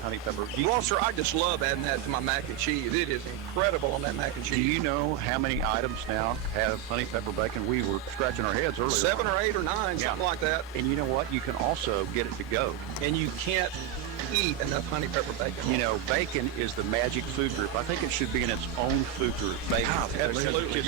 honey pepper. Well, sir, I just love adding that to my mac and cheese. It is incredible on that mac and cheese. Do you know how many items now have honey pepper bacon? We were scratching our heads earlier. 7 or 8 or 9, something like that. And you know what? You can also get it to go. And you can't eat enough honey pepper bacon. You know, bacon is the magic food group. I think it should be in its own food group. Bacon. Absolutely. It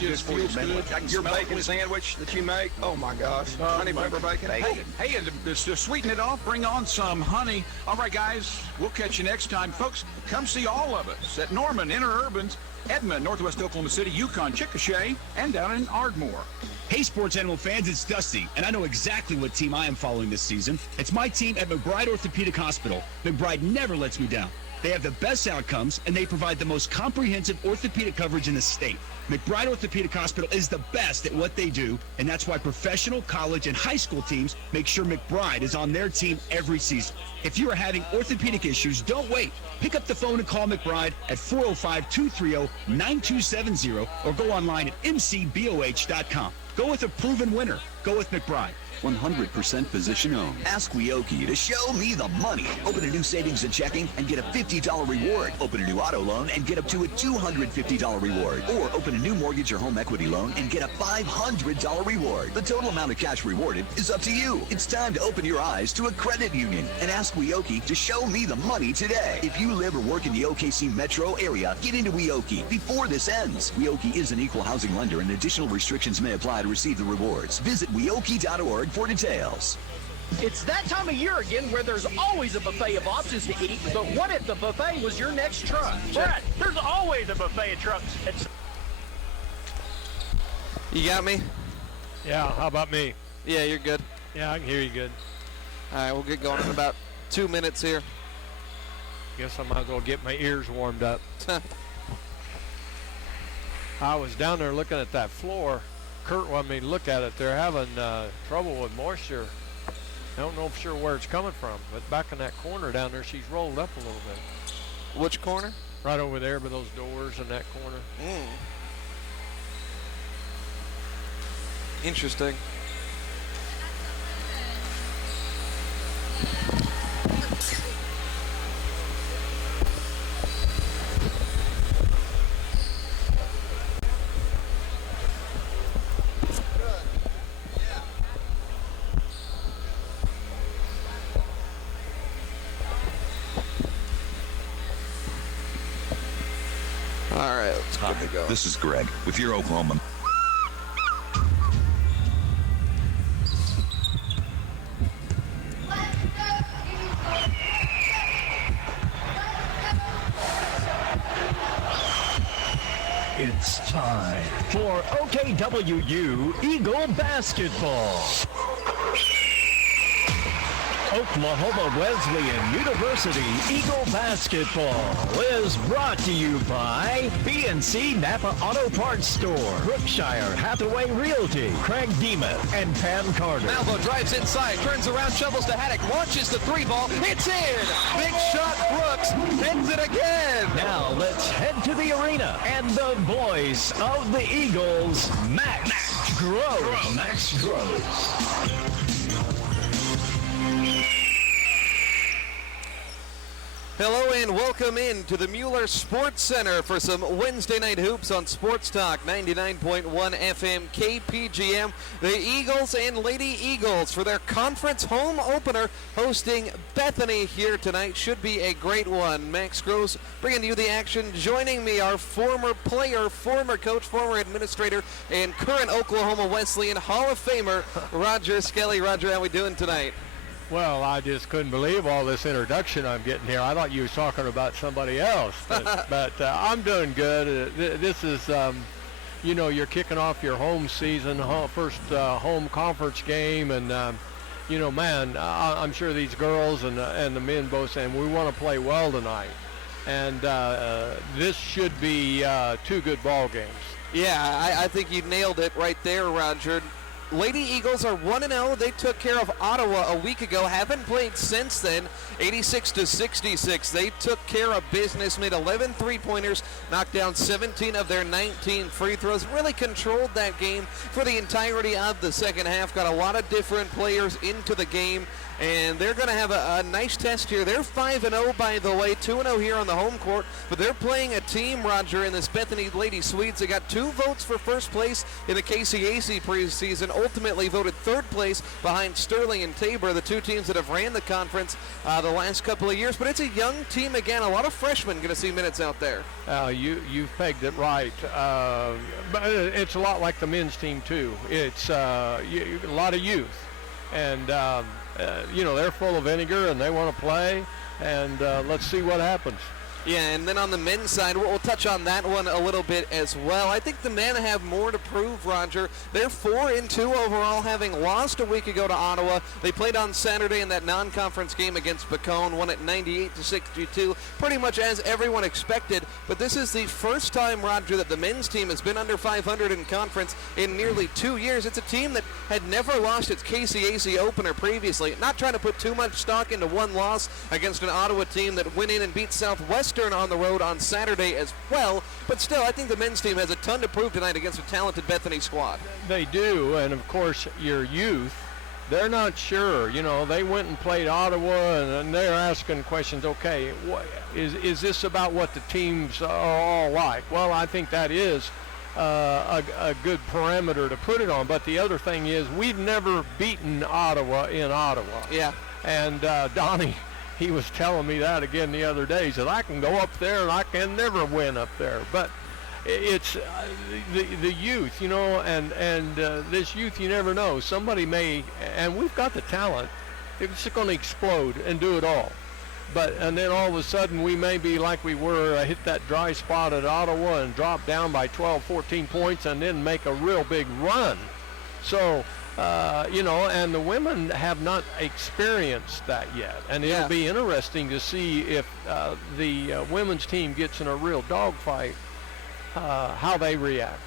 just feels good. Your bacon sandwich that you make, oh my gosh. Honey pepper bacon. Hey, and to sweeten it off, bring on some honey. All right, guys, we'll catch you next time. Folks, come see all of us at Norman, Interurbans, Edmond, Northwest Oklahoma City, Yukon, Chickasha, and down in Ardmore. Hey, sports animal fans, it's Dusty, and I know exactly what team I am following this season. It's my team at McBride Orthopedic Hospital. McBride never lets me down. They have the best outcomes, and they provide the most comprehensive orthopedic coverage in the state. McBride Orthopedic Hospital is the best at what they do, and that's why professional, college, and high school teams make sure McBride is on their team every season. If you are having orthopedic issues, don't wait. Pick up the phone and call McBride at 405-230-9270 or go online at mcboh.com. Go with a proven winner. Go with McBride. 100% physician-owned. Ask Wioki to show me the money. Open a new savings and checking and get a $50 reward. Open a new auto loan and get up to a $250 reward. Or open a new mortgage or home equity loan and get a $500 reward. The total amount of cash rewarded is up to you. It's time to open your eyes to a credit union and ask Wioki to show me the money today. If you live or work in the OKC metro area, get into Wioki before this ends. Wioki is an equal housing lender and additional restrictions may apply to receive the rewards. Visit wioki.org for details. It's that time of year again where there's always a buffet of options to eat, but what if the buffet was your next truck? Brett, there's always a buffet of trucks. You got me? Yeah, how about me? Yeah, you're good. Yeah, I can hear you good. All right, we'll get going in about 2 minutes here. Guess I might as well get my ears warmed up. I was down there looking at that floor. Kurt wanted me to look at it. They're having trouble with moisture. I don't know for sure where it's coming from, but back in that corner down there, she's rolled up a little bit. Which corner? Right over there by those doors in that corner. Interesting. All right, let's get to go. This is Greg with your Oklahoma. It's time for OKWU Eagle Basketball. Oklahoma Wesleyan University Eagle Basketball is brought to you by BNC Napa Auto Parts Store, Brookshire Hathaway Realty, Craig Demuth, and Pam Carter. Malvo drives inside, turns around, shovels to Haddock, launches the three ball, it's in! Big shot, Brooks, hits it again! Now let's head to the arena and the voice of the Eagles, Max Groves. Max Groves. Hello and welcome in to the Mueller Sports Center for some Wednesday night hoops on Sports Talk 99.1 FM KPGM. The Eagles and Lady Eagles for their conference home opener hosting Bethany here tonight. Should be a great one. Max Groves bringing you the action. Joining me, our former player, former coach, former administrator, and current Oklahoma Wesleyan Hall of Famer, Roger Skelly. Roger, how we doing tonight? Well, I just couldn't believe all this introduction I'm getting here. I thought you was talking about somebody else, but I'm doing good. This is, you know, you're kicking off your home season, first home conference game, and you know, man, I'm sure these girls and the men both saying we want to play well tonight, and this should be two good ball games. Yeah, I think you nailed it right there, Roger. Lady Eagles are 1-0. They took care of Ottawa a week ago. Haven't played since then. 86-66. They took care of business, made 11 three-pointers, knocked down 17 of their 19 free throws. Really controlled that game for the entirety of the second half. Got a lot of different players into the game, and they're going to have a nice test here. They're 5-0, by the way, 2-0 here on the home court, but they're playing a team, Roger, in this Bethany Lady Swedes. They got 2 votes for first place in the KCAC preseason, ultimately voted third place behind Sterling and Tabor, the 2 teams that have ran the conference the last couple of years. But it's a young team again. A lot of freshmen going to see minutes out there. You've pegged it right. But it's a lot like the men's team, too. It's a lot of youth. And, they're full of vinegar and they want to play. And let's see what happens. Yeah, and then on the men's side, we'll touch on that one a little bit as well. I think the men have more to prove, Roger. They're 4-2 overall, having lost a week ago to Ottawa. They played on Saturday in that non-conference game against Bacone, won at 98-62, pretty much as everyone expected. But this is the first time, Roger, that the men's team has been under 500 in conference in nearly 2 years. It's a team that had never lost its KCAC opener previously. Not trying to put too much stock into one loss against an Ottawa team that went in and beat Southwestern on the road on Saturday as well, but still, I think the men's team has a ton to prove tonight against a talented Bethany squad. They do, and of course, your youth, they're not sure. They went and played Ottawa, and they're asking questions. Okay, is this about what the teams are all like? Well, I think that is a good parameter to put it on, but the other thing is we've never beaten Ottawa in Ottawa. Yeah. And Donnie, he was telling me that again the other day. He said, I can go up there and I can never win up there. But it's the youth, and this youth, you never know. Somebody may, and we've got the talent, it's going to explode and do it all. And then all of a sudden we may be like we were, hit that dry spot at Ottawa and drop down by 12, 14 points and then make a real big run. So, and the women have not experienced that yet. And it'll be interesting to see if the women's team gets in a real dogfight, how they react.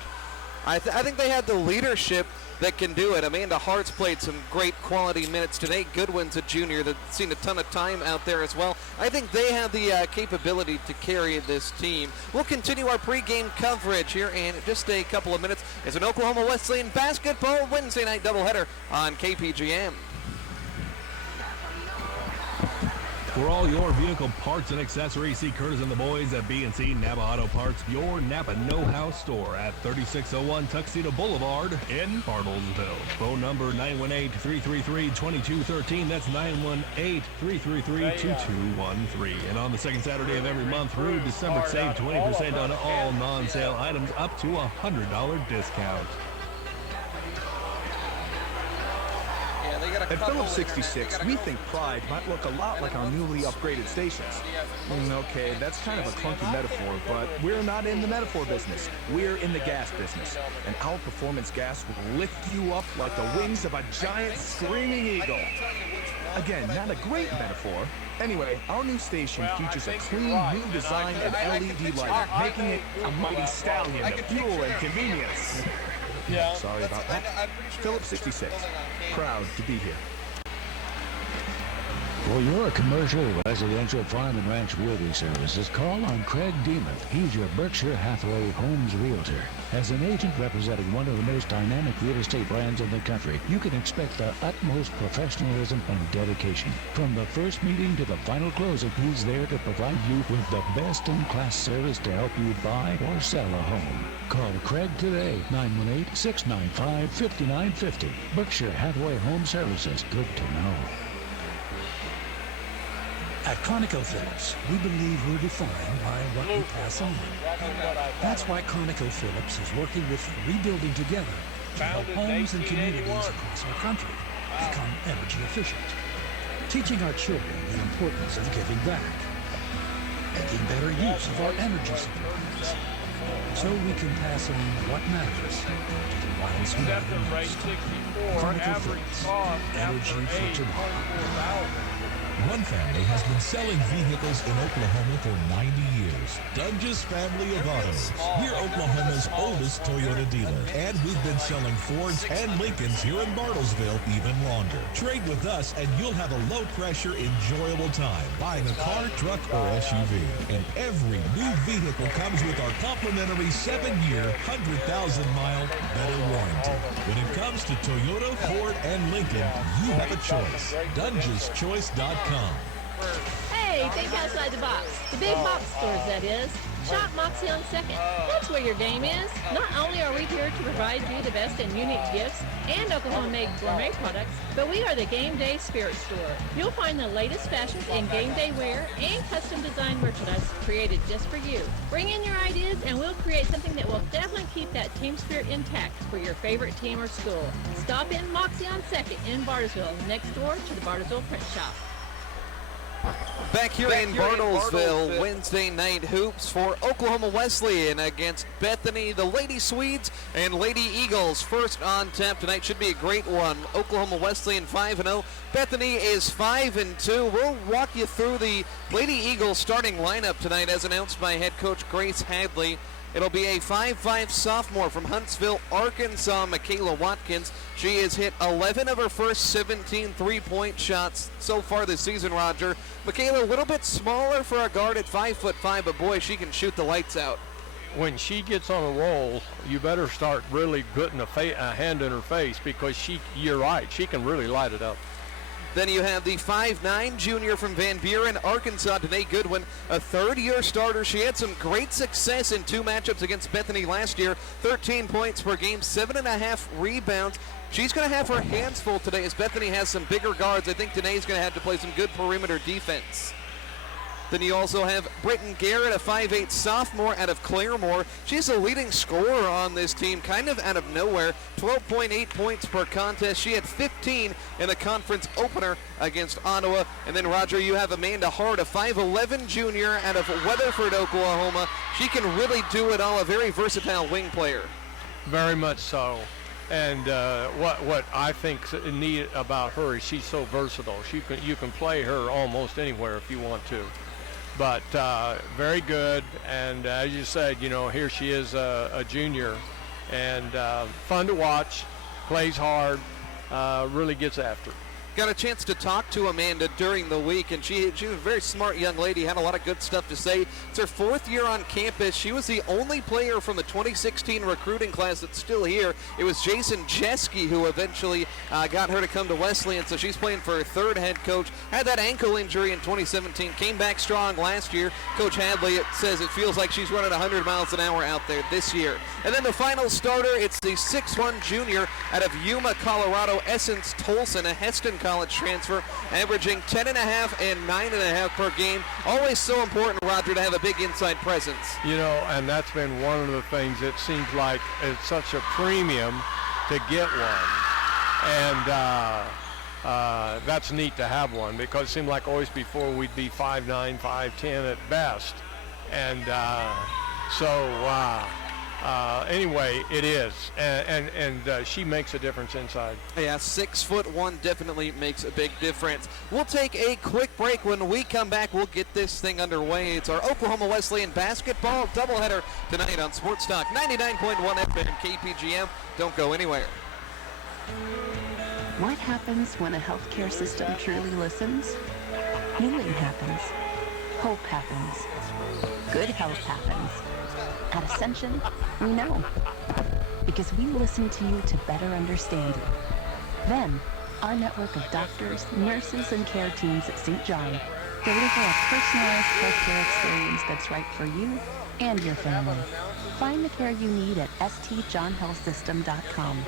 I think they had the leadership that can do it. Amanda Hart's played some great quality minutes today. Goodwin's a junior that's seen a ton of time out there as well. I think they have the capability to carry this team. We'll continue our pregame coverage here in just a couple of minutes. It's an Oklahoma Wesleyan basketball Wednesday night doubleheader on KPGM. For all your vehicle parts and accessories, see Curtis and the boys at B&C Napa Auto Parts, your Napa know-how store at 3601 Tuxedo Boulevard in Bartlesville. Phone number 918-333-2213. That's 918-333-2213. And on the second Saturday of every month through December, save 20% on all non-sale items up to a $100 discount. At Phillips 66, we think Pride might look a lot like our newly upgraded stations. Okay, that's kind of a clunky metaphor, but we're not in the metaphor business. We're in the gas business. And our performance gas will lift you up like the wings of a giant screaming eagle. Again, not a great metaphor. Anyway, our new station features a clean new design and LED lighting, making it a mighty stallion of fuel and convenience. Sorry about that. Phillips 66, proud to be here. For your commercial, residential, farm, and ranch roofing services, call on Craig Demuth. He's your Berkshire Hathaway Homes Realtor. As an agent representing one of the most dynamic real estate brands in the country, you can expect the utmost professionalism and dedication. From the first meeting to the final closing, he's there to provide you with the best-in-class service to help you buy or sell a home. Call Craig today, 918-695-5950. Berkshire Hathaway Home Services. Good to know. At ConocoPhillips, we believe we're defined by what we pass on. That's why ConocoPhillips is working with Rebuilding Together to help homes and communities across our country become energy efficient, teaching our children the importance of giving back, making better use of our energy supplies, so we can pass on what matters to the ones who matter most. ConocoPhillips, energy for tomorrow. One family has been selling vehicles in Oklahoma for 90 years. Dunges Family of Autos. We're Oklahoma's oldest Toyota dealer, and we've been selling Fords and Lincolns here in Bartlesville even longer. Trade with us and you'll have a low-pressure, enjoyable time buying a car, truck, or SUV. And every new vehicle comes with our complimentary 7-year, 100,000-mile better warranty. When it comes to Toyota, Ford, and Lincoln, you have a choice. DungesChoice.com. Hey, think outside the box. The big box stores, that is. Shop Moxie on 2nd. That's where your game is. Not only are we here to provide you the best and unique gifts and Oklahoma-made gourmet products, but we are the game day spirit store. You'll find the latest fashions in game day wear and custom design merchandise created just for you. Bring in your ideas and we'll create something that will definitely keep that team spirit intact for your favorite team or school. Stop in Moxie on 2nd in Bartlesville, next door to the Bartlesville Print Shop. Back here in Bartlesville, Wednesday night hoops for Oklahoma Wesleyan against Bethany, the Lady Swedes and Lady Eagles. First on tap tonight should be a great one. Oklahoma Wesleyan 5-0. Bethany is 5-2. We'll walk you through the Lady Eagles starting lineup tonight as announced by head coach Grace Hadley. It'll be a 5'5 sophomore from Huntsville, Arkansas, Michaela Watkins. She has hit 11 of her first 17 three-point shots so far this season, Roger. Michaela, a little bit smaller for a guard at 5'5", but boy, she can shoot the lights out. When she gets on a roll, you better start really putting a hand in her face because you're right, she can really light it up. Then you have the 5'9 junior from Van Buren, Arkansas, Danae Goodwin, a third-year starter. She had some great success in 2 matchups against Bethany last year, 13 points per game, 7.5 rebounds. She's going to have her hands full today as Bethany has some bigger guards. I think Danae's going to have to play some good perimeter defense. Then you also have Britton Garrett, a 5'8 sophomore out of Claremore. She's a leading scorer on this team, kind of out of nowhere. 12.8 points per contest. She had 15 in the conference opener against Ottawa. And then, Roger, you have Amanda Hart, a 5'11 junior out of Weatherford, Oklahoma. She can really do it all, a very versatile wing player. Very much so. And what I think neat about her is she's so versatile. You can play her almost anywhere if you want to. But very good, and as you said, here she is a junior, and fun to watch, plays hard, really gets after it. Got a chance to talk to Amanda during the week, and she was a very smart young lady, had a lot of good stuff to say. It's her 4th year on campus. She was the only player from the 2016 recruiting class that's still here. It was Jason Jeske who eventually got her to come to Wesleyan, so she's playing for her 3rd head coach. Had that ankle injury in 2017, came back strong last year. Coach Hadley says it feels like she's running 100 miles an hour out there this year. And then the final starter, it's the 6'1 junior out of Yuma, Colorado, Essence Tolson, a Heston College transfer, averaging 10.5 and 9.5 per game. Always so important, Roger, to have a big inside presence. And that's been one of the things. It seems like it's such a premium to get one. And that's neat to have one because it seemed like always before we'd be 5'9", 5'10" at best. And anyway, it is, and she makes a difference inside. Yeah, 6'1" definitely makes a big difference. We'll take a quick break. When we come back, we'll get this thing underway. It's our Oklahoma Wesleyan basketball doubleheader tonight on Sports Talk 99.1 FM KPGM. Don't go anywhere. What happens when a healthcare system truly listens? Healing happens. Hope happens. Good health happens. At Ascension, we know. Because we listen to you to better understand you. Then, our network of doctors, nurses, and care teams at St. John deliver a personalized healthcare experience that's right for you and your family. Find the care you need at stjohnhealthsystem.com.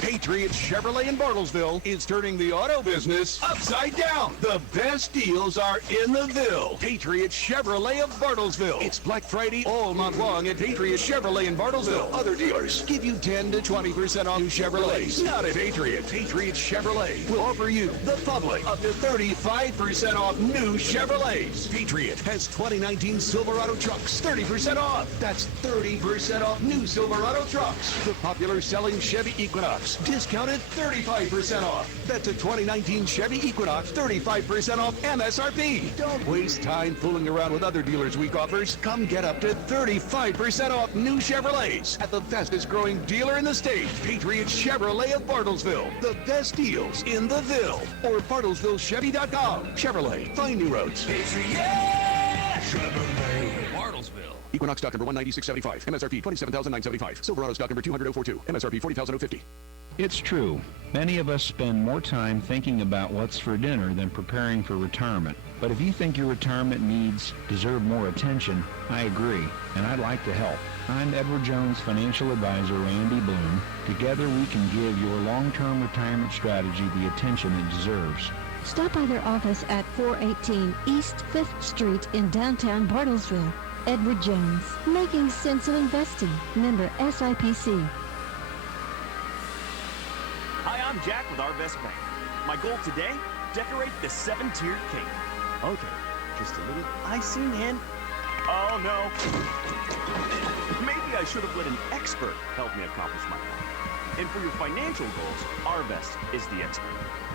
Patriots Chevrolet in Bartlesville is turning the auto business upside down. The best deals are in the Ville. Patriots Chevrolet of Bartlesville. It's Black Friday all month long at Patriots Chevrolet in Bartlesville. Other dealers give you 10 to 20% off new Chevrolets. Not at Patriots. Patriots Chevrolet will offer you, the public, up to 35% off new Chevrolets. Patriot has 2019 Silverado trucks, 30% off. off. That's 30% off new Silverado trucks. The popular selling Chevy Equinox, discounted 35% off. That's a 2019 Chevy Equinox, 35% off MSRP. Don't waste time fooling around with other dealers' week offers. Come get up to 35% off new Chevrolets at the fastest growing dealer in the state, Patriot Chevrolet of Bartlesville. The best deals in the Ville. Or BartlesvilleChevy.com. Chevrolet, find new roads. Patriot Chevrolet. Bartlesville. Equinox stock number 196.75. MSRP 27,975. Silverado stock number 200,042. MSRP 40,050. It's true. Many of us spend more time thinking about what's for dinner than preparing for retirement. But if you think your retirement needs deserve more attention, I agree, and I'd like to help. I'm Edward Jones financial advisor Randy Bloom. Together we can give your long-term retirement strategy the attention it deserves. Stop by their office at 418 East 5th Street in downtown Bartlesville. Edward Jones, making sense of investing. Member SIPC. Hi, I'm Jack with Arvest Bank. My goal today, decorate the 7-tiered cake. Okay, just a little icing and... oh no. Maybe I should have let an expert help me accomplish my goal. And for your financial goals, Arvest is the expert.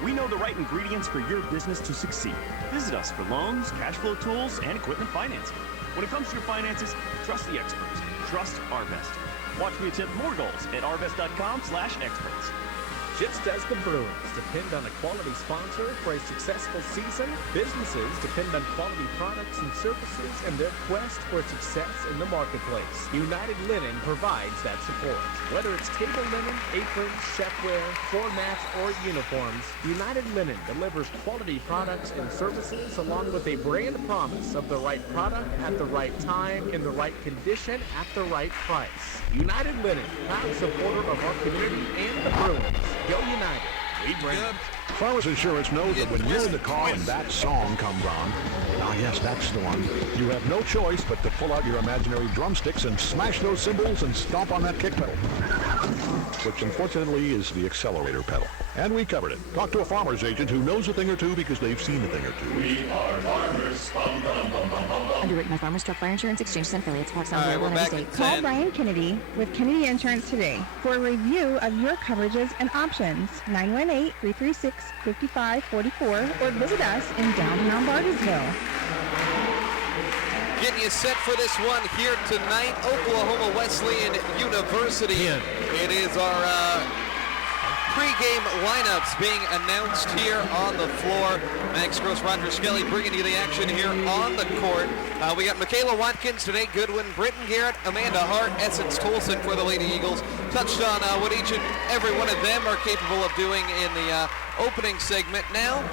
We know the right ingredients for your business to succeed. Visit us for loans, cash flow tools, and equipment financing. When it comes to your finances, trust the experts. Trust Arvest. Watch me attempt more goals at arvest.com/experts. Just as the Bruins depend on a quality sponsor for a successful season, businesses depend on quality products and services in their quest for success in the marketplace. United Linen provides that support. Whether it's table linen, aprons, chefware, floor mats, or uniforms, United Linen delivers quality products and services along with a brand promise of the right product at the right time in the right condition at the right price. United Linen, proud supporter of our community and the Bruins. Go United. We bring it. Farmers Insurance knows that when you're in the car and that song comes on, yes, that's the one, you have no choice but to pull out your imaginary drumsticks and smash those cymbals and stomp on that kick pedal, which unfortunately is the accelerator pedal. And we covered it. Talk to a farmer's agent who knows a thing or two because they've seen a thing or two. We are farmers. Bum, bum, bum, bum, bum, bum. Underwritten by Farmers Truck Fire Insurance Exchanges and Affiliates. All right, we're back at 10. Call Brian Kennedy with Kennedy Insurance today for a review of your coverages and options. 918-336-5544 or visit us in downtown Bartlesville. Getting you set for this one here tonight, Oklahoma Wesleyan University. Yeah. It is our pregame lineups being announced here on the floor. Max Gross, Roger Skelly bringing you the action here on the court. We got Michaela Watkins, Danae Goodwin, Britton Garrett, Amanda Hart, Essence Tolson for the Lady Eagles. Touched on what each and every one of them are capable of doing in the opening segment. Now,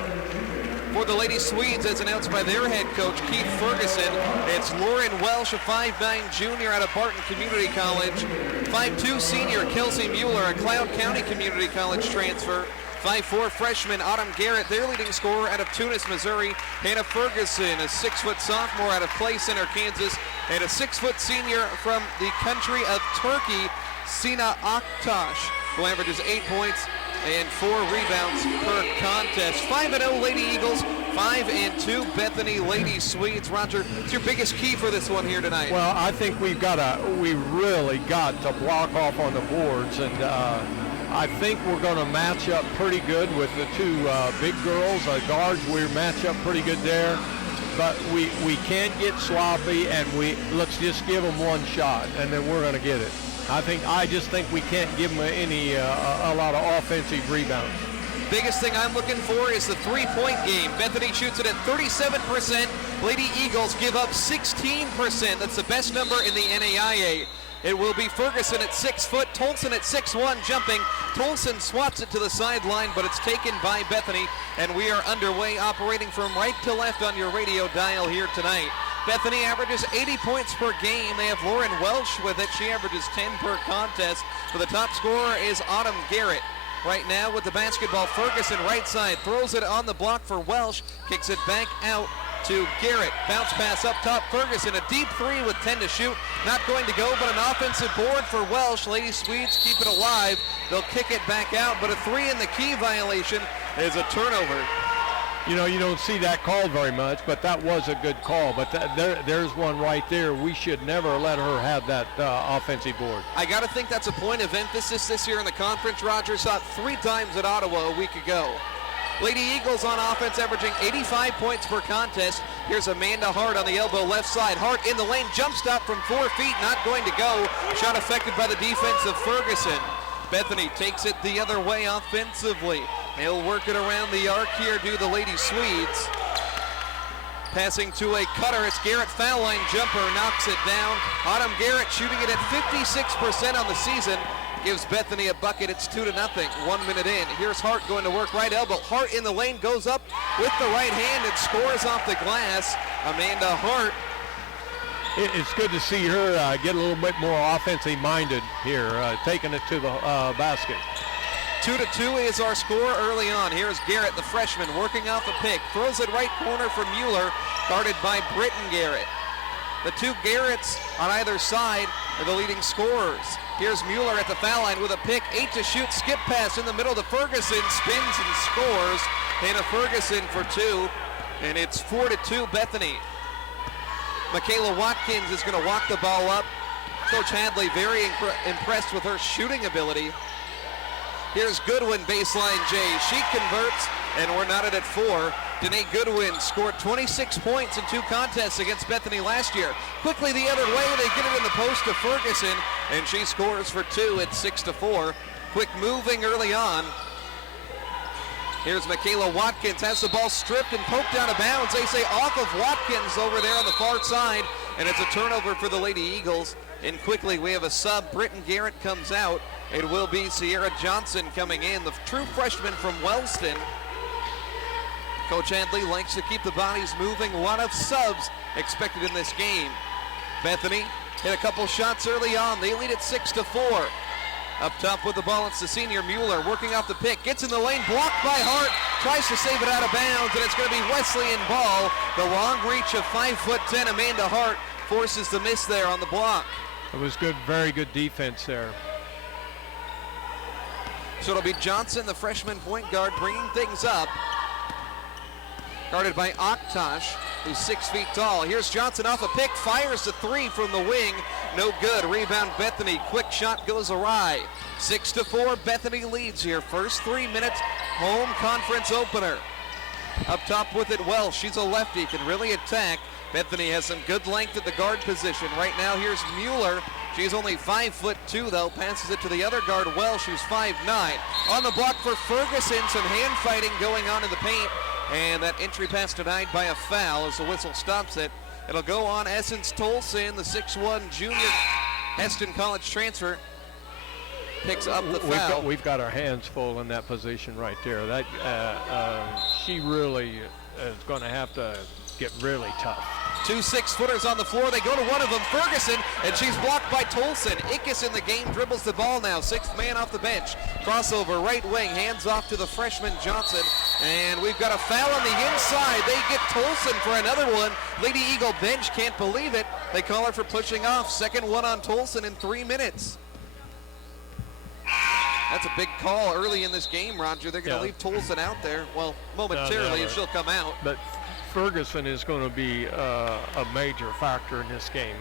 for the Lady Swedes, as announced by their head coach, Keith Ferguson, it's Lauren Welsh, a 5'9 junior out of Barton Community College, 5'2 senior Kelsey Mueller, a Cloud County Community College transfer, 5'4 freshman Autumn Garrett, their leading scorer out of Tunis, Missouri, Hannah Ferguson, a 6-foot sophomore out of Clay Center, Kansas, and a 6-foot senior from the country of Turkey, Sina Aktaş, who averages 8 points and 4 rebounds per contest. 5-0 Lady Eagles, 5-2 Bethany Lady Swedes. Roger, what's your biggest key for this one here tonight? Well, I think we really got to block off on the boards, and I think we're going to match up pretty good with the two big girls, guards. We match up pretty good there, but we can't get sloppy, and let's just give them one shot, and then we're going to get it. I just think we can't give them a lot of offensive rebounds. Biggest thing I'm looking for is the three-point game. Bethany shoots it at 37%. Lady Eagles give up 16%. That's the best number in the NAIA. It will be Ferguson at 6 foot, Tolson at 6'1", jumping. Tolson swats it to the sideline, but it's taken by Bethany, and we are underway, operating from right to left on your radio dial here tonight. Bethany averages 80 points per game. They have Lauren Welsh with it. She averages 10 per contest. But the top scorer is Autumn Garrett. Right now with the basketball, Ferguson right side, throws it on the block for Welsh, kicks it back out to Garrett. Bounce pass up top, Ferguson, a deep three with 10 to shoot. Not going to go, but an offensive board for Welsh. Lady Swedes keep it alive. They'll kick it back out, but a 3 in the key violation is a turnover. You know, you don't see that called very much, but that was a good call. But there's one right there. We should never let her have that offensive board. I got to think that's a point of emphasis this year in the conference. Rogers saw it 3 times at Ottawa a week ago. Lady Eagles on offense, averaging 85 points per contest. Here's Amanda Hart on the elbow left side. Hart in the lane, jump stop from 4 feet, not going to go. Shot affected by the defense of Ferguson. Bethany takes it the other way offensively. They'll work it around the arc here, do the Lady Swedes. Passing to a cutter, it's Garrett, foul line jumper, knocks it down. Autumn Garrett shooting it at 56% on the season. Gives Bethany a bucket, it's 2-0, 1 minute in. Here's Hart going to work right elbow. Hart in the lane, goes up with the right hand and scores off the glass. Amanda Hart. It's good to see her get a little bit more offensive minded here, taking it to the basket. 2-2 is our score early on. Here's Garrett, the freshman, working off a pick. Throws it right corner for Mueller, guarded by Britton Garrett. The 2 Garretts on either side are the leading scorers. Here's Mueller at the foul line with a pick. 8 to shoot, skip pass in the middle to Ferguson. Spins and scores. Hannah Ferguson for 2. And it's 4-2 Bethany. Michaela Watkins is going to walk the ball up. Coach Hadley very impressed with her shooting ability. Here's Goodwin, baseline J. She converts, and we're knotted at 4. Danae Goodwin scored 26 points in 2 contests against Bethany last year. Quickly the other way, they get it in the post to Ferguson, and she scores for 2 at 6-4. Quick moving early on. Here's Michaela Watkins, has the ball stripped and poked out of bounds. They say off of Watkins over there on the far side, and it's a turnover for the Lady Eagles. And quickly we have a sub. Britton Garrett comes out. It will be Sierra Johnson coming in, the true freshman from Wellston. Coach Hadley likes to keep the bodies moving. A lot of subs expected in this game. Bethany hit a couple shots early on. They lead at 6-4. Up top with the ball, it's the senior Mueller working off the pick. Gets in the lane, blocked by Hart. Tries to save it out of bounds, and it's going to be Wesleyan ball. The long reach of 5'10", Amanda Hart forces the miss there on the block. It was good, very good defense there. So it'll be Johnson, the freshman point guard, bringing things up. Guarded by Aktosh, who's 6 feet tall. Here's Johnson off a pick, fires the 3 from the wing. No good. Rebound Bethany. Quick shot goes awry. 6-4, Bethany leads here. First 3 minutes, home conference opener. Up top with it, Welsh. She's a lefty, can really attack. Bethany has some good length at the guard position. Right now, here's Mueller. She's only 5'2", though. Passes it to the other guard, Welsh, who's 5'9". On the block for Ferguson. Some hand fighting going on in the paint. And that entry pass denied by a foul as the whistle stops it. It'll go on Essence Tolson, the 6'1" junior Heston College transfer. Picks up the foul. We've got our hands full in that position right there. That she really is going to have to get really tough. 2 6-footers on the floor. They go to one of them, Ferguson, and she's blocked by Tolson. Ickes in the game, dribbles the ball now. 6th man off the bench. Crossover, right wing, hands off to the freshman Johnson. And we've got a foul on the inside. They get Tolson for another one. Lady Eagle bench can't believe it. They call her for pushing off. Second one on Tolson in 3 minutes. That's a big call early in this game, Roger. They're going to leave Tolson out there. Well, momentarily, if she'll come out. But Ferguson is going to be a major factor in this game.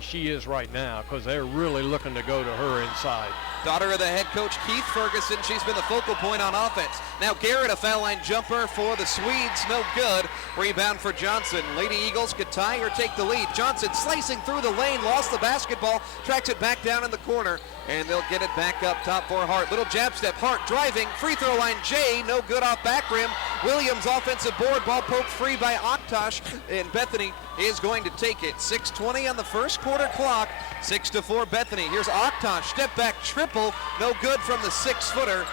She is right now because they're really looking to go to her inside. Daughter of the head coach, Keith Ferguson. She's been the focal point on offense. Now Garrett, a foul line jumper for the Swedes. No good. Rebound for Johnson. Lady Eagles could tie or take the lead. Johnson slicing through the lane, lost the basketball, tracks it back down in the corner, and they'll get it back up top for Hart. Little jab step, Hart driving, free throw line, Jay, no good off back rim. Williams offensive board, ball poked free by Aktosh, and Bethany is going to take it. 6:20 on the first quarter clock, 6-4 Bethany. Here's Aktosh, step back triple, no good from the 6-footer,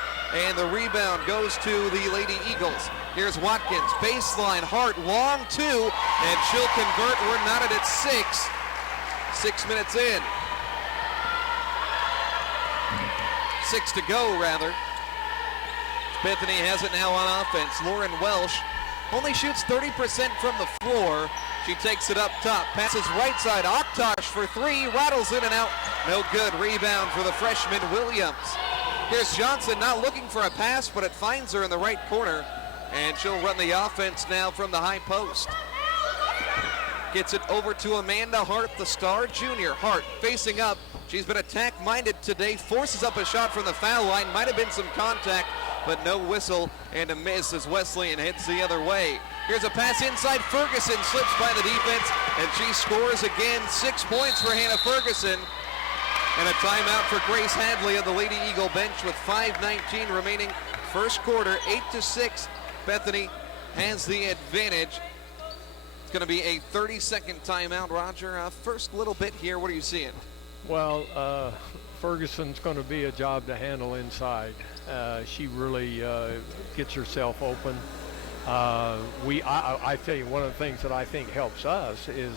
and the rebound goes to the Lady Eagles. Here's Watkins, baseline, Hart, long 2, and she'll convert. We're knotted at 6. 6 minutes in. 6 to go, rather. Bethany has it now on offense. Lauren Welsh only shoots 30% from the floor. She takes it up top, passes right side. Aktosh for 3, rattles in and out. No good. Rebound for the freshman Williams. Here's Johnson not looking for a pass, but it finds her in the right corner. And she'll run the offense now from the high post. Gets it over to Amanda Hart, the star junior. Hart facing up. She's been attack-minded today. Forces up a shot from the foul line. Might have been some contact, but no whistle and a miss as Wesleyan heads the other way. Here's a pass inside. Ferguson slips by the defense, and she scores again. 6 points for Hannah Ferguson. And a timeout for Grace Hadley of the Lady Eagle bench with 5:19 remaining. First quarter, 8-6. Bethany has the advantage. It's going to be a 30-second timeout. Roger, first little bit here. What are you seeing? Well, Ferguson's going to be a job to handle inside. She really gets herself open. I tell you, one of the things that I think helps us is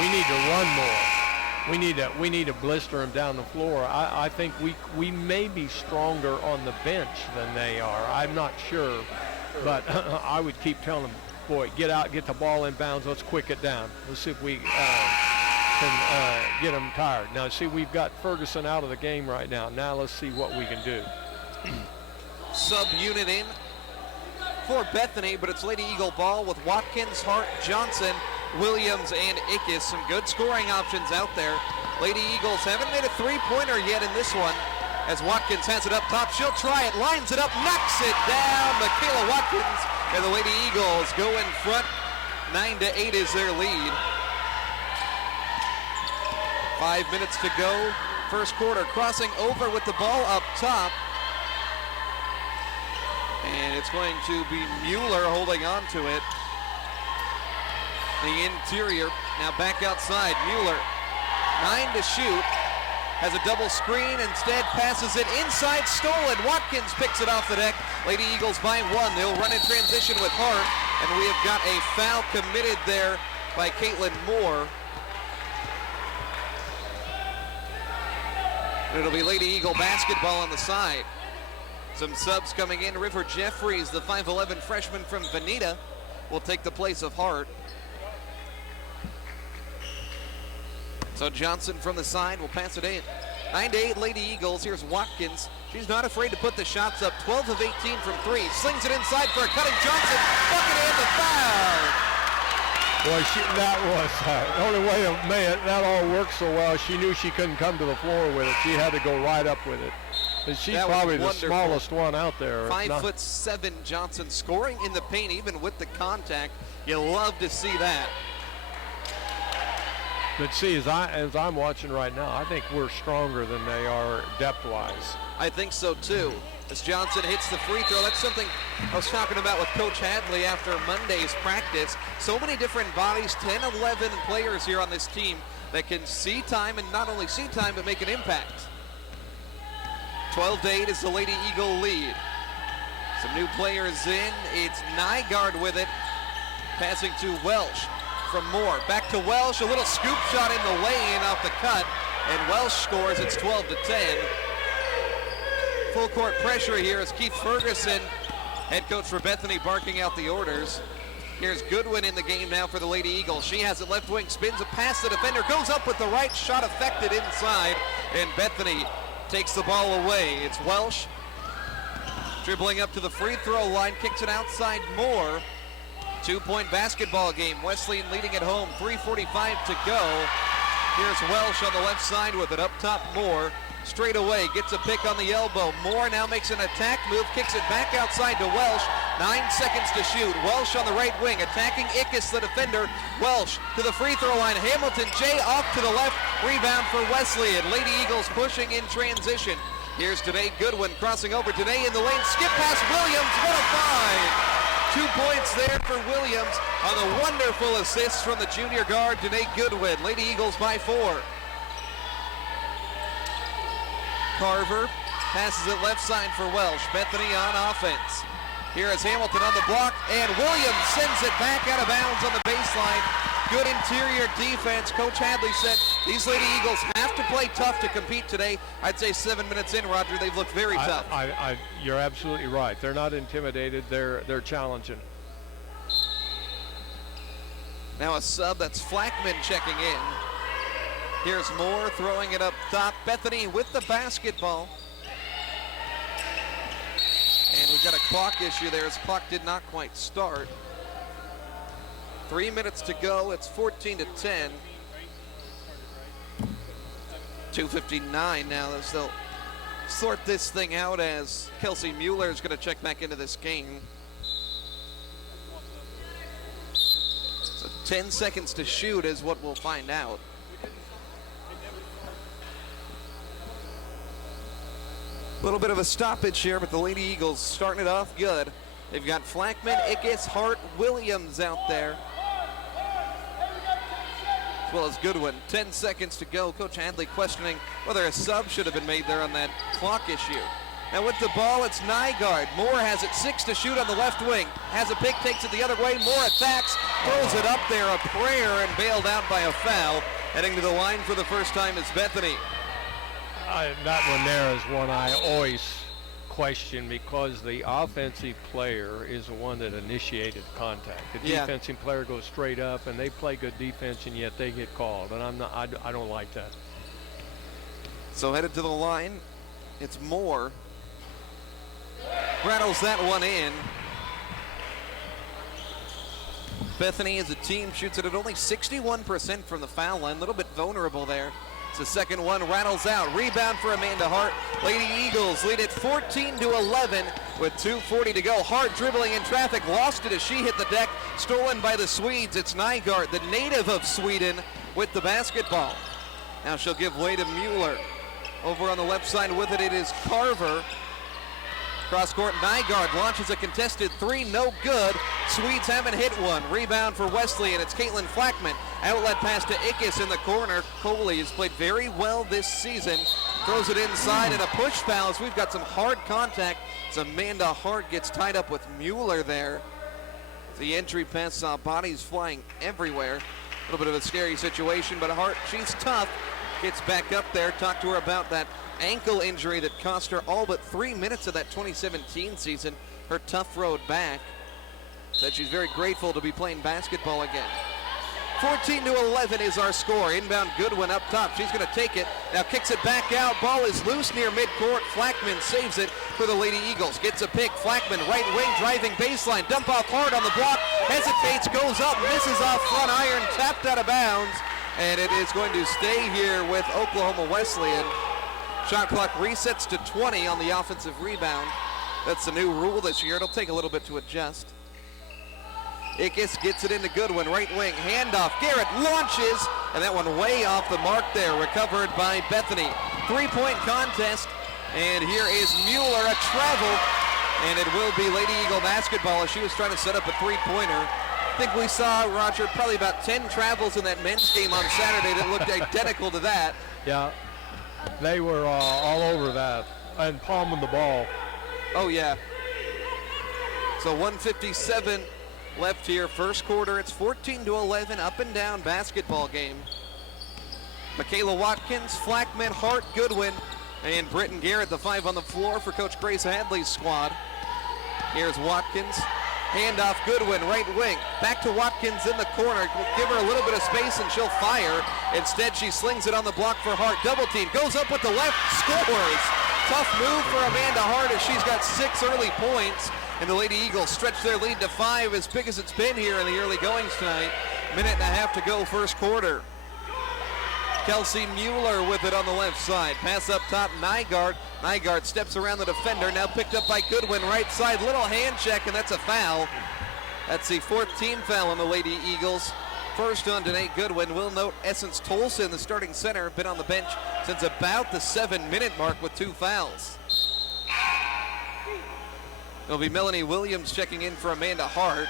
we need to run more. We need to blister them down the floor. I think we may be stronger on the bench than they are. I'm not sure, but I would keep telling them, boy, get out, get the ball in bounds. Let's quick it down. Let's see if we can get them tired. Now, see, we've got Ferguson out of the game right now. Now let's see what we can do. Sub-unit in for Bethany, but it's Lady Eagle ball with Watkins, Hart, Johnson, Williams, and Ickes. Some good scoring options out there. Lady Eagles haven't made a three-pointer yet in this one. As Watkins has it up top, she'll try it, lines it up, knocks it down. Michaela Watkins and the Lady Eagles go in front. 9-8 is their lead. 5 minutes to go. First quarter, crossing over with the ball up top. And it's going to be Mueller holding on to it. The interior, now back outside. Mueller, 9 to shoot. Has a double screen, instead passes it inside, stolen. Watkins picks it off the deck. Lady Eagles by 1. They'll run in transition with Hart. And we have got a foul committed there by Caitlin Moore. And it'll be Lady Eagle basketball on the side. Some subs coming in. River Jeffries, the 5'11 freshman from Veneta, will take the place of Hart. So Johnson from the side will pass it in. 9-8 Lady Eagles. Here's Watkins. She's not afraid to put the shots up. 12 of 18 from 3. Slings it inside for a cutting Johnson. Bucket and the foul. Boy, that was the only way that all worked so well. She knew she couldn't come to the floor with it. She had to go right up with it. And she's probably the smallest one out there. 5'7" Johnson scoring in the paint, even with the contact. You love to see that. But see, as I'm watching right now, I think we're stronger than they are depth-wise. I think so too. As Johnson hits the free throw, that's something I was talking about with Coach Hadley after Monday's practice. So many different bodies, 10, 11 players here on this team that can see time, and not only see time, but make an impact. 12-8 is the Lady Eagle lead. Some new players in. It's Nygaard with it. Passing to Welsh from Moore. Back to Welsh. A little scoop shot in the lane off the cut. And Welsh scores. It's 12-10. Full court pressure here as Keith Ferguson, head coach for Bethany, barking out the orders. Here's Goodwin in the game now for the Lady Eagles. She has it left wing, spins a pass. The defender goes up with the right shot, affected inside. And Bethany takes the ball away. It's Welsh dribbling up to the free throw line, kicks it outside Moore. 2-point basketball game. Wesleyan leading at home, 3:45 to go. Here's Welsh on the left side with it up top. Moore straight away, gets a pick on the elbow. Moore now makes an attack move, kicks it back outside to Welsh. 9 seconds to shoot. Welsh on the right wing, attacking Ickes, the defender. Welsh to the free throw line. Hamilton J off to the left. Rebound for Wesleyan. Lady Eagles pushing in transition. Here's Danae Goodwin crossing over. Danae in the lane. Skip past Williams. What a find! 2 points there for Williams on the wonderful assist from the junior guard, Danae Goodwin. Lady Eagles by 4. Carver passes it left side for Welsh. Bethany on offense. Here is Hamilton on the block, and Williams sends it back out of bounds on the baseline. Good interior defense. Coach Hadley said these Lady Eagles have to play tough to compete today. I'd say 7 minutes in, Roger, they've looked very tough. You're absolutely right. They're not intimidated. They're challenging. Now a sub, that's Flackman checking in. Here's Moore throwing it up top. Bethany with the basketball. And we've got a clock issue there. His clock did not quite start. 3 minutes to go. It's 14-10. 2:59 now. They'll sort this thing out as Kelsey Mueller is going to check back into this game. So 10 seconds to shoot is what we'll find out. A little bit of a stoppage here, but the Lady Eagles starting it off good. They've got Flackman, Ickes, Hart, Williams out there, as well as Goodwin. 10 seconds to go. Coach Hadley questioning whether a sub should have been made there on that clock issue. Now with the ball, it's Nygaard. Moore has it, 6 to shoot on the left wing. Has a pick, takes it the other way. Moore attacks, throws it up there, a prayer, and bailed out by a foul. Heading to the line for the first time is Bethany. That one there is one I always question, because the offensive player is the one that initiated contact. The defensive player goes straight up, and they play good defense, and yet they get called. And I don't like that. So headed to the line, it's Moore. Rattles that one in. Bethany as a team shoots it at only 61% from the foul line. A little bit vulnerable there. It's the second one, rattles out. Rebound for Amanda Hart. Lady Eagles lead it 14-11 with 2:40 to go. Hart dribbling in traffic, lost it as she hit the deck. Stolen by the Swedes. It's Nygaard, the native of Sweden, with the basketball. Now she'll give way to Mueller. Over on the left side with it is Carver. Cross court, Nygaard launches a contested three, no good. Swedes haven't hit one. Rebound for Wesley, and it's Caitlin Flackman. Outlet pass to Ickes in the corner. Coley has played very well this season. Throws it inside, and a push foul as we've got some hard contact. As Amanda Hart gets tied up with Mueller there. The entry pass saw bodies flying everywhere. A little bit of a scary situation, but Hart, she's tough. Gets back up there. Talk to her about that ankle injury that cost her all but 3 minutes of that 2017 season. Her tough road back. Said she's very grateful to be playing basketball again. 14-11 is our score. Inbound Goodwin up top. She's going to take it. Now kicks it back out. Ball is loose near midcourt. Flackman saves it for the Lady Eagles. Gets a pick. Flackman right wing driving baseline. Dump off hard on the block. Hesitates, goes up, misses off front iron. Tapped out of bounds. And it is going to stay here with Oklahoma Wesleyan. Shot clock resets to 20 on the offensive rebound. That's the new rule this year. It'll take a little bit to adjust. Ickes gets it into Goodwin, right wing, handoff. Garrett launches, and that one way off the mark there, recovered by Bethany. 3-point contest, and here is Mueller, a travel, and it will be Lady Eagle basketball as she was trying to set up a three-pointer. I think we saw, Roger, probably about 10 travels in that men's game on Saturday that looked identical to that. Yeah, they were all over that and palming the ball. Oh, yeah. So 1:57 left here, first quarter. It's 14-11, up and down basketball game. Michaela Watkins, Flackman, Hart, Goodwin, and Britton Garrett, the five on the floor for Coach Grace Hadley's squad. Here's Watkins. Handoff Goodwin, right wing. Back to Watkins in the corner. Give her a little bit of space and she'll fire. Instead, she slings it on the block for Hart. Double team. Goes up with the left. Scores. Tough move for Amanda Hart as she's got 6 early points. And the Lady Eagles stretch their lead to 5, as big as it's been here in the early goings tonight. Minute and a half to go, first quarter. Kelsey Mueller with it on the left side. Pass up top, Nygaard. Nygaard steps around the defender, now picked up by Goodwin, right side. Little hand check, and that's a foul. That's the 4th team foul on the Lady Eagles. First on Danae Goodwin. We'll note Essence Tolson, the starting center, been on the bench since about the 7-minute mark with 2 fouls. It'll be Melanie Williams checking in for Amanda Hart.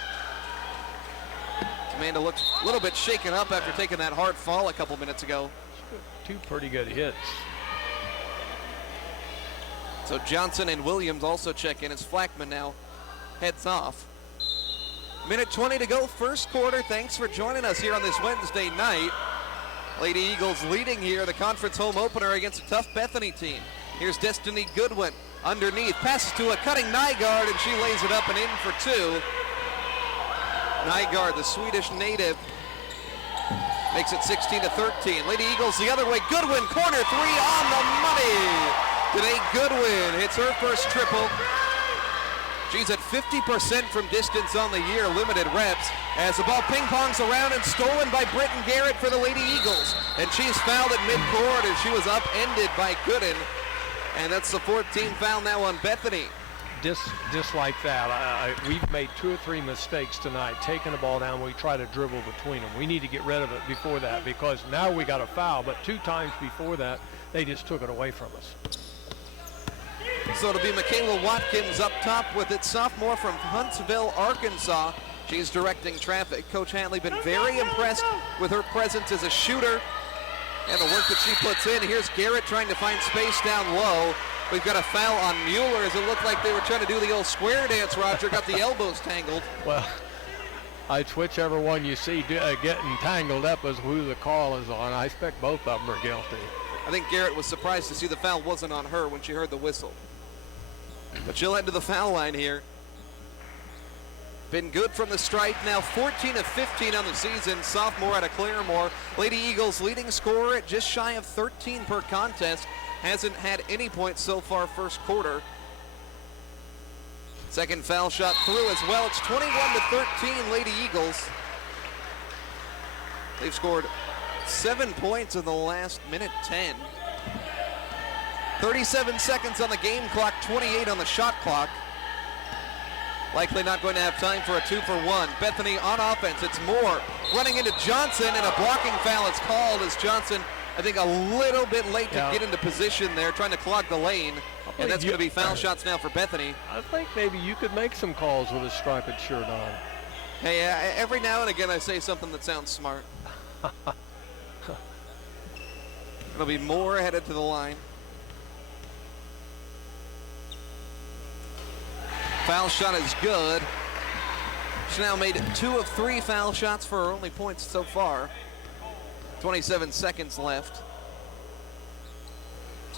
Amanda looked a little bit shaken up after taking that hard fall a couple minutes ago. 2 pretty good hits. So Johnson and Williams also check in as Flackman now heads off. Minute 20 to go, first quarter. Thanks for joining us here on this Wednesday night. Lady Eagles leading here, the conference home opener against a tough Bethany team. Here's Destiny Goodwin underneath, passes to a cutting Nygaard, and she lays it up and in for 2. Nygaard, the Swedish native, makes it 16-13. Lady Eagles the other way. Goodwin, corner 3 on the money. Danae Goodwin hits her first triple. She's at 50% from distance on the year, limited reps, as the ball ping-pongs around and stolen by Britton Garrett for the Lady Eagles. And she's fouled at midcourt as she was upended by Gooden. And that's the 14th foul now on Bethany. Just like that, we've made 2 or 3 mistakes tonight, taking the ball down. We try to dribble between them. We need to get rid of it before that, because now we got a foul, but 2 times before that, they just took it away from us. So it'll be Michaela Watkins up top with it, sophomore from Huntsville, Arkansas. She's directing traffic. Coach Hanley been very impressed with her presence as a shooter and the work that she puts in. Here's Garrett trying to find space down low. We've got a foul on Mueller as it looked like they were trying to do the old square dance, Roger. Got the elbows tangled. Well, it's whichever one you see getting tangled up as who the call is on. I expect both of them are guilty. I think Garrett was surprised to see the foul wasn't on her when she heard the whistle. But she'll head to the foul line here. Been good from the stripe, now 14 of 15 on the season, sophomore out of Claremore. Lady Eagles leading scorer at just shy of 13 per contest. Hasn't had any points so far first quarter. Second foul shot through as well. It's 21-13 Lady Eagles. They've scored 7 points in the last minute 10. 37 seconds on the game clock, 28 on the shot clock. Likely not going to have time for a 2-for-1. Bethany on offense. It's Moore running into Johnson, and a blocking foul is called as Johnson, I think, a little bit late to get into position there, trying to clog the lane. And that's going to be foul shots now for Bethany. I think maybe you could make some calls with a striped shirt on. Hey, every now and again I say something that sounds smart. It'll be Moore headed to the line. Foul shot is good. She now made 2 of 3 foul shots for her only points so far. 27 seconds left.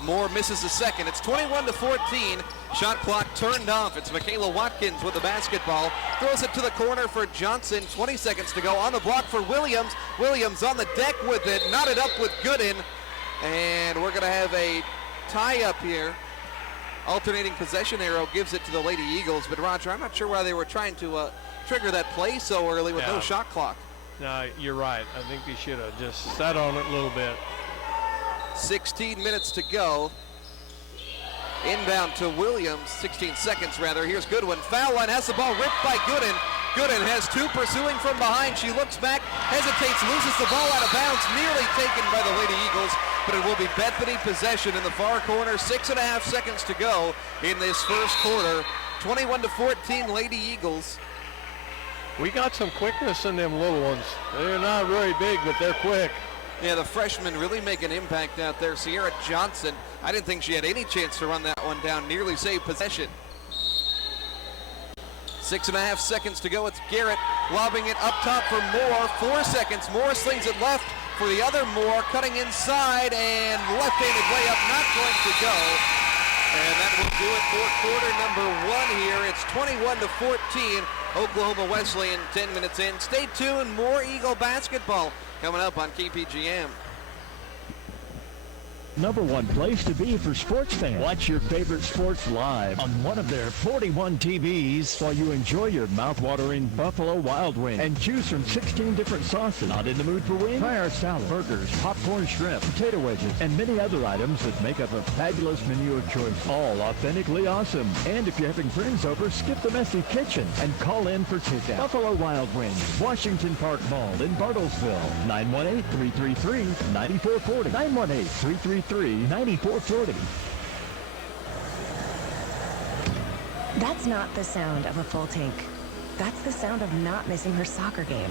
Moore misses the second. It's 21-14. Shot clock turned off. It's Michaela Watkins with the basketball. Throws it to the corner for Johnson. 20 seconds to go. On the block for Williams. Williams on the deck with it. Knotted up with Gooden. And we're going to have a tie-up here. Alternating possession arrow gives it to the Lady Eagles. But, Roger, I'm not sure why they were trying to trigger that play so early with no shot clock. No, you're right. I think they should have just sat on it a little bit. 16 minutes to go. Inbound to Williams, 16 seconds rather. Here's Goodwin. Foul line, has the ball ripped by Gooden. Gooden has 2 pursuing from behind. She looks back, hesitates, loses the ball out of bounds. Nearly taken by the Lady Eagles, but it will be Bethany possession in the far corner. 6.5 seconds to go in this first quarter. 21-14 Lady Eagles. We got some quickness in them little ones. They're not very big, but they're quick. Yeah, the freshmen really make an impact out there. Sierra Johnson, I didn't think she had any chance to run that one down. Nearly saved possession. 6.5 seconds to go. It's Garrett lobbing it up top for Moore. 4 seconds. Moore slings it left for the other Moore. Cutting inside and left-handed layup not going to go. And that will do it for quarter number 1 here. It's 21-14. Oklahoma Wesleyan 10 minutes in. Stay tuned. More Eagle basketball coming up on KPGM. #1 place to be for sports fans. Watch your favorite sports live on one of their 41 TVs while you enjoy your mouth-watering Buffalo Wild Wings and choose from 16 different sauces. Not in the mood for wings? Try our salad, burgers, popcorn shrimp, potato wedges, and many other items that make up a fabulous menu of choice. All authentically awesome. And if you're having friends over, skip the messy kitchen and call in for takeout. Buffalo Wild Wings, Washington Park Mall in Bartlesville. 918-333-9440. 918-333-9440. That's not the sound of a full tank. That's the sound of not missing her soccer game,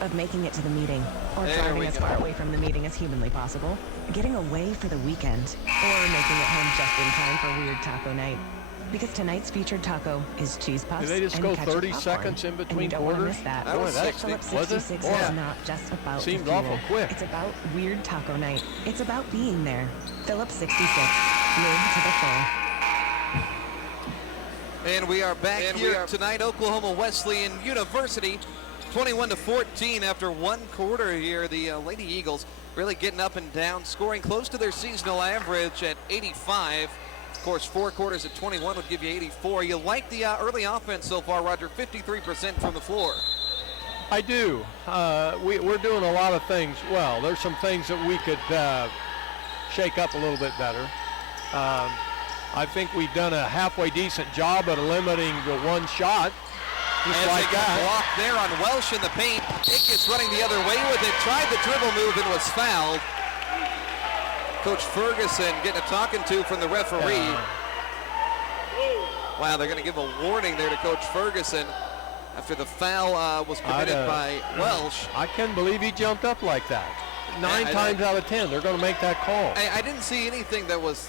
of making it to the meeting, or driving as far away from the meeting as humanly possible, getting away for the weekend, or making it home just in time for weird taco night. Because tonight's featured taco is cheese puffs. Did they just and go ketchup 30 popcorn, seconds in and you between don't want to quarters? miss that. That was 60. Phillips Was it? 66 Yeah. is not just about Seemed the fuel. awful quick. It's about weird taco night. It's about being there. Phillips 66. Live to the full. And we are back here tonight. Oklahoma Wesleyan University, 21-14 after 1 quarter here. The Lady Eagles really getting up and down, scoring close to their seasonal average at 85. Of course, 4 quarters at 21 would give you 84. You like the early offense so far, Roger, 53% from the floor. I do. We're doing a lot of things well. There's some things that we could shake up a little bit better. I think we've done a halfway decent job at limiting the one shot. Just as like they get that. blocked there on Welsh in the paint. Ickes running the other way with it. Tried the dribble move and was fouled. Coach Ferguson getting a talking to from the referee. Wow, they're going to give a warning there to Coach Ferguson after the foul was committed by Welsh. I can't believe he jumped up like that. 9 times out of 10, they're going to make that call. I didn't see anything that was,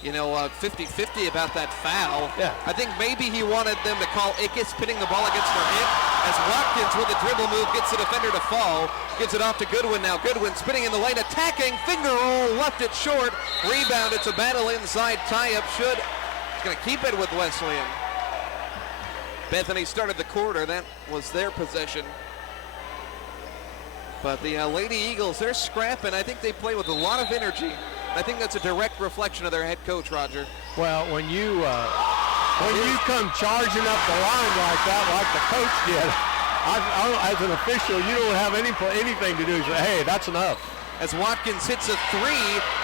50-50 about that foul. Yeah. I think maybe he wanted them to call Ickes pinning the ball against her hip as Watkins with a dribble move gets the defender to fall. Gives it off to Goodwin now. Goodwin spinning in the lane, attacking, finger roll, left it short. Rebound, it's a battle inside. Tie-up should. He's going to keep it with Wesleyan. Bethany started the quarter. That was their possession. But the Lady Eagles, they're scrapping. I think they play with a lot of energy. I think that's a direct reflection of their head coach, Roger. Well, when you come charging up the line like that, like the coach did, as an official, you don't have anything to do. Say, hey, that's enough. As Watkins hits a 3,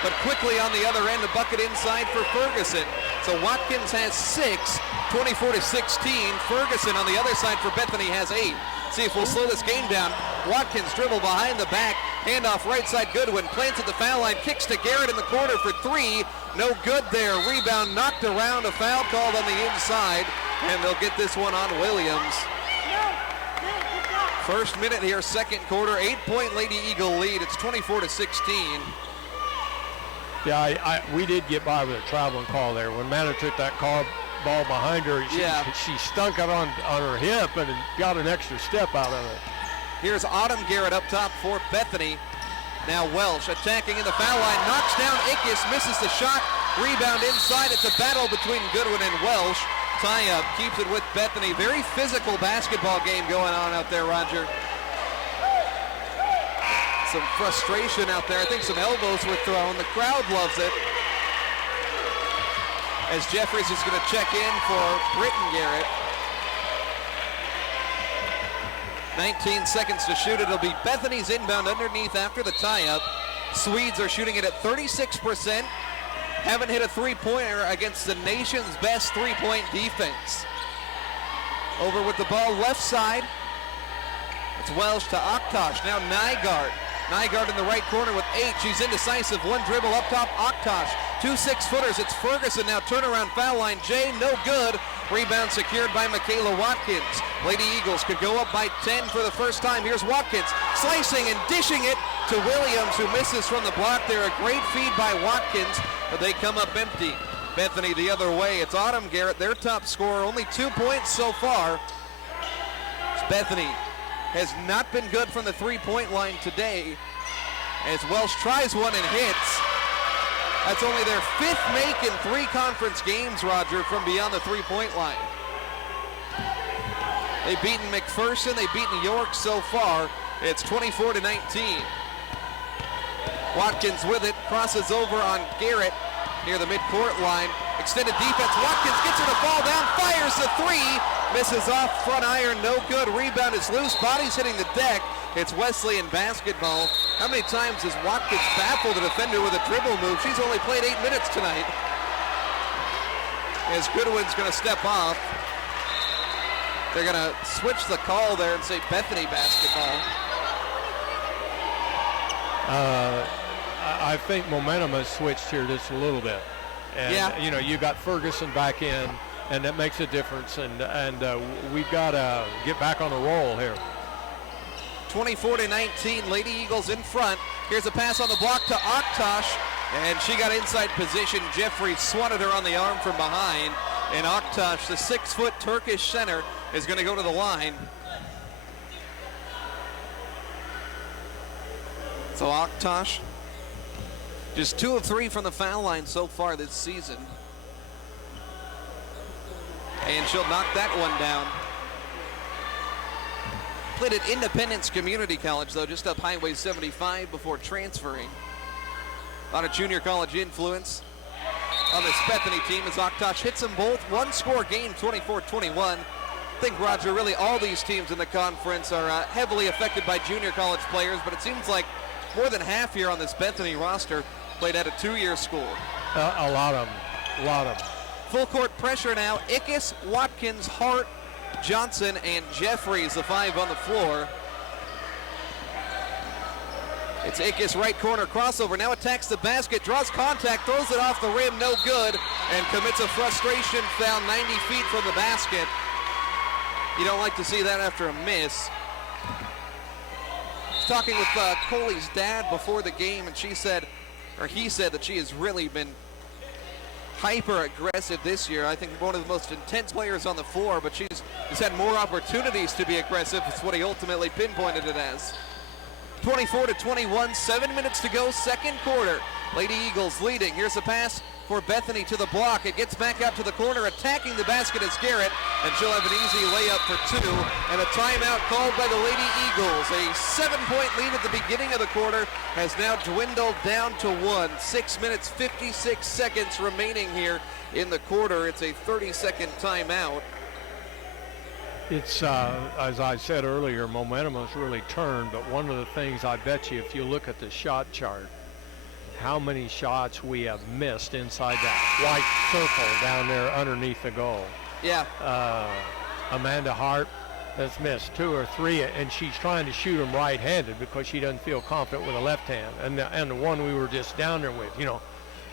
but quickly on the other end, a bucket inside for Ferguson. So Watkins has 6, 24-16. Ferguson on the other side for Bethany has 8. See if we'll slow this game down. Watkins dribble behind the back, handoff right side Goodwin, plants at the foul line, kicks to Garrett in the corner for 3. No good there. Rebound knocked around, a foul called on the inside, and they'll get this one on Williams. First minute here, second quarter, 8-point Lady Eagle lead. It's 24-16. Yeah, we did get by with a traveling call there. When Manna took that ball behind her, she stunk it on her hip and got an extra step out of it. Here's Autumn Garrett up top for Bethany. Now Welsh attacking in the foul line, knocks down Ickes, misses the shot. Rebound inside. It's a battle between Goodwin and Welsh. Tie-up keeps it with Bethany. Very physical basketball game going on out there, Roger. Some frustration out there. I think some elbows were thrown. The crowd loves it. As Jeffries is going to check in for Britton Garrett. 19 seconds to shoot. It'll be Bethany's inbound underneath after the tie-up. Swedes are shooting it at 36%. Haven't hit a three-pointer against the nation's best three-point defense. Over with the ball left side. It's Welsh to Aktosh. Now Nygaard. Nygaard in the right corner with 8. She's indecisive. One dribble up top. Aktosh. 2 6-footers. It's Ferguson now. Turnaround foul line. Jay, no good. Rebound secured by Michaela Watkins. Lady Eagles could go up by 10 for the first time. Here's Watkins slicing and dishing it to Williams, who misses from the block there. A great feed by Watkins, but they come up empty. Bethany the other way. It's Autumn Garrett, their top scorer. Only 2 points so far. Bethany has not been good from the three-point line today, as Welsh tries one and hits. That's only their 5th make in 3 conference games, Roger, from beyond the three-point line. They've beaten McPherson, they've beaten York so far. It's 24-19. Watkins with it, crosses over on Garrett near the midcourt line. Extended defense, Watkins gets her to fall down, fires the 3, misses off front iron, no good. Rebound is loose, body's hitting the deck. It's Wesleyan basketball. How many times has Watkins baffled a defender with a dribble move? She's only played 8 minutes tonight. As Goodwin's going to step off. They're going to switch the call there and say Bethany basketball. I think momentum has switched here just a little bit. And, you got Ferguson back in, and that makes a difference. And we've got to get back on the roll here. 24-19, Lady Eagles in front. Here's a pass on the block to Aktosh, and she got inside position. Jeffrey swatted her on the arm from behind, and Aktosh, the 6-foot Turkish center, is going to go to the line. So Aktosh, just 2 of 3 from the foul line so far this season. And she'll knock that one down. Played at Independence Community College, though, just up Highway 75 before transferring. A lot of junior college influence. on this Bethany team as Oshkosh hits them both. One-score game, 24-21. I think, Roger, really all these teams in the conference are heavily affected by junior college players, but it seems like more than half here on this Bethany roster played at a two-year school. A lot of them. Full court pressure now. Ickes, Watkins, Hart, Johnson, and Jeffries, the five on the floor. It's Ickes, right corner crossover. Now attacks the basket, draws contact, throws it off the rim, no good, and commits a frustration foul 90 feet from the basket. You don't like to see that after a miss. I was talking with Coley's dad before the game, and he said that she has really been hyper aggressive this year. I think one of the most intense players on the floor, but she's had more opportunities to be aggressive. It's what he ultimately pinpointed it as. 24-21, 7 minutes to go, second quarter. Lady Eagles leading. Here's a pass for Bethany to the block. It gets back out to the corner, attacking the basket is Garrett, and she'll have an easy layup for two, and a timeout called by the Lady Eagles. A 7-point lead at the beginning of the quarter has now dwindled down to one. 6 minutes, 56 seconds remaining here in the quarter. It's a 30-second timeout. It's, as I said earlier, momentum has really turned, but one of the things I bet you, if you look at the shot chart, how many shots we have missed inside that white circle down there underneath the goal. Yeah. Amanda Hart has missed 2 or 3, and she's trying to shoot them right-handed because she doesn't feel confident with a left hand. And the one we were just down there with,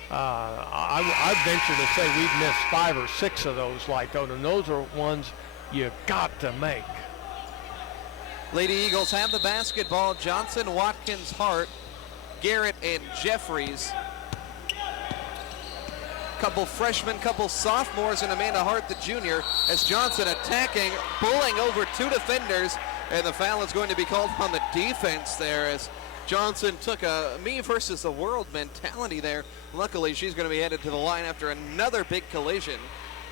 I venture to say we've missed 5 or 6 of those like those, and those are ones you've got to make. Lady Eagles have the basketball. Johnson, Watkins, Hart, Garrett, and Jeffries. Couple freshmen, couple sophomores, and Amanda Hart, the junior, as Johnson attacking, pulling over 2 defenders, and the foul is going to be called on the defense there as Johnson took a me versus the world mentality there. Luckily, she's going to be headed to the line after another big collision.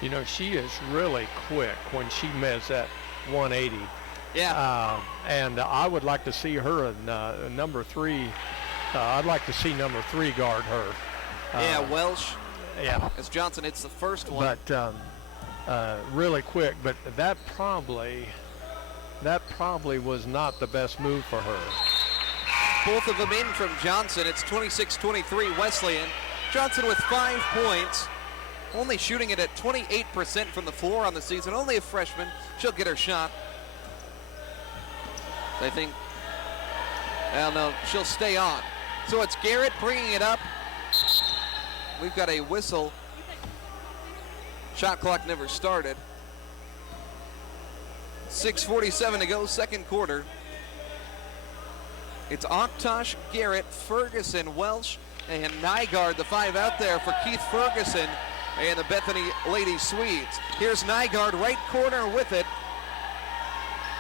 You know, she is really quick when she makes that 180. Yeah. And I would like to see her in number 3. I'd like to see number 3 guard her. Yeah, Welsh. Yeah. As Johnson hits the first one. But really quick. But that probably was not the best move for her. Both of them in from Johnson. It's 26-23 Wesleyan. Johnson with 5 points. Only shooting it at 28% from the floor on the season. Only a freshman. She'll get her shot. I think, well, no, she'll stay on. So it's Garrett bringing it up. We've got a whistle. Shot clock never started. 6:47 to go, second quarter. It's Oshkosh, Garrett, Ferguson, Welsh, and Nygaard, the 5 out there for Keith Ferguson and the Bethany Lady Swedes. Here's Nygaard, right corner with it.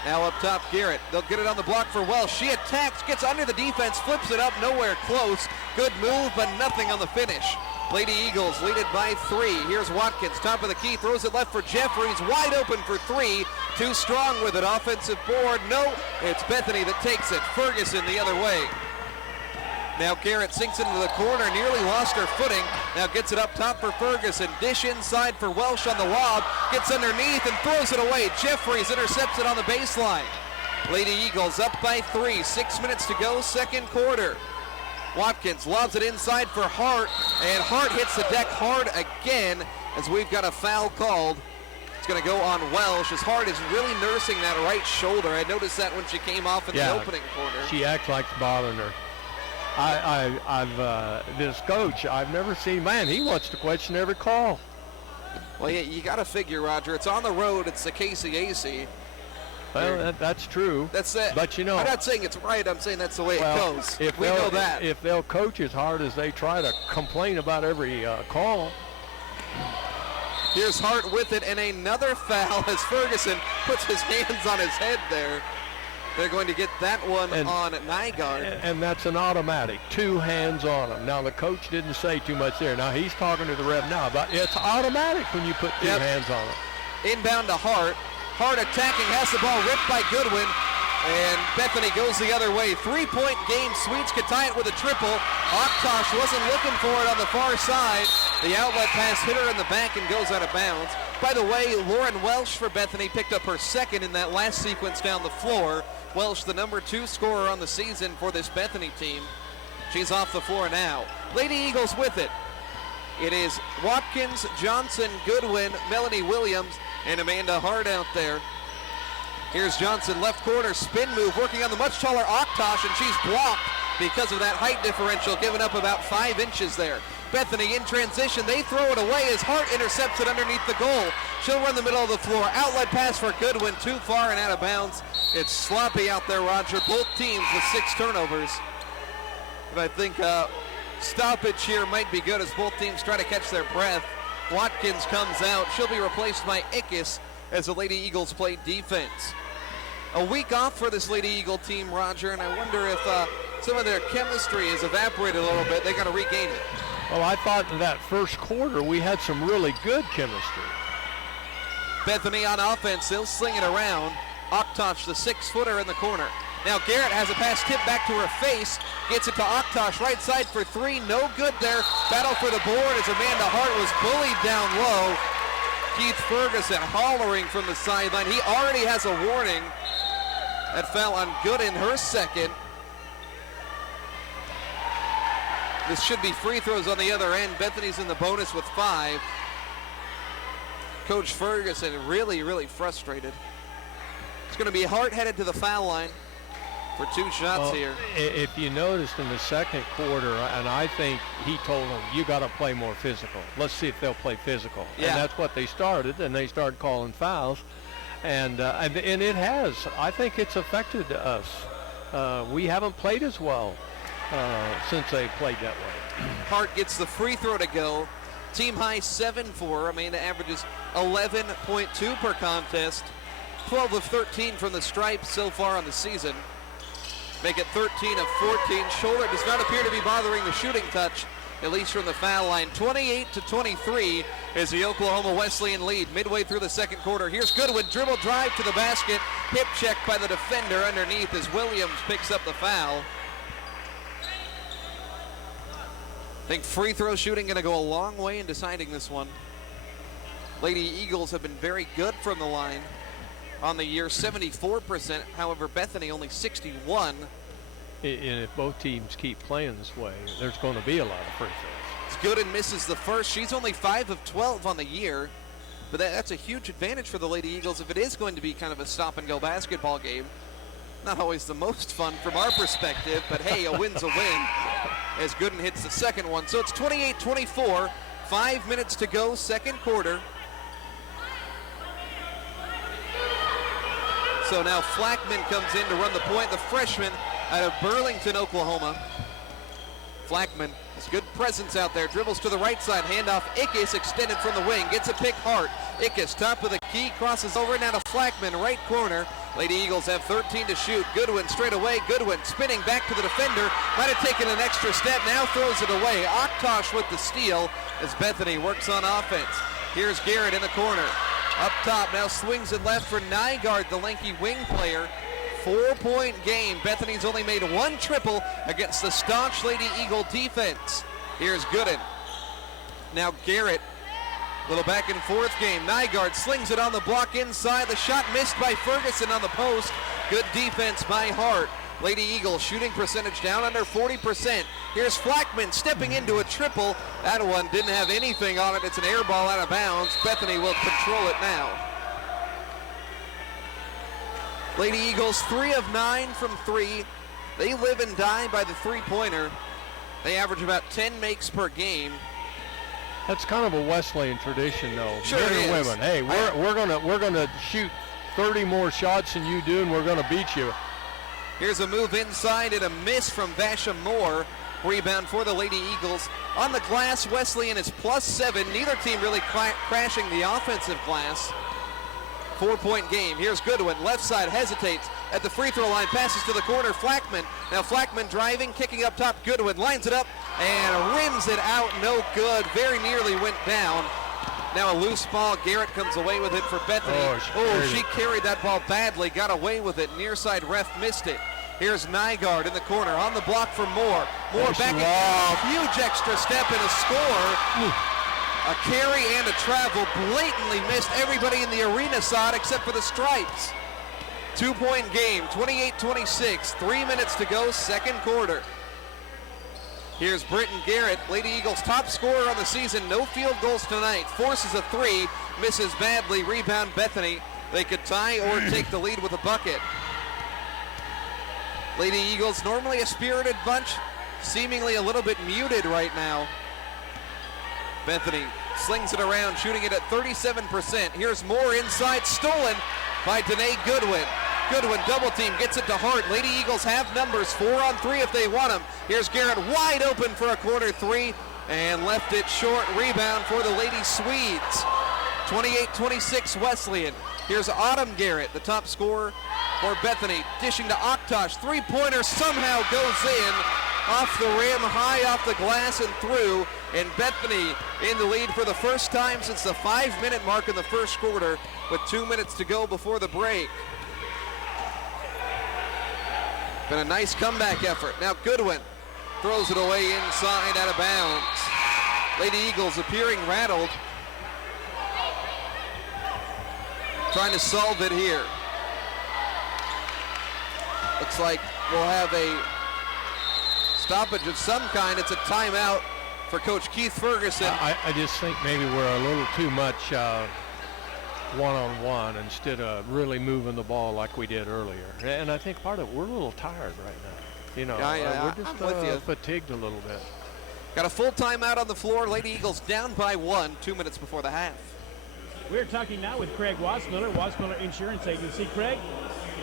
Now up top, Garrett. They'll get it on the block for Welsh. She attacks, gets under the defense, flips it up, nowhere close. Good move, but nothing on the finish. Lady Eagles lead it by 3. Here's Watkins, top of the key, throws it left for Jeffries, wide open for 3. Too strong with it, offensive board. No, it's Bethany that takes it. Ferguson the other way. Now Garrett sinks into the corner, nearly lost her footing. Now gets it up top for Ferguson. Dish inside for Welsh on the lob. Gets underneath and throws it away. Jeffries intercepts it on the baseline. Lady Eagles up by 3. 6 minutes to go, second quarter. Watkins lobs it inside for Hart, and Hart hits the deck hard again as we've got a foul called. It's going to go on Welsh as Hart is really nursing that right shoulder. I noticed that when she came off in the opening quarter. She acts like it's bothering her. This coach, I've never seen, man, he wants to question every call. Well, yeah, you got to figure, Roger, it's on the road, it's the KCAC. Well, that's true. That's it. But you know, I'm not saying it's right, I'm saying that's the way it goes. We know that. If they'll coach as hard as they try to complain about every call. Here's Hart with it, and another foul as Ferguson puts his hands on his head there. They're going to get that one on Nygaard. And that's an automatic. 2 hands on him. Now, the coach didn't say too much there. Now, he's talking to the ref now, but it's automatic when you put 2 hands on him. Inbound to Hart. Hart attacking, has the ball ripped by Goodwin, and Bethany goes the other way. 3-point game. Swedes could tie it with a triple. Oshkosh wasn't looking for it on the far side, The outlet pass hit her in the back and goes out of bounds. By the way, Lauren Welsh for Bethany picked up her second in that last sequence down the floor. Welsh, the number 2 scorer on the season for this Bethany team. She's off the floor now. Lady Eagles with it. It is Watkins, Johnson, Goodwin, Melanie Williams, and Amanda Hart out there. Here's Johnson, left corner, spin move, working on the much taller Aktosh, and she's blocked because of that height differential, giving up about 5 inches there. Bethany in transition, they throw it away as Hart intercepts it underneath the goal. She'll run the middle of the floor. Outlet pass for Goodwin, too far and out of bounds. It's sloppy out there, Roger. Both teams with 6 turnovers. But I think stoppage here might be good as both teams try to catch their breath. Watkins comes out. She'll be replaced by Ickes as the Lady Eagles play defense. A week off for this Lady Eagle team, Roger, and I wonder if some of their chemistry has evaporated a little bit. They got to regain it. Well, I thought in that first quarter we had some really good chemistry. Bethany on offense, they'll sling it around. Aktosh, the 6-footer in the corner. Now Garrett has a pass tipped back to her face, gets it to Aktosh, right side for 3, no good there. Battle for the board as Amanda Hart was bullied down low. Keith Ferguson hollering from the sideline. He already has a warning. That fell on Gooden, her second. This should be free throws on the other end. Bethany's in the bonus with 5. Coach Ferguson really, really frustrated. It's going to be Hart headed to the foul line for 2 shots here. If you noticed in the second quarter, and I think he told them, you got to play more physical. Let's see if they'll play physical. Yeah. And that's what they started, and they started calling fouls. And it has. I think it's affected us. We haven't played as well since they played that way. Hart gets the free throw to go. Team high 7 for her. Amanda averages 11.2 per contest. 12 of 13 from the stripe so far on the season. Make it 13 of 14. Shoulder does not appear to be bothering the shooting touch, at least from the foul line. 28-23 is the Oklahoma Wesleyan lead midway through the second quarter. Here's Goodwin, dribble drive to the basket. Hip check by the defender underneath as Williams picks up the foul. I think free throw shooting going to go a long way in deciding this one. Lady Eagles have been very good from the line on the year, 74%. However, Bethany only 61. And if both teams keep playing this way, there's going to be a lot of free throws. Gooden misses the first. She's only 5 of 12 on the year, but that's a huge advantage for the Lady Eagles if it is going to be kind of a stop-and-go basketball game. Not always the most fun from our perspective, but hey, a win's a win as Gooden hits the second one. So it's 28-24, 5 minutes to go, second quarter. So now Flackman comes in to run the point, the freshman out of Burlington, Oklahoma. Flackman has good presence out there, dribbles to the right side, handoff Ickes extended from the wing, gets a pick Hart. Ickes, top of the key, crosses over now to Flackman, right corner. Lady Eagles have 13 to shoot. Goodwin straight away, Goodwin spinning back to the defender, might have taken an extra step, now throws it away. Aktosh with the steal as Bethany works on offense. Here's Garrett in the corner. Up top, now swings it left for Nygaard, the lanky wing player. 4-point game. Bethany's only made 1 triple against the staunch Lady Eagle defense. Here's Gooden. Now Garrett, little back and forth game. Nygaard slings it on the block inside. The shot missed by Ferguson on the post. Good defense by Hart. Lady Eagles shooting percentage down under 40%. Here's Flackman stepping into a triple. That one didn't have anything on it. It's an air ball out of bounds. Bethany will control it now. Lady Eagles 3 of 9 from 3. They live and die by the three-pointer. They average about 10 makes per game. That's kind of a Wesleyan tradition, though. Sure Men it and is. women. Hey, we're gonna shoot 30 more shots than you do, and we're gonna beat you. Here's a move inside and a miss from Vasha Moore. Rebound for the Lady Eagles. On the glass, Wesleyan is +7. Neither team really crashing the offensive glass. 4-point game. Here's Goodwin. Left side hesitates at the free throw line. Passes to the corner. Flackman. Now Flackman driving, kicking up top. Goodwin lines it up and rims it out. No good. Very nearly went down. Now a loose ball. Garrett comes away with it for Bethany. She carried that ball badly. Got away with it. Near side ref missed it. Here's Nygaard in the corner. On the block for Moore. Moore back again. Huge extra step and a score. A carry and a travel, blatantly missed everybody in the arena side except for the stripes. 2-point game, 28-26, 3 minutes to go, second quarter. Here's Britton Garrett, Lady Eagles' top scorer on the season. No field goals tonight. Forces a three, misses badly. Rebound Bethany. They could tie or take the lead with a bucket. Lady Eagles, normally a spirited bunch, seemingly a little bit muted right now. Bethany slings it around, shooting it at 37%. Here's more inside, stolen by Danae Goodwin. Goodwin double team, gets it to Hart. Lady Eagles have numbers, 4 on 3 if they want them. Here's Garrett wide open for a corner three and left it short. Rebound for the Lady Swedes. 28-26 Wesleyan. Here's Autumn Garrett, the top scorer for Bethany, dishing to Aktosh. Three-pointer somehow goes in, off the rim, high off the glass and through. And Bethany in the lead for the first time since the 5-minute mark in the first quarter with 2 minutes to go before the break. Been a nice comeback effort. Now Goodwin throws it away inside, out of bounds. Lady Eagles appearing rattled. Trying to solve it here. Looks like we'll have a stoppage of some kind. It's a timeout for Coach Keith Ferguson. I just think maybe we're a little too much one-on-one instead of really moving the ball like we did earlier. And I think part of it, we're a little tired right now. You know, we're just fatigued a little bit. Got a full timeout on the floor. Lady Eagles down by 1, 2 minutes before the half. We're talking now with Craig Wassmiller, Wassmiller Insurance Agency. Craig,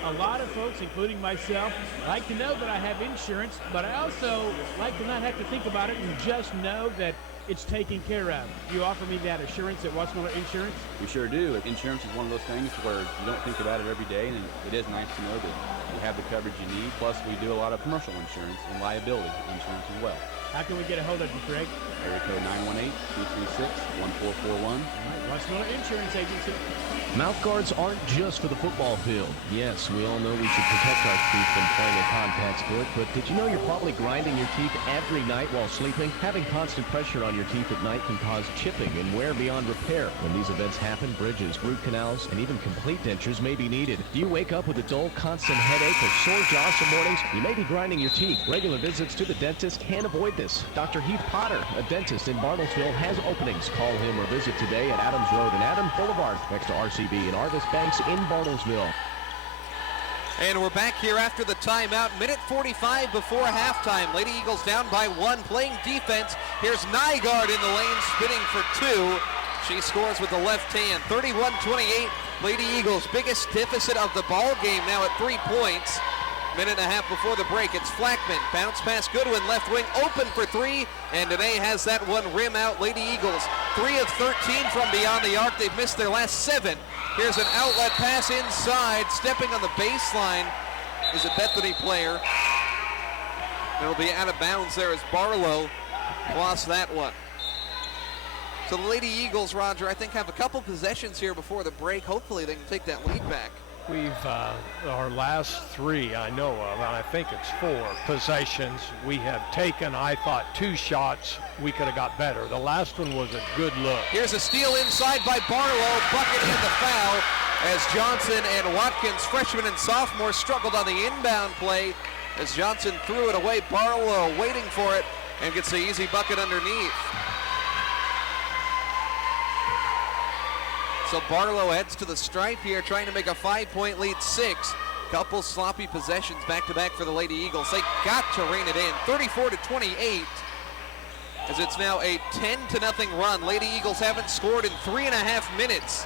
a lot of folks, including myself, like to know that I have insurance, but I also like to not have to think about it and just know that it's taken care of. You offer me that assurance at Wassmiller Insurance? We sure do. Insurance is one of those things where you don't think about it every day, and it is nice to know that you have the coverage you need. Plus, we do a lot of commercial insurance and liability insurance as well. How can we get a hold of you, Craig? Area code 918-236-1441. All right, Wassmiller Insurance Agency. Mouth guards aren't just for the football field. Yes, we all know we should protect our teeth when playing a contact sport, but did you know you're probably grinding your teeth every night while sleeping? Having constant pressure on your teeth at night can cause chipping and wear beyond repair. When these events happen, bridges, root canals, and even complete dentures may be needed. Do you wake up with a dull, constant headache or sore jaw some mornings? You may be grinding your teeth. Regular visits to the dentist can avoid this. Dr. Heath Potter, a dentist in Bartlesville, has openings. Call him or visit today at Adams Road and Adams Boulevard, next to RCB and Arvis Banks in Bartlesville. And we're back here after the timeout. Minute 45 before halftime. Lady Eagles down by 1, playing defense. Here's Nygaard in the lane, spinning for 2. She scores with the left hand. 31-28. Lady Eagles' biggest deficit of the ball game now at 3 points. Minute and a half before the break. It's Flackman. Bounce pass Goodwin. Left wing open for 3. And Danae has that one rim out. Lady Eagles 3 of 13 from beyond the arc. They've missed their last 7. Here's an outlet pass inside. Stepping on the baseline is a Bethany player. It'll be out of bounds there as Barlow lost that one. So the Lady Eagles, Roger, I think have a couple possessions here before the break. Hopefully they can take that lead back. We've, our last 3 I know of, and I think it's 4 possessions, we have taken, I thought, 2 shots we could have got better. The last one was a good look. Here's a steal inside by Barlow, bucket and the foul, as Johnson and Watkins, freshman and sophomore, struggled on the inbound play as Johnson threw it away. Barlow waiting for it and gets the easy bucket underneath. So Barlow heads to the stripe here, trying to make a 5-point lead 6. Couple sloppy possessions back-to-back for the Lady Eagles. They got to rein it in. 34-28, as it's now a 10-0 run. Lady Eagles haven't scored in 3.5 minutes.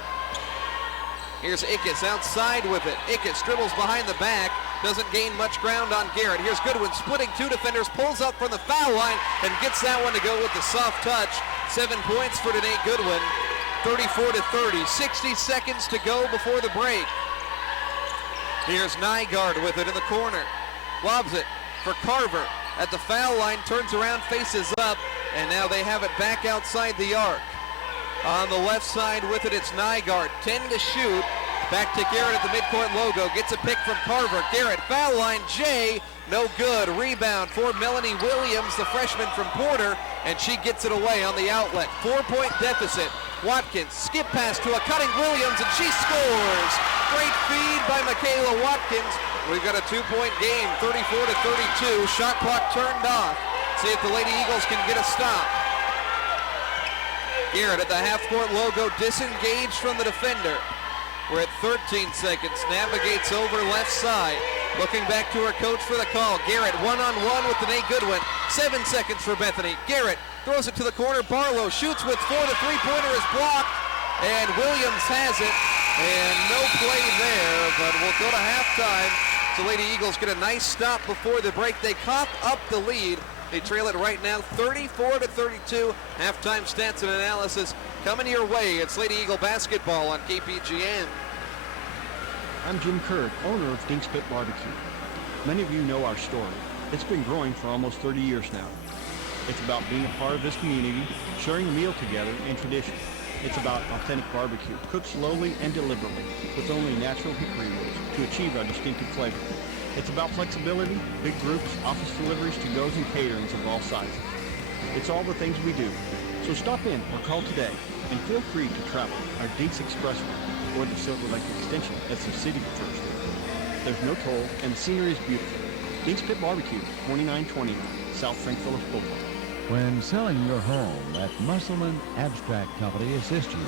Here's Ickes outside with it. Ickes dribbles behind the back, doesn't gain much ground on Garrett. Here's Goodwin splitting 2 defenders, pulls up from the foul line, and gets that one to go with the soft touch. 7 points for Danae Goodwin. 34-30, 60 seconds to go before the break. Here's Nygaard with it in the corner. Lobs it for Carver at the foul line, turns around, faces up, and now they have it back outside the arc. On the left side with it, it's Nygaard. 10 to shoot. Back to Garrett at the midcourt logo. Gets a pick from Carver. Garrett, foul line, Jay, no good. Rebound for Melanie Williams, the freshman from Porter, and she gets it away on the outlet. 4-point deficit. Watkins, skip pass to a cutting Williams, and she scores. Great feed by Michaela Watkins. We've got a 2-point game, 34-32. Shot clock turned off. See if the Lady Eagles can get a stop. Garrett at the half-court logo, disengaged from the defender. We're at 13 seconds, navigates over left side. Looking back to her coach for the call. Garrett one-on-one with Danae Goodwin. 7 seconds for Bethany. Garrett throws it to the corner. Barlow shoots with 4. The three-pointer is blocked, and Williams has it. And no play there, but we'll go to halftime. So Lady Eagles get a nice stop before the break. They cough up the lead. They trail it right now, 34-32. Halftime stats and analysis coming your way. It's Lady Eagle basketball on KPGM. I'm Jim Kirk, owner of Dink's Pit Barbecue. Many of you know our story. It's been growing for almost 30 years now. It's about being a part of this community, sharing a meal together, and tradition. It's about authentic barbecue, cooked slowly and deliberately, with only natural hickory wood to achieve our distinctive flavor. It's about flexibility, big groups, office deliveries, to-goes, and caterings of all sizes. It's all the things we do. So stop in or call today, and feel free to travel our Dink's Expressway or the Silver Lake Extension as the city prefers. There's no toll, and the scenery is beautiful. Dink's Pit Barbecue, 2929 South Frank Phillips Boulevard. When selling your home, let Musselman Abstract Company assist you.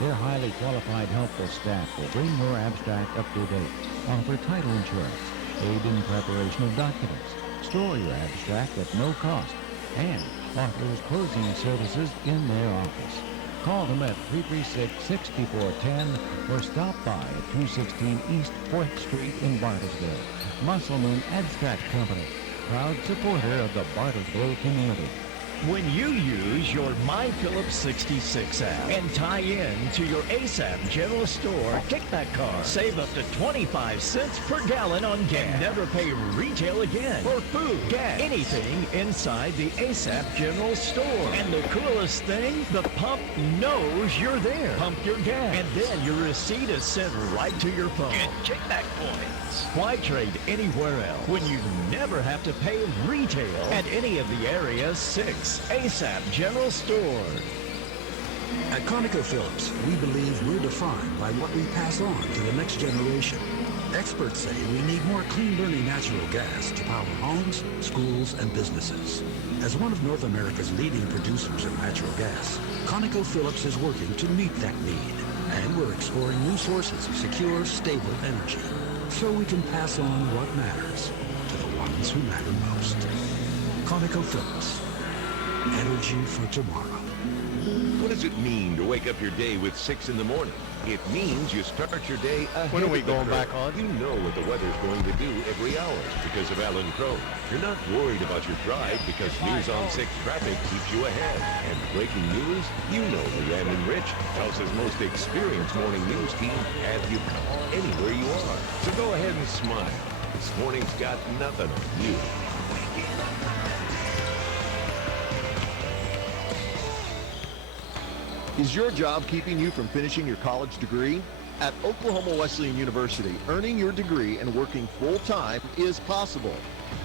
Their highly qualified, helpful staff will bring your abstract up to date, offer title insurance, aid in preparation of documents, store your abstract at no cost, and offers closing services in their office. Call them at 336-6410 or stop by at 216 East 4th Street in Bartlesville. Musselman Abstract Company, proud supporter of the Bartlesville community. When you use your MyPhillips 66 app and tie in to your ASAP General Store kickback card, save up to 25 cents per gallon on gas. And never pay retail again for food, gas, anything inside the ASAP General Store. And the coolest thing, the pump knows you're there. Pump your gas, and then your receipt is sent right to your phone. Get kickback points. Why trade anywhere else when you never have to pay retail at any of the area's 6 ASAP General Stores? At ConocoPhillips, we believe we're defined by what we pass on to the next generation. Experts say we need more clean-burning natural gas to power homes, schools, and businesses. As one of North America's leading producers of natural gas, ConocoPhillips is working to meet that need. And we're exploring new sources of secure, stable energy, so we can pass on what matters to the ones who matter most. ConocoPhillips. Energy for tomorrow. What does it mean to wake up your day with 6 in the morning? It means you start your day ahead When are we of the going curve. back on? You know what the weather's going to do every hour because of Alan Crow. You're not worried about your drive because News on 6 traffic keeps you ahead. And breaking news, you know Luann and Rich, Tulsa's most experienced morning news team, have you covered anywhere you are. So go ahead and smile. This morning's got nothing on you. Is your job keeping you from finishing your college degree? At Oklahoma Wesleyan University, earning your degree and working full-time is possible.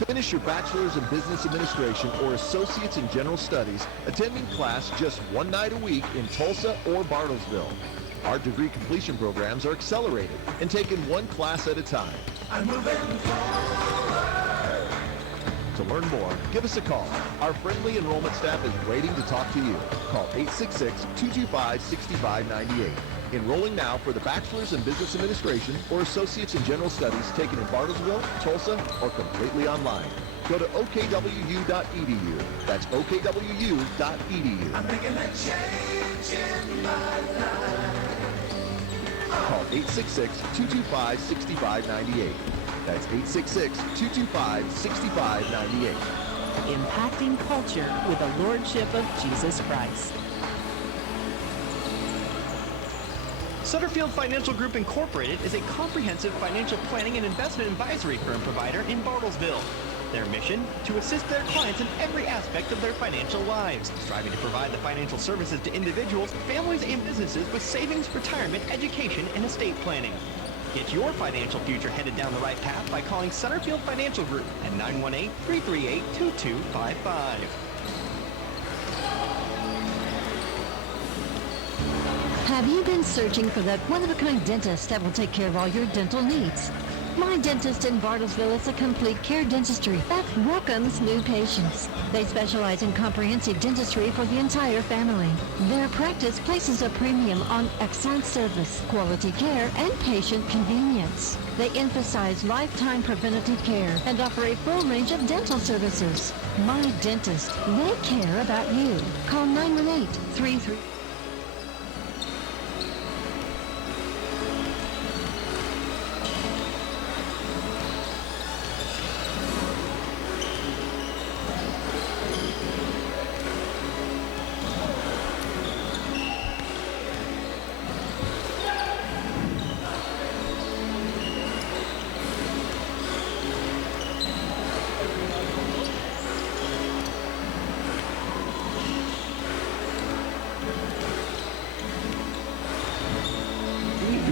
Finish your bachelor's in business administration or associate's in general studies, attending class just one night a week in Tulsa or Bartlesville. Our degree completion programs are accelerated and taken one class at a time. I'm moving forward. To learn more, give us a call. Our friendly enrollment staff is waiting to talk to you. Call 866-225-6598. Enrolling now for the Bachelor's in Business Administration or Associates in General Studies taken in Bartlesville, Tulsa, or completely online. Go to OKWU.edu. That's OKWU.edu. I'm making a change in my life. Call 866-225-6598. That's 866-225-6598. Impacting culture with the Lordship of Jesus Christ. Sutterfield Financial Group Incorporated is a comprehensive financial planning and investment advisory firm provider in Bartlesville. Their mission, to assist their clients in every aspect of their financial lives, striving to provide the financial services to individuals, families, and businesses with savings, retirement, education, and estate planning. Get your financial future headed down the right path by calling Sutterfield Financial Group at 918-338-2255. Have you been searching for that one-of-a-kind dentist that will take care of all your dental needs? My Dentist in Bartlesville is a complete care dentistry that welcomes new patients. They specialize in comprehensive dentistry for the entire family. Their practice places a premium on excellent service, quality care, and patient convenience. They emphasize lifetime preventative care and offer a full range of dental services. My Dentist, they care about you. Call 918-33...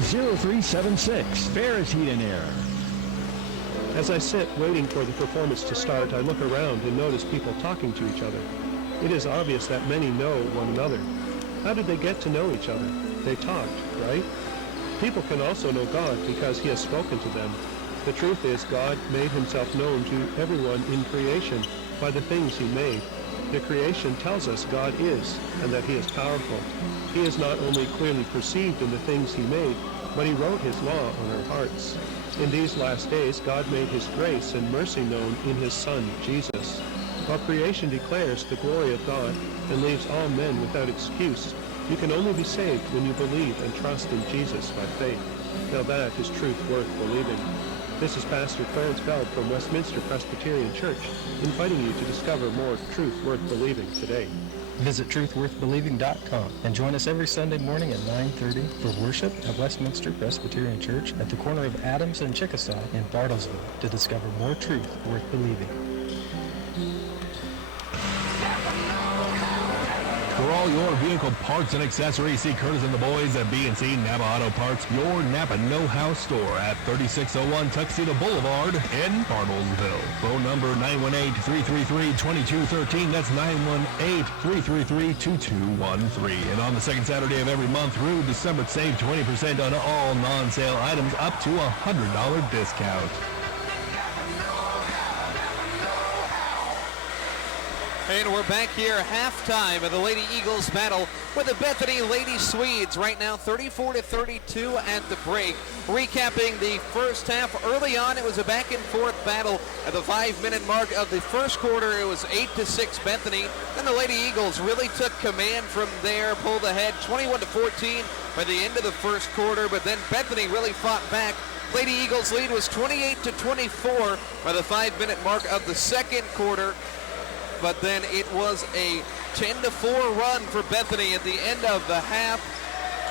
.0376 Ferris Heat and Air. As I sit waiting for the performance to start, I look around and notice people talking to each other. It is obvious that many know one another. How did they get to know each other? They talked, right? People can also know God because he has spoken to them. The truth is, God made himself known to everyone in creation by the things he made. The creation tells us God is, and that he is powerful. He is not only clearly perceived in the things he made, but he wrote his law on our hearts. In these last days, God made his grace and mercy known in his Son, Jesus. While creation declares the glory of God and leaves all men without excuse, you can only be saved when you believe and trust in Jesus by faith. Now that is truth worth believing. This is Pastor Clarence Feld from Westminster Presbyterian Church, inviting you to discover more truth worth believing today. Visit truthworthbelieving.com and join us every Sunday morning at 9:30 for worship at Westminster Presbyterian Church at the corner of Adams and Chickasaw in Bartlesville to discover more truth worth believing. For all your vehicle parts and accessories, see Curtis and the boys at B&C Napa Auto Parts, your Napa know-how store at 3601 Tuxedo Boulevard in Bartlesville. Phone number 918-333-2213. That's 918-333-2213. And on the second Saturday of every month through December, save 20% on all non-sale items up to $100 discount. And we're back here halftime of the Lady Eagles battle with the Bethany Lady Swedes. Right now 34-32 at the break. Recapping the first half, early on it was a back and forth battle. At the 5-minute mark of the first quarter, it was 8-6 Bethany. Then the Lady Eagles really took command from there, pulled ahead 21-14 by the end of the first quarter, but then Bethany really fought back. Lady Eagles lead was 28-24 by the 5-minute mark of the second quarter. But then it was a 10-4 run for Bethany at the end of the half,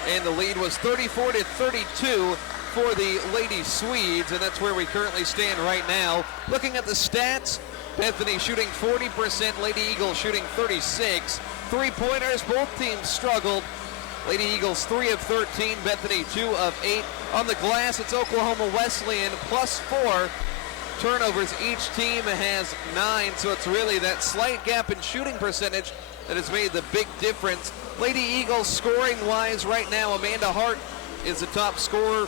and the lead was 34-32 for the Lady Swedes, and that's where we currently stand right now. Looking at the stats, Bethany shooting 40%, Lady Eagles shooting 36. Three-pointers, both teams struggled. Lady Eagles 3 of 13, Bethany 2 of 8. On the glass, it's Oklahoma Wesleyan +4. Turnovers, each team has 9, so it's really that slight gap in shooting percentage that has made the big difference. Lady Eagles scoring-wise right now, Amanda Hart is the top scorer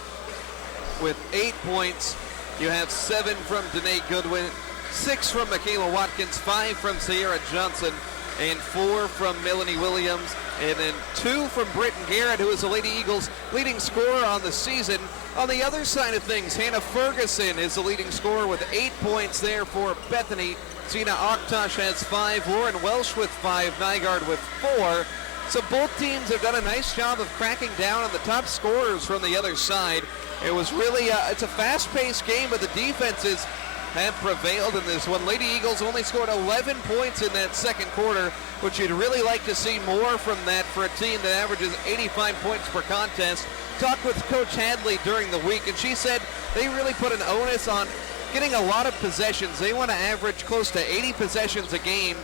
with 8 points. You have 7 from Danae Goodwin, 6 from Michaela Watkins, 5 from Sierra Johnson, and 4 from Melanie Williams, and then 2 from Britton Garrett, who is the Lady Eagles' leading scorer on the season. On the other side of things, Hannah Ferguson is the leading scorer with 8 points there for Bethany. Zena Aktosh has 5, Lauren Welsh with 5, Nygaard with 4. So both teams have done a nice job of cracking down on the top scorers from the other side. It was really, it's a fast-paced game, but the defenses have prevailed in this one. Lady Eagles only scored 11 points in that second quarter, which you'd really like to see more from that for a team that averages 85 points per contest. Talked with Coach Hadley during the week, and she said they really put an onus on getting a lot of possessions. They want to average close to 80 possessions a game.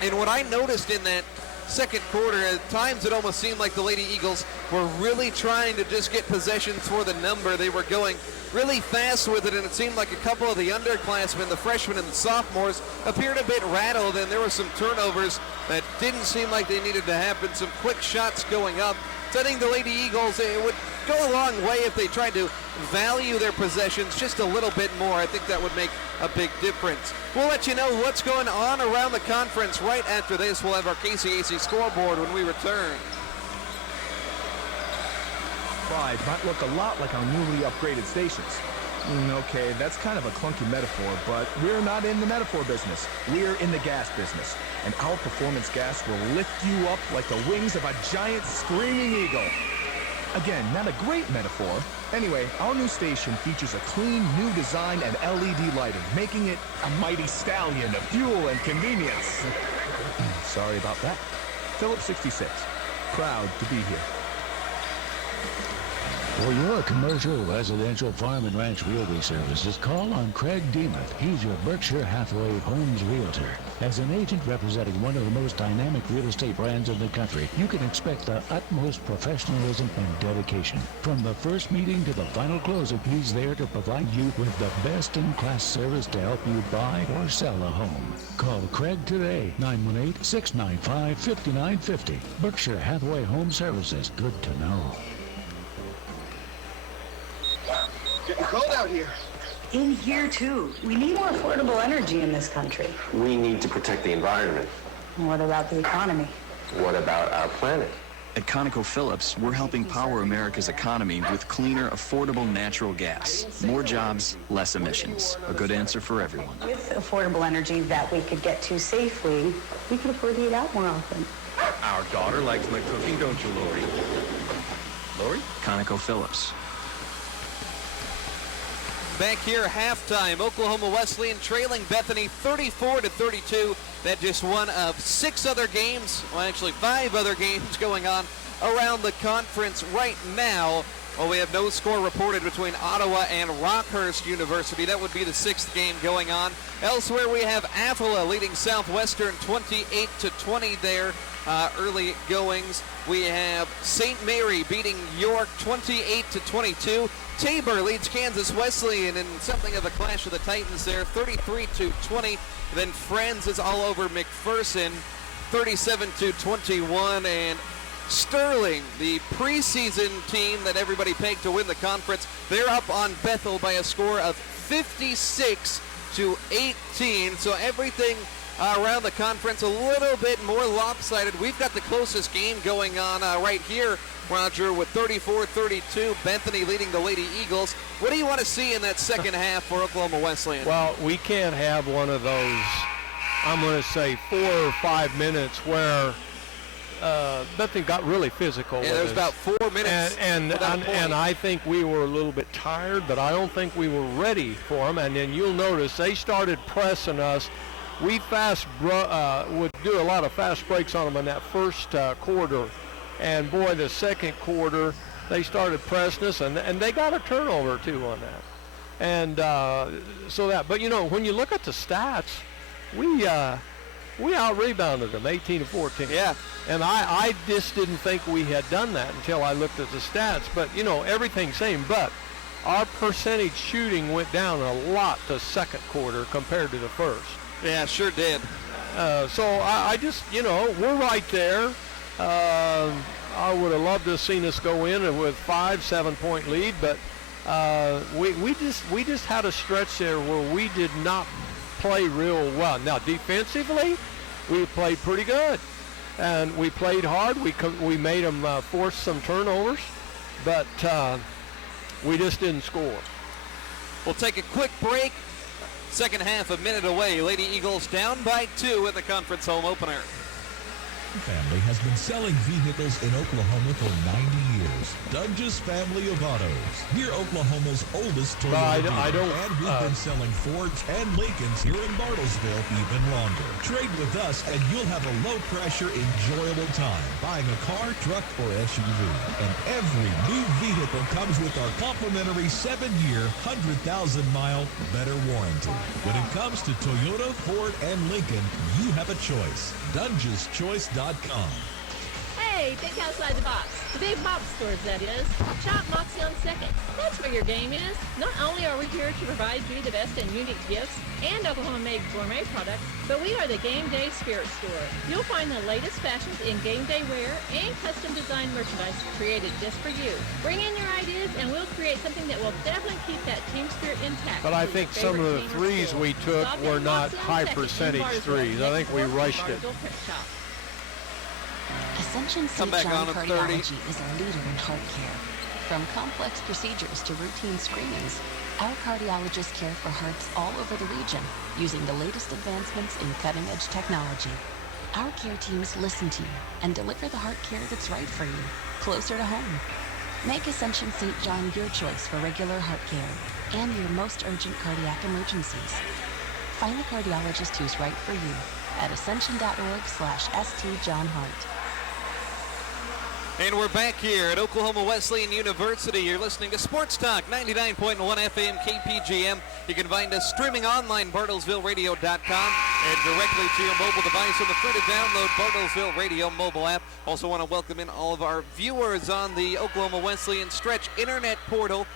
And what I noticed in that second quarter. At times it almost seemed like the Lady Eagles were really trying to just get possessions for the number. They were going really fast with it, and it seemed like a couple of the underclassmen, the freshmen and the sophomores, appeared a bit rattled, and there were some turnovers that didn't seem like they needed to happen, some quick shots going up. So I think the Lady Eagles, it would go a long way if they tried to value their possessions just a little bit more. I think that would make a big difference. We'll let you know what's going on around the conference right after this. We'll have our KCAC scoreboard when we return. Five might look a lot like our newly upgraded stations. Okay, that's kind of a clunky metaphor, but we're not in the metaphor business. We're in the gas business, and our performance gas will lift you up like the wings of a giant screaming eagle. Again, not a great metaphor. Anyway, our new station features a clean new design and LED lighting, making it a mighty stallion of fuel and convenience. Sorry about that. Phillips 66, proud to be here. For your commercial, residential, farm, and ranch realty services, call on Craig Demuth. He's your Berkshire Hathaway Homes Realtor. As an agent representing one of the most dynamic real estate brands in the country, you can expect the utmost professionalism and dedication. From the first meeting to the final closing, he's there to provide you with the best-in-class service to help you buy or sell a home. Call Craig today, 918-695-5950. Berkshire Hathaway Home Services. Good to know. Getting cold out here. In here, too. We need more affordable energy in this country. We need to protect the environment. What about the economy? What about our planet? At ConocoPhillips, we're helping power America's economy with cleaner, affordable natural gas. More jobs, less emissions. A good answer for everyone. With affordable energy that we could get to safely, we could afford to eat out more often. Our daughter likes my cooking, don't you, Lori? Lori? ConocoPhillips. Back here, halftime, Oklahoma Wesleyan trailing Bethany 34-32. That just one of 6 other games, well, actually 5 other games going on around the conference right now. Well, we have no score reported between Ottawa and Rockhurst University. That would be the 6th game going on. Elsewhere, we have Avila leading Southwestern 28-20 there. Early goings. We have St. Mary beating York 28-22. Tabor leads Kansas Wesleyan in something of a clash of the Titans there, 33-20. Then Friends is all over McPherson, 37-21. And Sterling, the preseason team that everybody pegged to win the conference, they're up on Bethel by a score of 56-18. So everything around the conference a little bit more lopsided. We've got the closest game going on right here, Roger, with 34-32. Bethany leading the Lady Eagles. What do you want to see in that second half for Oklahoma Wesleyan? Well, we can't have one of those, I'm going to say, 4 or 5 minutes where Bethany got really physical. Yeah, there was about 4 minutes. And I think we were a little bit tired, but I don't think we were ready for them. And then you'll notice they started pressing us. We would do a lot of fast breaks on them in that first quarter. And, boy, the second quarter, they started pressing us, and they got a turnover, too, on that. And but, you know, when you look at the stats, we out-rebounded them 18-14. Yeah. And I just didn't think we had done that until I looked at the stats. But, you know, everything's same. But our percentage shooting went down a lot the second quarter compared to the first. Yeah, sure did. So I just, you know, we're right there. I would have loved to have seen us go in with 5-7 point lead, but we just had a stretch there where we did not play real well. Now defensively, we played pretty good, and we played hard. We made them force some turnovers, but we just didn't score. We'll take a quick break. Second half a minute away. Lady Eagles down by 2 in the conference home opener. Family has been selling vehicles in Oklahoma for 90 years. Dunge's family of autos. We're Oklahoma's oldest Toyota dealer, and we've been selling Fords and Lincolns here in Bartlesville even longer. Trade with us and you'll have a low-pressure, enjoyable time buying a car, truck, or SUV. And every new vehicle comes with our complimentary 7-year, 100,000-mile better warranty. When it comes to Toyota, Ford, and Lincoln, you have a choice. Dunge'sChoice.com. WBB.com. Hey, think outside the box. The big box stores, that is. Shop Moxie on 2nd. That's where your game is. Not only are we here to provide you the best and unique gifts and Oklahoma-made gourmet products, but we are the Game Day Spirit Store. You'll find the latest fashions in game day wear and custom designed merchandise created just for you. Bring in your ideas and we'll create something that will definitely keep that team spirit intact. But I think some of the threes we took were not high percentage threes. I think we rushed it. Ascension St. John Cardiology is a leader in heart care. From complex procedures to routine screenings, our cardiologists care for hearts all over the region using the latest advancements in cutting-edge technology. Our care teams listen to you and deliver the heart care that's right for you, closer to home. Make Ascension St. John your choice for regular heart care and your most urgent cardiac emergencies. Find the cardiologist who's right for you at ascension.org/stjohnhart. And we're back here at Oklahoma Wesleyan University. You're listening to Sports Talk 99.1 FM KPGM. You can find us streaming online, BartlesvilleRadio.com, and directly to your mobile device on the free-to-download Bartlesville Radio mobile app. Also want to welcome in all of our viewers on the Oklahoma Wesleyan Stretch Internet portal.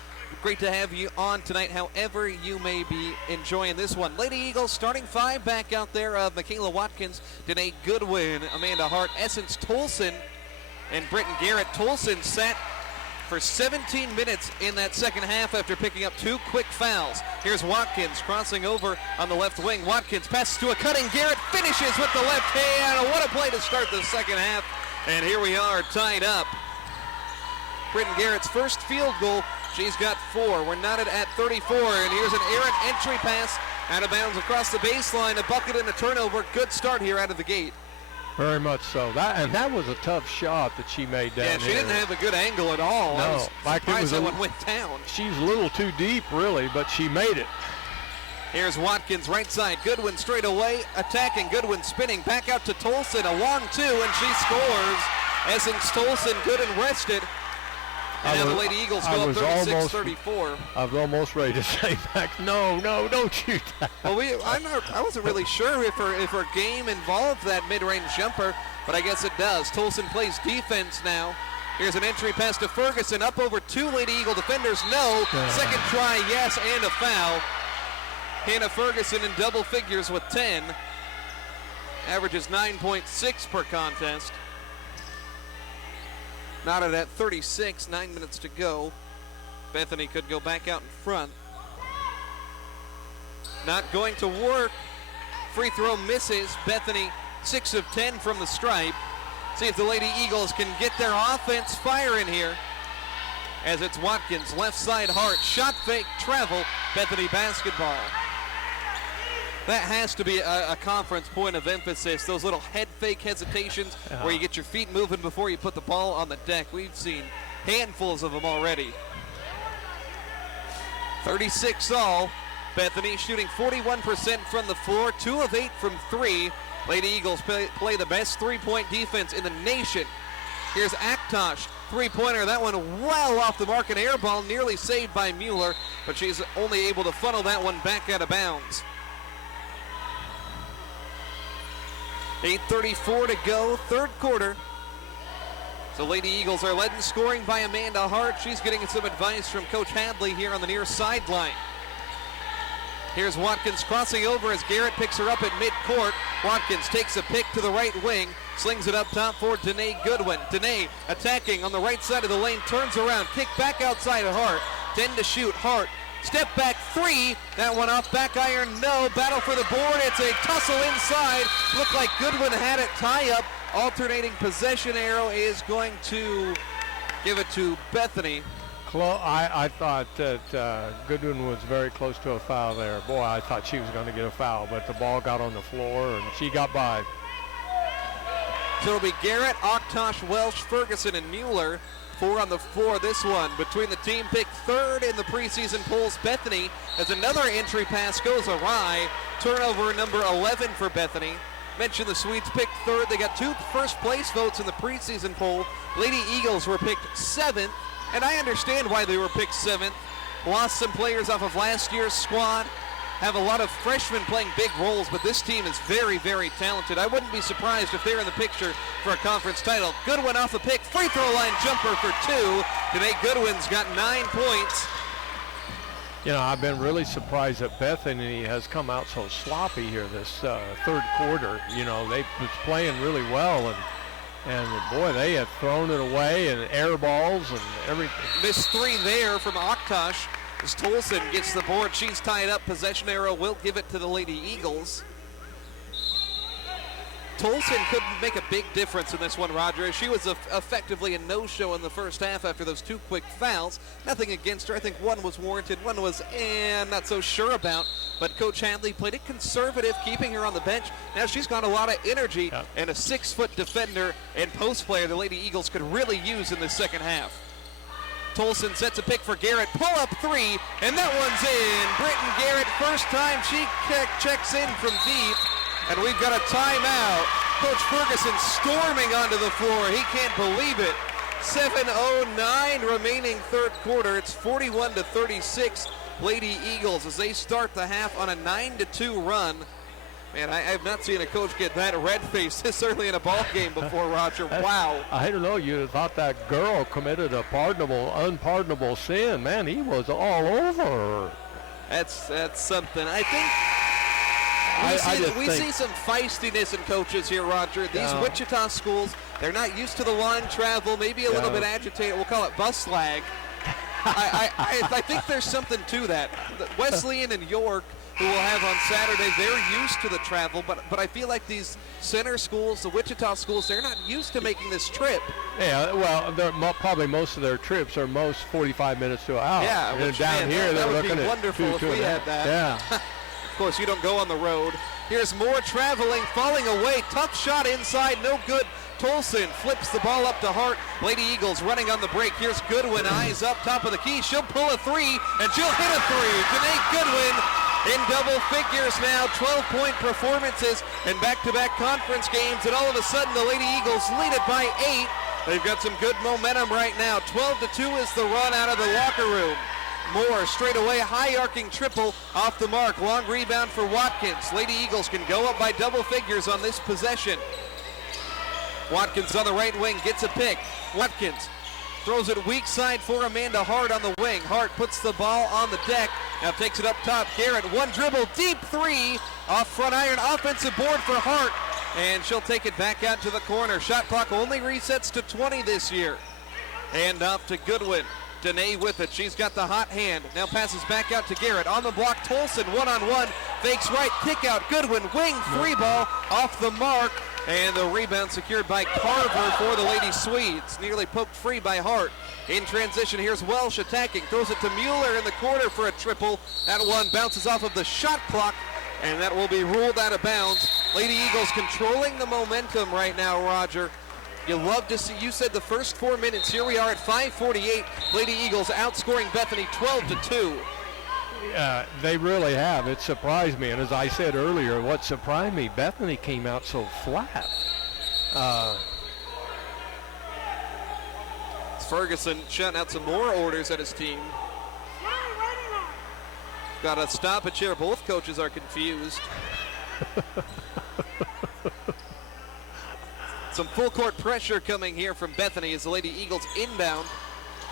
Great to have you on tonight, however you may be enjoying this one. Lady Eagles starting 5 back out there of Michaela Watkins, Danae Goodwin, Amanda Hart, Essence Tolson, and Britton Garrett. Tolson sat for 17 minutes in that second half after picking up 2 quick fouls. Here's Watkins crossing over on the left wing. Watkins passes to a cutting. Garrett finishes with the left hand. What a play to start the second half. And here we are tied up. Britton Garrett's first field goal. She's got 4. We're knotted at 34. And here's an errant entry pass out of bounds across the baseline. A bucket and a turnover. Good start here out of the gate. Very much so. That was a tough shot that she made down there. Yeah, she didn't have a good angle at all. No, I was surprised that one went down. She's a little too deep, really, but she made it. Here's Watkins, right side. Goodwin straight away, attacking. Goodwin spinning, back out to Tolson. A long 2, and she scores. Essence Tolson good and rested. And now the Lady Eagles go up 36-34. I was almost ready to say back, no, don't shoot that. Well, I wasn't really sure if her game involved that mid-range jumper, but I guess it does. Tolson plays defense now. Here's an entry pass to Ferguson, up over 2 Lady Eagle defenders, no. Second try, yes, and a foul. Hannah Ferguson in double figures with 10. Averages 9.6 per contest. Knotted at 36, 9 minutes to go. Bethany could go back out in front. Not going to work. Free throw misses. Bethany 6 of 10 from the stripe. See if the Lady Eagles can get their offense firing here. As it's Watkins, left side Hart, shot fake, travel, Bethany basketball. That has to be a conference point of emphasis, those little head fake hesitations where you get your feet moving before you put the ball on the deck. We've seen handfuls of them already. 36 all. Bethany shooting 41% from the floor, 2 of 8 from 3. Lady Eagles play the best three-point defense in the nation. Here's Aktosh, three-pointer. That one well off the mark, an air ball nearly saved by Mueller, but she's only able to funnel that one back out of bounds. 8:34 to go, third quarter. So Lady Eagles are led in scoring by Amanda Hart. She's getting some advice from Coach Hadley here on the near sideline. Here's Watkins crossing over as Garrett picks her up at midcourt. Watkins takes a pick to the right wing, slings it up top for Danae Goodwin. Danae attacking on the right side of the lane, turns around, kick back outside of Hart. 10 to shoot, Hart. Step back 3, that one off back iron, no. Battle for the board, it's a tussle inside. Looked like Goodwin had it tie up. Alternating possession arrow is going to give it to Bethany. I thought that Goodwin was very close to a foul there. Boy, I thought she was going to get a foul, but the ball got on the floor and she got by. So it'll be Garrett, Aktosh, Welsh, Ferguson, and Mueller. 4 on the floor this one. Between the team picked third in the preseason polls, Bethany, as another entry pass goes awry. Turnover number 11 for Bethany. Mentioned the Swedes picked third. They got 2 first place votes in the preseason poll. Lady Eagles were picked 7th, and I understand why they were picked 7th. Lost some players off of last year's squad. have a lot of freshmen playing big roles, but this team is very, very talented. I wouldn't be surprised if they're in the picture for a conference title. Goodwin off the pick, free throw line jumper for 2. Danae Goodwin's got 9 points. You know, I've been really surprised that Bethany has come out so sloppy here this third quarter. You know, they was playing really well, and boy, they have thrown it away and air balls and everything. Missed 3 there from Aktosh as Tolson gets the board. She's tied up. Possession arrow will give it to the Lady Eagles. Tolson couldn't make a big difference in this one, Roger. She was effectively a no-show in the first half after those 2 quick fouls. Nothing against her. I think one was warranted, one was not so sure about. But Coach Hadley played it conservative, keeping her on the bench. Now she's got a lot of energy and a 6-foot defender and post player the Lady Eagles could really use in the second half. Tolson sets a pick for Garrett. Pull up 3, and that one's in. Britton Garrett, first time she checks in from deep. And we've got a timeout. Coach Ferguson storming onto the floor. He can't believe it. 7:09 remaining third quarter. It's 41-36 Lady Eagles as they start the half on a 9-2 run. Man, I have not seen a coach get that red-faced this early in a ball game before, Roger. Wow. I don't know. You thought that girl committed a unpardonable sin. Man, he was all over her. That's something. I think we see some feistiness in coaches here, Roger. These Wichita schools, they're not used to the line travel, maybe a little bit agitated. We'll call it bus lag. I think there's something to that. Wesleyan and York, who we'll have on Saturday, they're used to the travel, but I feel like these center schools, the Wichita schools, they're not used to making this trip. Yeah, well, probably most of their trips are 45 minutes to an hour. Yeah, and down here they're looking at that would be wonderful if we had that. Yeah. Of course, you don't go on the road. Here's more traveling, falling away. Tough shot inside, no good. Tolson flips the ball up to Hart. Lady Eagles running on the break. Here's Goodwin, eyes up, top of the key. She'll pull a 3, and she'll hit a 3. Danae Goodwin in double figures now, 12-point performances in back-to-back conference games, and all of a sudden the Lady Eagles lead it by 8. They've got some good momentum right now. 12-2 is the run out of the locker room. Moore straight away, high arcing triple off the mark. Long rebound for Watkins. Lady Eagles can go up by double figures on this possession. Watkins on the right wing gets a pick. Watkins throws it weak side for Amanda Hart on the wing. Hart puts the ball on the deck. Now takes it up top. Garrett, one dribble, deep 3 off front iron. Offensive board for Hart. And she'll take it back out to the corner. Shot clock only resets to 20 this year. Hand off to Goodwin. Danae with it. She's got the hot hand. Now passes back out to Garrett. On the block, Tolson one-on-one. Fakes right, kick out. Goodwin, wing 3 ball off the mark. And the rebound secured by Carver for the Lady Swedes. Nearly poked free by Hart. In transition, here's Welsh attacking. Throws it to Mueller in the corner for a triple. That one bounces off of the shot clock. And that will be ruled out of bounds. Lady Eagles controlling the momentum right now, Roger. You love to see, you said the first 4 minutes. Here we are at 5:48. Lady Eagles outscoring Bethany 12-2. They really have. It surprised me. And as I said earlier, what surprised me, Bethany came out so flat. Ferguson shutting out some more orders at his team. Got a stoppage here. Both coaches are confused. Some full court pressure coming here from Bethany as the Lady Eagles inbound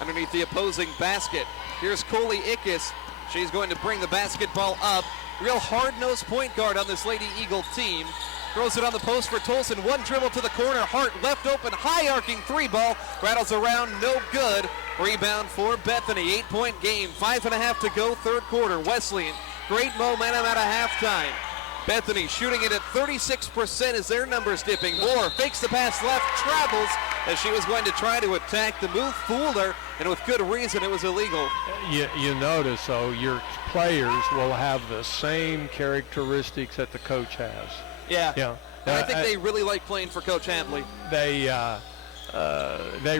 underneath the opposing basket. Here's Coley Ickes. She's going to bring the basketball up. Real hard-nosed point guard on this Lady Eagle team. Throws it on the post for Tolson. One dribble to the corner. Hart left open. High arcing 3 ball. Rattles around. No good. Rebound for Bethany. 8-point game. 5.5 to go. Third quarter. Wesleyan. Great momentum out of halftime. Bethany shooting it at 36% as their numbers dipping. Moore fakes the pass left, travels as she was going to try to attack. The move fooled her, and with good reason it was illegal. You notice, though, your players will have the same characteristics that the coach has. Yeah. And I think they really like playing for Coach Hadley. They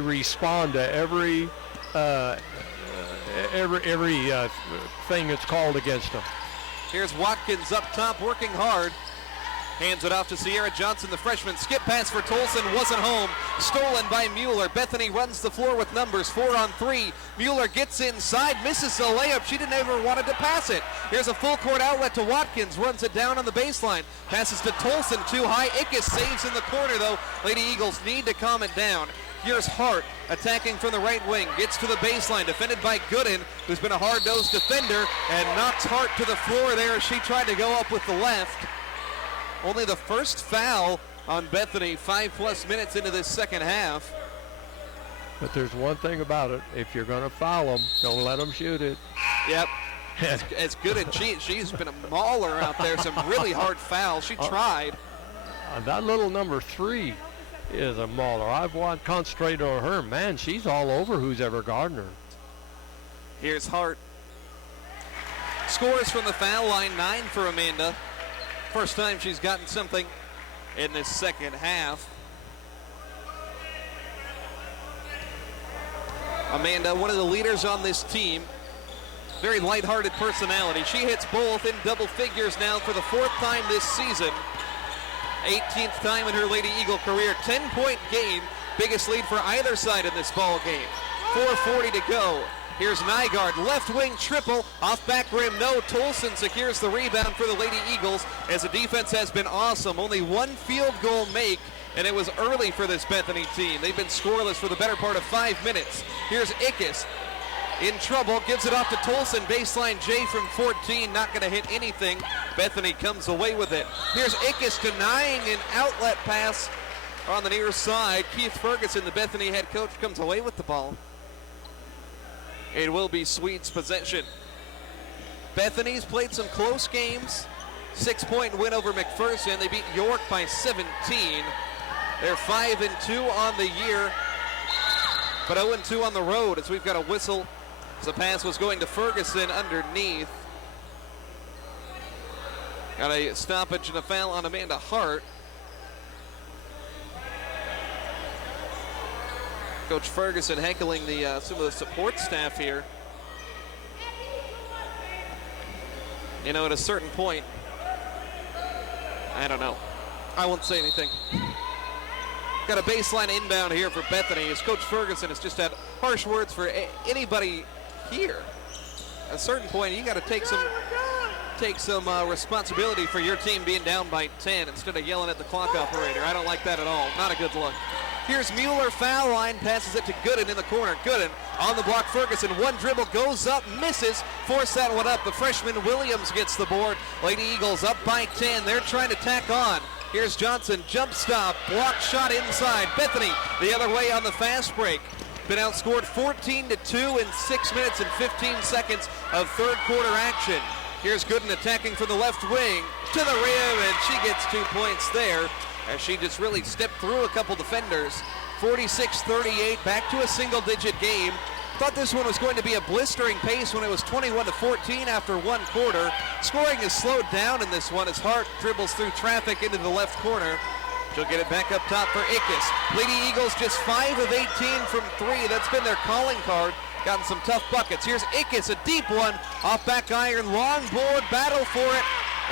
respond to every thing that's called against them. Here's Watkins up top, working hard. Hands it off to Sierra Johnson, the freshman. Skip pass for Tolson, wasn't home. Stolen by Mueller. Bethany runs the floor with numbers, 4-on-3. Mueller gets inside, misses the layup. She didn't ever wanted to pass it. Here's a full court outlet to Watkins, runs it down on the baseline. Passes to Tolson, too high. Ickes saves in the corner, though. Lady Eagles need to calm it down. Here's Hart attacking from the right wing. Gets to the baseline, defended by Gooden, who's been a hard-nosed defender, and knocks Hart to the floor there as she tried to go up with the left. Only the first foul on Bethany 5+ minutes into this second half. But there's one thing about it. If you're going to foul them, don't let them shoot it. Yep. As good as she's been a mauler out there. Some really hard fouls. She tried. That little number 3 is a mauler. I've concentrated on her. Man, she's all over who's ever guarding her. Here's Hart. Scores from the foul line, 9 for Amanda. First time she's gotten something in this second half. Amanda, one of the leaders on this team. Very lighthearted personality. She hits both in double figures now for the 4th time this season. 18th time in her Lady Eagle career. 10-point game. Biggest lead for either side in this ball game. 4:40 to go. Here's Nygaard, left wing triple, off back rim, no. Tolson secures the rebound for the Lady Eagles as the defense has been awesome. Only one field goal make, and it was early for this Bethany team. They've been scoreless for the better part of 5 minutes. Here's Ickes, in trouble, gives it off to Tolson, baseline J from 14, not gonna hit anything. Bethany comes away with it. Here's Ickes denying an outlet pass on the near side. Keith Ferguson, the Bethany head coach, comes away with the ball. It will be Swedes' possession. Bethany's played some close games. 6-point win over McPherson. They beat York by 17. They're 5-2 on the year, but 0-2 on the road as we've got a whistle. The pass was going to Ferguson underneath. Got a stoppage and a foul on Amanda Hart. Coach Ferguson heckling some of the support staff here. You know, at a certain point, I don't know. I won't say anything. Got a baseline inbound here for Bethany as Coach Ferguson has just had harsh words for anybody here. At a certain point, you got to take some responsibility for your team being down by 10 instead of yelling at the clock operator. I don't like that at all. Not a good look. Here's Mueller, foul line, passes it to Gooden in the corner. Gooden on the block, Ferguson, one dribble, goes up, misses, force that one up. The freshman Williams gets the board. Lady Eagles up by 10. They're trying to tack on. Here's Johnson, jump stop, block shot inside. Bethany the other way on the fast break. Been outscored 14-2 in 6 minutes and 15 seconds of third quarter action. Here's Gooden attacking from the left wing to the rim, and she gets 2 points there as she just really stepped through a couple defenders. 46-38, back to a single-digit game. Thought this one was going to be a blistering pace when it was 21-14 after one quarter. Scoring is slowed down in this one as Hart dribbles through traffic into the left corner. She'll get it back up top for Ickes. Lady Eagles just 5 of 18 from 3. That's been their calling card. Gotten some tough buckets. Here's Ickes, a deep one. Off back iron, long board, battle for it.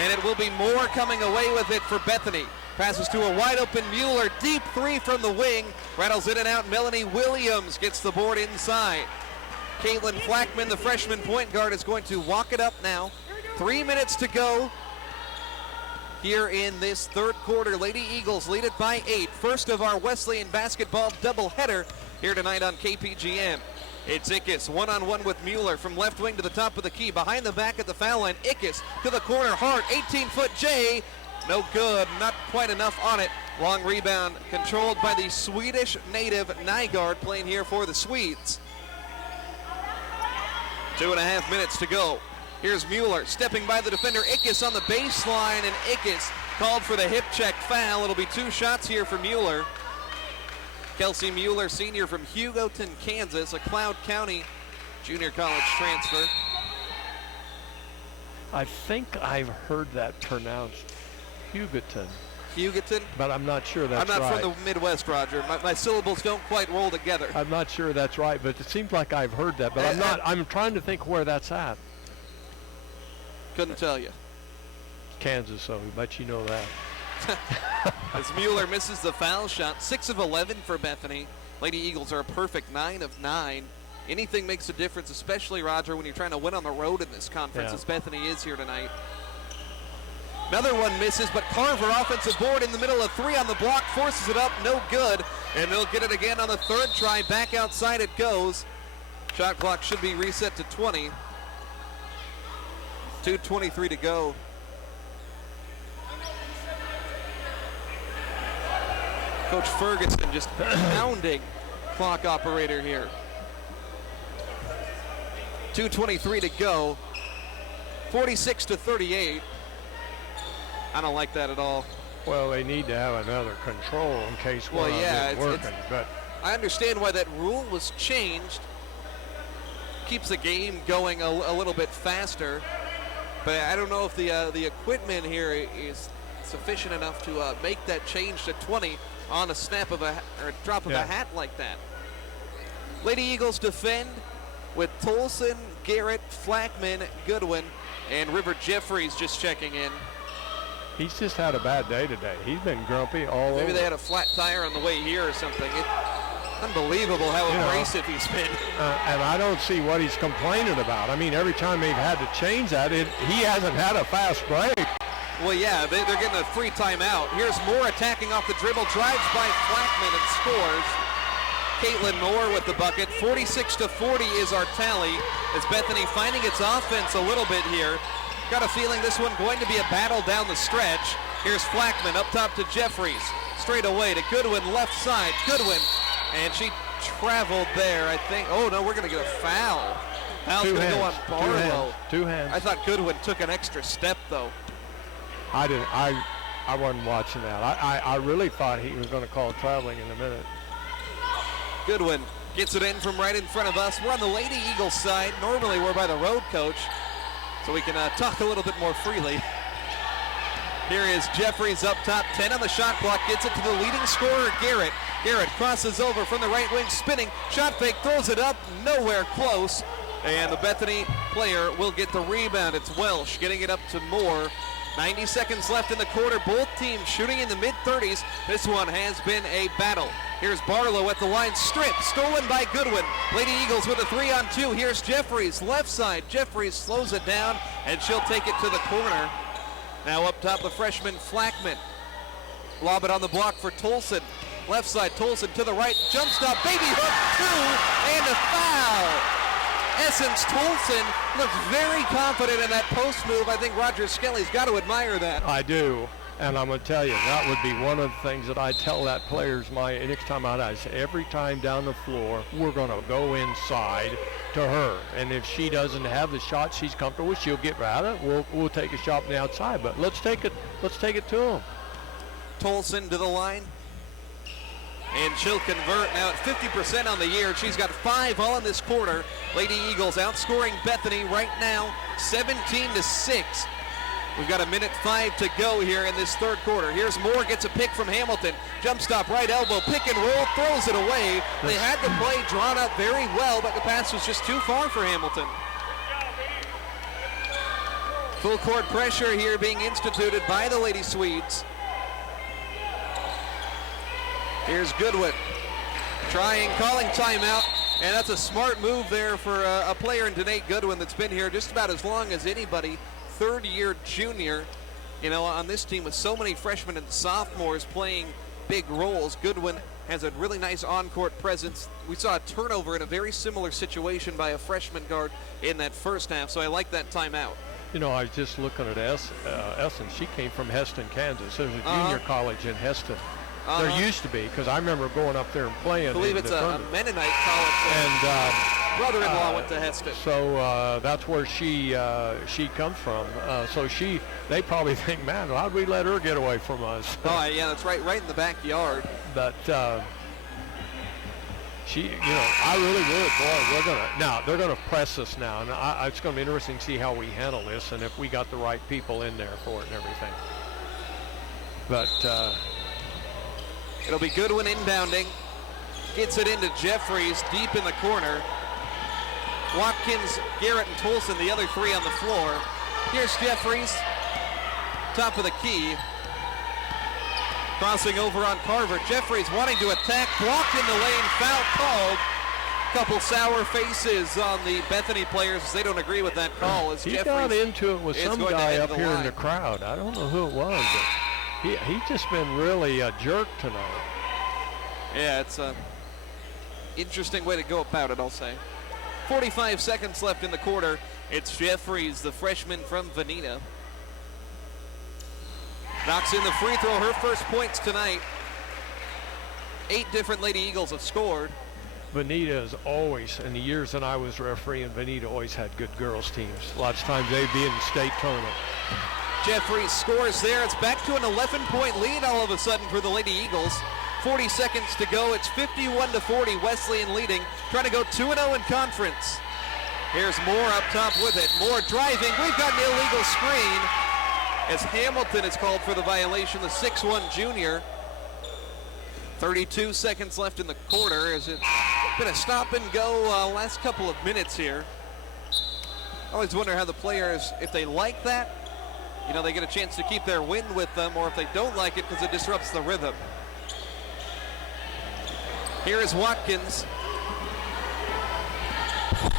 And it will be more coming away with it for Bethany. Passes to a wide open Mueller, deep 3 from the wing. Rattles in and out, Melanie Williams gets the board inside. Caitlin Flackman, the freshman point guard, is going to walk it up now. 3 minutes to go here in this third quarter. Lady Eagles lead it by 8. First of our Wesleyan basketball doubleheader here tonight on KPGM. It's Ickes, one-on-one with Mueller from left wing to the top of the key. Behind the back at the foul line, Ickes to the corner, Hart, 18-foot J. No good, not quite enough on it. Long rebound controlled by the Swedish native Nygaard playing here for the Swedes. 2.5 minutes to go. Here's Mueller stepping by the defender, Ickes on the baseline, and Ickes called for the hip check foul. It'll be 2 shots here for Mueller. Kelsey Mueller, senior from Hugoton, Kansas, a Cloud County junior college transfer. I think I've heard that pronounced Hugoton. Hugoton? But I'm not sure that's right. I'm not from the Midwest, Roger. My syllables don't quite roll together. I'm not sure that's right, but it seems like I've heard that. But I'm trying to think where that's at. Couldn't tell you. Kansas, so but you know that. As Mueller misses the foul shot. 6 of 11 for Bethany. Lady Eagles are a perfect 9 of 9. Anything makes a difference, especially, Roger, when you're trying to win on the road in this conference, as Bethany is here tonight. Another one misses, but Carver, offensive board in the middle of 3 on the block, forces it up, no good. And they'll get it again on the 3rd try. Back outside it goes. Shot clock should be reset to 20. 2:23 to go. Coach Ferguson just pounding clock operator here. 2:23 to go. 46-38. I don't like that at all. Well, they need to have another control in case one isn't working. But I understand why that rule was changed. Keeps the game going a little bit faster. But I don't know if the equipment here is sufficient enough to make that change to 20 on a snap of a drop of a hat like that. Lady Eagles defend with Tolson, Garrett, Flackman, Goodwin, and River Jeffries just checking in. He's just had a bad day today. He's been grumpy all over. Maybe they had a flat tire on the way here or something. Unbelievable how abrasive he's been. And I don't see what he's complaining about. I mean, every time they've had to change that, he hasn't had a fast break. Well, yeah, they're getting a free timeout. Here's Moore attacking off the dribble, drives by Flackman and scores. Caitlin Moore with the bucket. 46-40 is our tally as Bethany finding its offense a little bit here. Got a feeling this one going to be a battle down the stretch. Here's Flackman up top to Jeffries. Straight away to Goodwin, left side. Goodwin, and she traveled there, I think. Oh, no, we're going to get a foul. Foul's going to go on Barlow. Two hands. I thought Goodwin took an extra step, though. I didn't. I wasn't watching that. I really thought he was going to call traveling in a minute. Goodwin gets it in from right in front of us. We're on the Lady Eagles side. Normally we're by the road coach, so we can talk a little bit more freely. Here is Jeffries up top, 10 on the shot clock, gets it to the leading scorer, Garrett. Garrett crosses over from the right wing, spinning, shot fake, throws it up, nowhere close. And the Bethany player will get the rebound. It's Welsh getting it up to Moore. 90 seconds left in the quarter. Both teams shooting in the mid-30s. This one has been a battle. Here's Barlow at the line. Strip. Stolen by Goodwin. Lady Eagles with a 3-on-2. Here's Jeffries. Left side. Jeffries slows it down, and she'll take it to the corner. Now up top, the freshman Flackman. Lob it on the block for Tolson. Left side. Tolson to the right. Jump stop. Baby hook. 2. And a foul. Essence Tolson looks very confident in that post move. I think Roger Skelly's got to admire that. I do, and I'm going to tell you, that would be one of the things that I tell that players next time out. I say, every time down the floor, we're going to go inside to her. And if she doesn't have the shot she's comfortable with, she'll get right at it. We'll take a shot from the outside, but let's take it to them. Tolson to the line. And she'll convert now at 50% on the year. She's got 5 all in this quarter. Lady Eagles outscoring Bethany right now, 17-6. We've got 1:05 to go here in this third quarter. Here's Moore, gets a pick from Hamilton. Jump stop, right elbow, pick and roll, throws it away. They had the play drawn up very well, but the pass was just too far for Hamilton. Full court pressure here being instituted by the Lady Swedes. Here's Goodwin calling timeout, and that's a smart move there for a player in Danae Goodwin that's been here just about as long as anybody, third-year junior. You know, on this team with so many freshmen and sophomores playing big roles, Goodwin has a really nice on-court presence. We saw a turnover in a very similar situation by a freshman guard in that first half, so I like that timeout. You know, I was just looking at Essence. She came from Heston, Kansas. There's a junior college in Heston. There used to be, because I remember going up there and playing. I believe it's a Mennonite college. And brother-in-law went to Heston. So that's where she comes from. So they probably think, man, how'd we let her get away from us? Oh yeah, that's right in the backyard. But I really would. Boy, they're gonna press us now, and it's gonna be interesting to see how we handle this and if we got the right people in there for it and everything. But. It'll be Goodwin inbounding. Gets it into Jeffries deep in the corner. Watkins, Garrett, and Tolson, the other 3 on the floor. Here's Jeffries, top of the key. Crossing over on Carver. Jeffries wanting to attack, blocked in the lane, foul called. Couple sour faces on the Bethany players as they don't agree with that call. As He Jeffries got into it with some guy up here in line. the crowd. I don't know who it was, but he's just been really a jerk tonight. Yeah, it's a interesting way to go about it, I'll say. 45 seconds left in the quarter. It's Jeffries, the freshman from Veneta. Knocks in the free throw, her first points tonight. 8 different Lady Eagles have scored. Veneta is always, in the years that I was refereeing, Veneta always had good girls teams. Lots of times they'd be in the state tournament. Jeffries scores there. It's back to an 11-point lead all of a sudden for the Lady Eagles. 40 seconds to go. It's 51-40, Wesleyan leading. Trying to go 2-0 in conference. Here's Moore up top with it. Moore driving. We've got an illegal screen as Hamilton is called for the violation, the 6'1 junior. 32 seconds left in the quarter. As it's been a stop and go last couple of minutes here. I always wonder how the players, if they like that, you know, they get a chance to keep their wind with them, or if they don't like it because it disrupts the rhythm. Here is Watkins.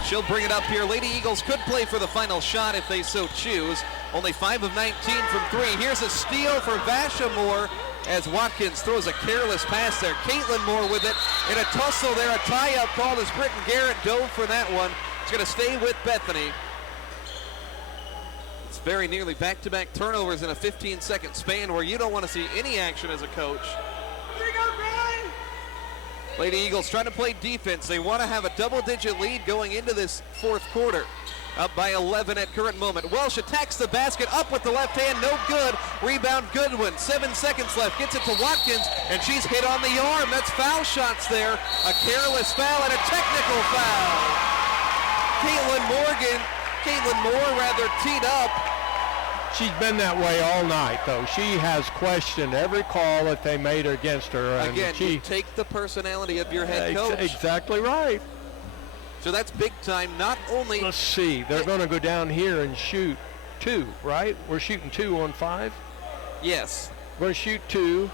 She'll bring it up here. Lady Eagles could play for the final shot if they so choose. Only 5 of 19 from 3. Here's a steal for Vasha Moore as Watkins throws a careless pass there. Caitlin Moore with it in a tussle there. A tie-up call as Britton Garrett dove for that one. It's going to stay with Bethany. It's very nearly back-to-back turnovers in a 15-second span where you don't want to see any action as a coach. Lady Eagles trying to play defense. They want to have a double-digit lead going into this fourth quarter. Up by 11 at current moment. Welsh attacks the basket, up with the left hand, no good. Rebound Goodwin, 7 seconds left. Gets it to Watkins, and she's hit on the arm. That's foul shots there. A careless foul and a technical foul. Caitlin Moore teed up. She's been that way all night, though. She has questioned every call that they made against her. And again, you take the personality of your head coach. Exactly right. So that's big time. Not only... Let's see. They're going to go down here and shoot 2, right? We're shooting 2 on 5? Yes. We're going to shoot 2.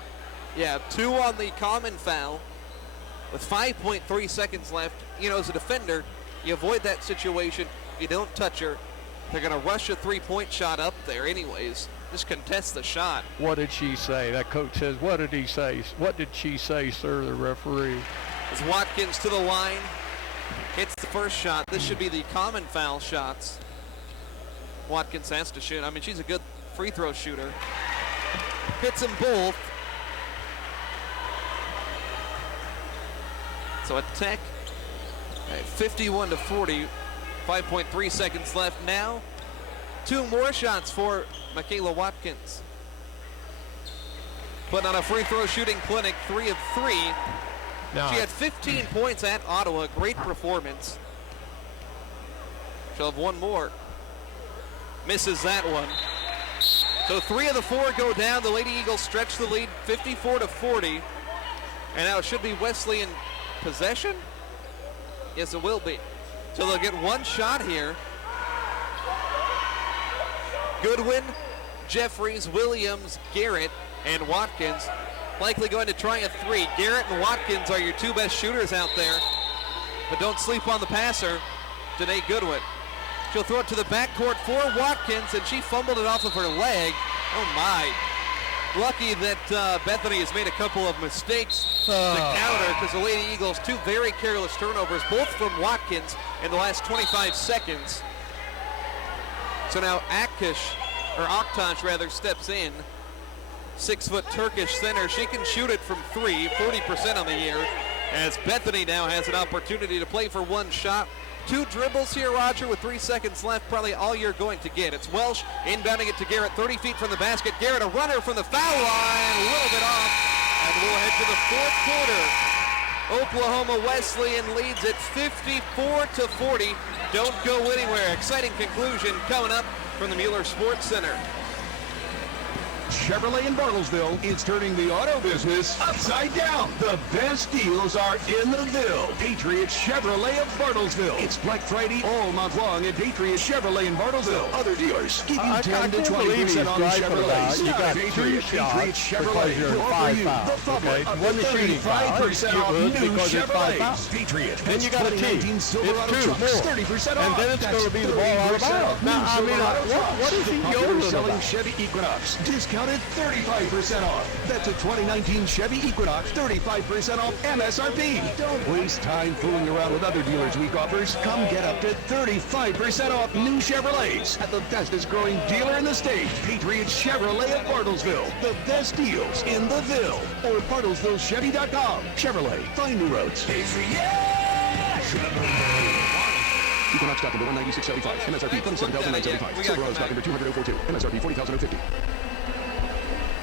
Yeah, 2 on the common foul. With 5.3 seconds left, you know, as a defender, you avoid that situation. You don't touch her. They're going to rush a 3-point shot up there anyways. Just contest the shot. What did she say? That coach says, what did he say? What did she say, sir, the referee? As Watkins to the line. Hits the first shot. This should be the common foul shots. Watkins has to shoot. I mean, she's a good free throw shooter. Hits them both. So a Tech at 51-40. 5.3 seconds left now. 2 more shots for Michaela Watkins. Put on a free throw shooting clinic, 3 of 3. No. She had 15 points at Ottawa. Great performance. She'll have 1 more. Misses that one. So 3 of the 4 go down. The Lady Eagles stretch the lead 54-40. And now it should be Wesleyan possession? Yes, it will be. So they'll get 1 shot here. Goodwin, Jeffries, Williams, Garrett, and Watkins. Likely going to try a 3. Garrett and Watkins are your 2 best shooters out there. But don't sleep on the passer, Danae Goodwin. She'll throw it to the backcourt for Watkins, and she fumbled it off of her leg. Oh my. Lucky that Bethany has made a couple of mistakes to counter, because the Lady Eagles, 2 very careless turnovers, both from Watkins in the last 25 seconds. So now Aktaş steps in. 6-foot Turkish center. She can shoot it from 3, 40% on the year, as Bethany now has an opportunity to play for 1 shot. 2 dribbles here, Roger, with 3 seconds left, probably all you're going to get. It's Welsh inbounding it to Garrett, 30 feet from the basket. Garrett, a runner from the foul line, a little bit off, and we'll head to the 4th quarter. Oklahoma Wesleyan leads at 54-40. Don't go anywhere. Exciting conclusion coming up from the Mueller Sports Center. Chevrolet in Bartlesville is turning the auto business upside down. The best deals are in the Ville. Patriot Chevrolet of Bartlesville. It's Black Friday all month long at Patriot Chevrolet in Bartlesville. Other dealers give you 10 to 20% on the Chevrolets. You got Patriot Chevrolet you're will offer you the following okay. up One to the shooting foul. 35% off new Chevrolets. Patriot. Then you got a T. It's Silverado trucks, 30% off. and then it's going to be the ball out of bounds. Now, I mean, what is he going selling about? Chevy Equinox, discounted 35% off. That's a 2019 Chevy Equinox, 35% off MSRP. Don't waste time fooling around with other dealers' week offers. Come get up to 35% off new Chevrolets at the fastest growing dealer in the state, Patriot Chevrolet of Bartlesville. The best deals in the Ville. Or BartlesvilleChevy.com. Chevrolet, find new roads. Equinox stock number 196.75. MSRP 27,975. Silverado stock number 204.2. MSRP 40,050.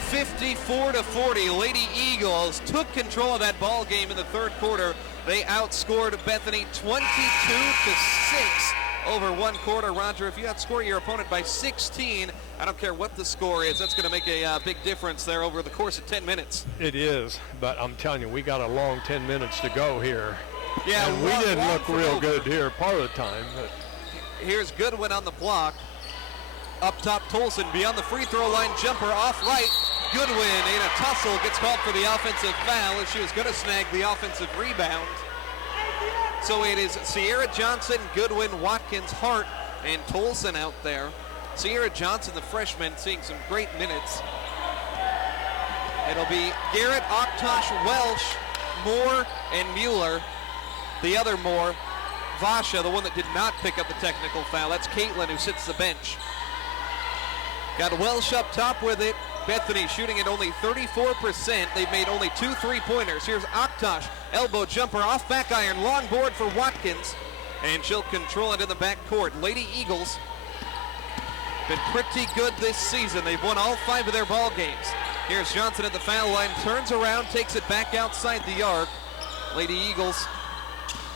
54-40, Lady Eagles took control of that ball game in the third quarter. They outscored Bethany 22-6 over one quarter. Roger, if you outscore your opponent by 16, I don't care what the score is, that's going to make a big difference there over the course of 10 minutes. It is, but I'm telling you, we got a long 10 minutes to go here. Yeah, and we didn't look real good here part of the time. But here's Goodwin on the block. Up top, Tolson beyond the free throw line, jumper off right. Goodwin in a tussle gets called for the offensive foul as she was going to snag the offensive rebound. So it is Sierra Johnson, Goodwin, Watkins, Hart, and Tolson out there. Sierra Johnson, the freshman, seeing some great minutes. It'll be Garrett, Oktosh, Welsh, Moore, and Mueller. The other Moore, Vasha, the one that did not pick up the technical foul. That's Caitlin who sits the bench. Got Welsh up top with it. Bethany shooting at only 34%. They've made only 2 3-pointers. Here's Oktosh, elbow jumper off back iron, long board for Watkins, and she'll control it in the backcourt. Lady Eagles been pretty good this season. They've won all 5 of their ball games. Here's Johnson at the foul line, turns around, takes it back outside the arc. Lady Eagles,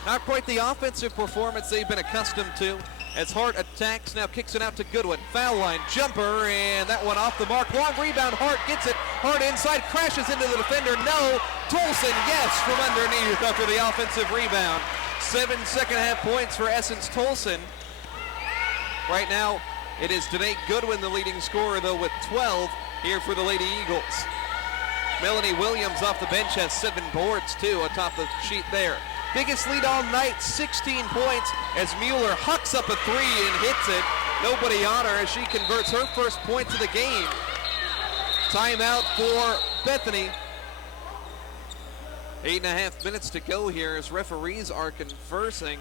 not quite the offensive performance they've been accustomed to. As Hart attacks, now kicks it out to Goodwin. Foul line, jumper, and that one off the mark. Long rebound, Hart gets it. Hart inside, crashes into the defender. No. Tolson, yes, from underneath after the offensive rebound. 7 second-half points for Essence Tolson. Right now, it is Danae Goodwin, the leading scorer, though, with 12 here for the Lady Eagles. Melanie Williams off the bench has 7 boards, too, atop the sheet there. Biggest lead all night, 16 points, as Mueller hucks up a 3 and hits it. Nobody on her as she converts her first points of the game. Timeout for Bethany. 8.5 minutes to go here as referees are conversing.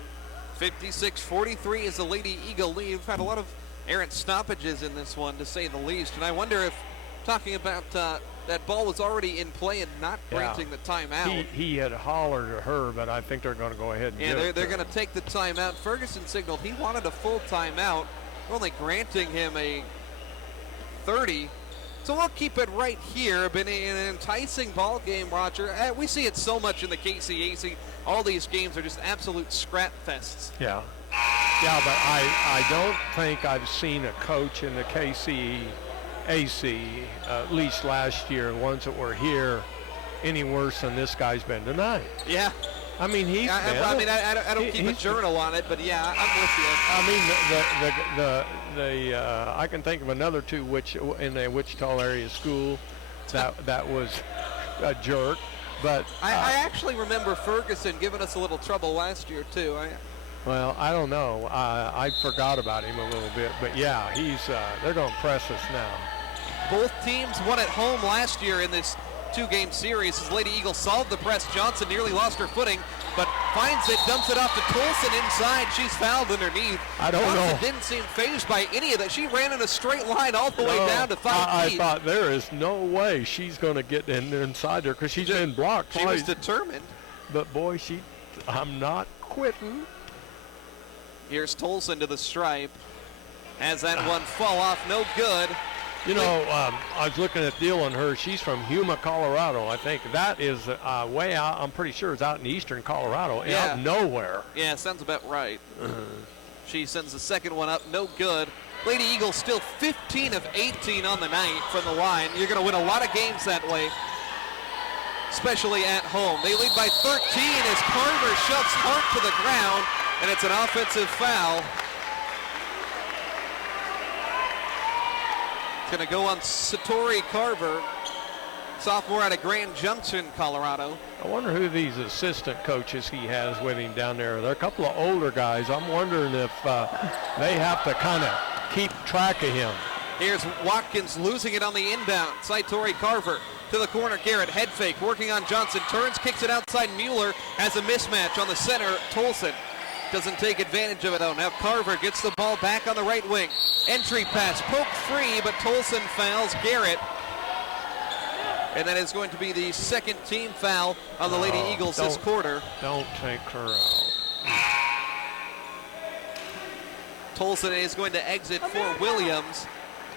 56-43 is the Lady Eagle lead. We've had a lot of errant stoppages in this one, to say the least. And I wonder if, talking about that ball was already in play and not granting the timeout. He had hollered at her, but I think they're going to go ahead and give it. They're going to take the timeout. Ferguson signaled he wanted a full timeout. We're only granting him a 30. So we'll keep it right here. Been an enticing ball game, Roger. We see it so much in the KCAC. All these games are just absolute scrap fests. Yeah. Yeah, but I don't think I've seen a coach in the KCAC, at least last year, ones that were here, any worse than this guy's been tonight. Yeah. I mean, I don't keep a journal on it, but yeah, I'm with you. I mean, I can think of another 2 in the Wichita area school that was a jerk. But I actually remember Ferguson giving us a little trouble last year too. Well, I don't know. I forgot about him a little bit, but yeah, they're going to press us now. Both teams won at home last year in this 2-game series as Lady Eagles solved the press. Johnson nearly lost her footing, but finds it, dumps it off to Tolson inside. She's fouled underneath. I don't Johnson know. Didn't seem fazed by any of that. She ran in a straight line all the way down to 5 feet. I thought there is no way she's going to get inside there because she's been blocked twice. She was determined. But boy, I'm not quitting. Here's Tolson to the stripe. Has that one fall off, no good. You know, I was looking at deal on her. She's from Yuma, Colorado. I think that is way out. I'm pretty sure it's out in eastern Colorado, out nowhere. Yeah, sounds about right. She sends the second one up, no good. Lady Eagles still 15 of 18 on the night from the line. You're going to win a lot of games that way, especially at home. They lead by 13 as Carver shoves Hart to the ground, and it's an offensive foul. It's going to go on Satori Carver, sophomore out of Grand Junction, Colorado. I wonder who these assistant coaches he has with him down there. There are a couple of older guys. I'm wondering if they have to kind of keep track of him. Here's Watkins losing it on the inbound. Satori Carver to the corner. Garrett, head fake, working on Johnson. Turns, kicks it outside. Mueller has a mismatch on the center. Tolson doesn't take advantage of it. Oh, now Carver gets the ball back on the right wing. Entry pass, poke free, but Tolson fouls Garrett. And that is going to be the second team foul on the Lady Eagles this quarter. Don't take her out. Tolson is going to exit for Williams.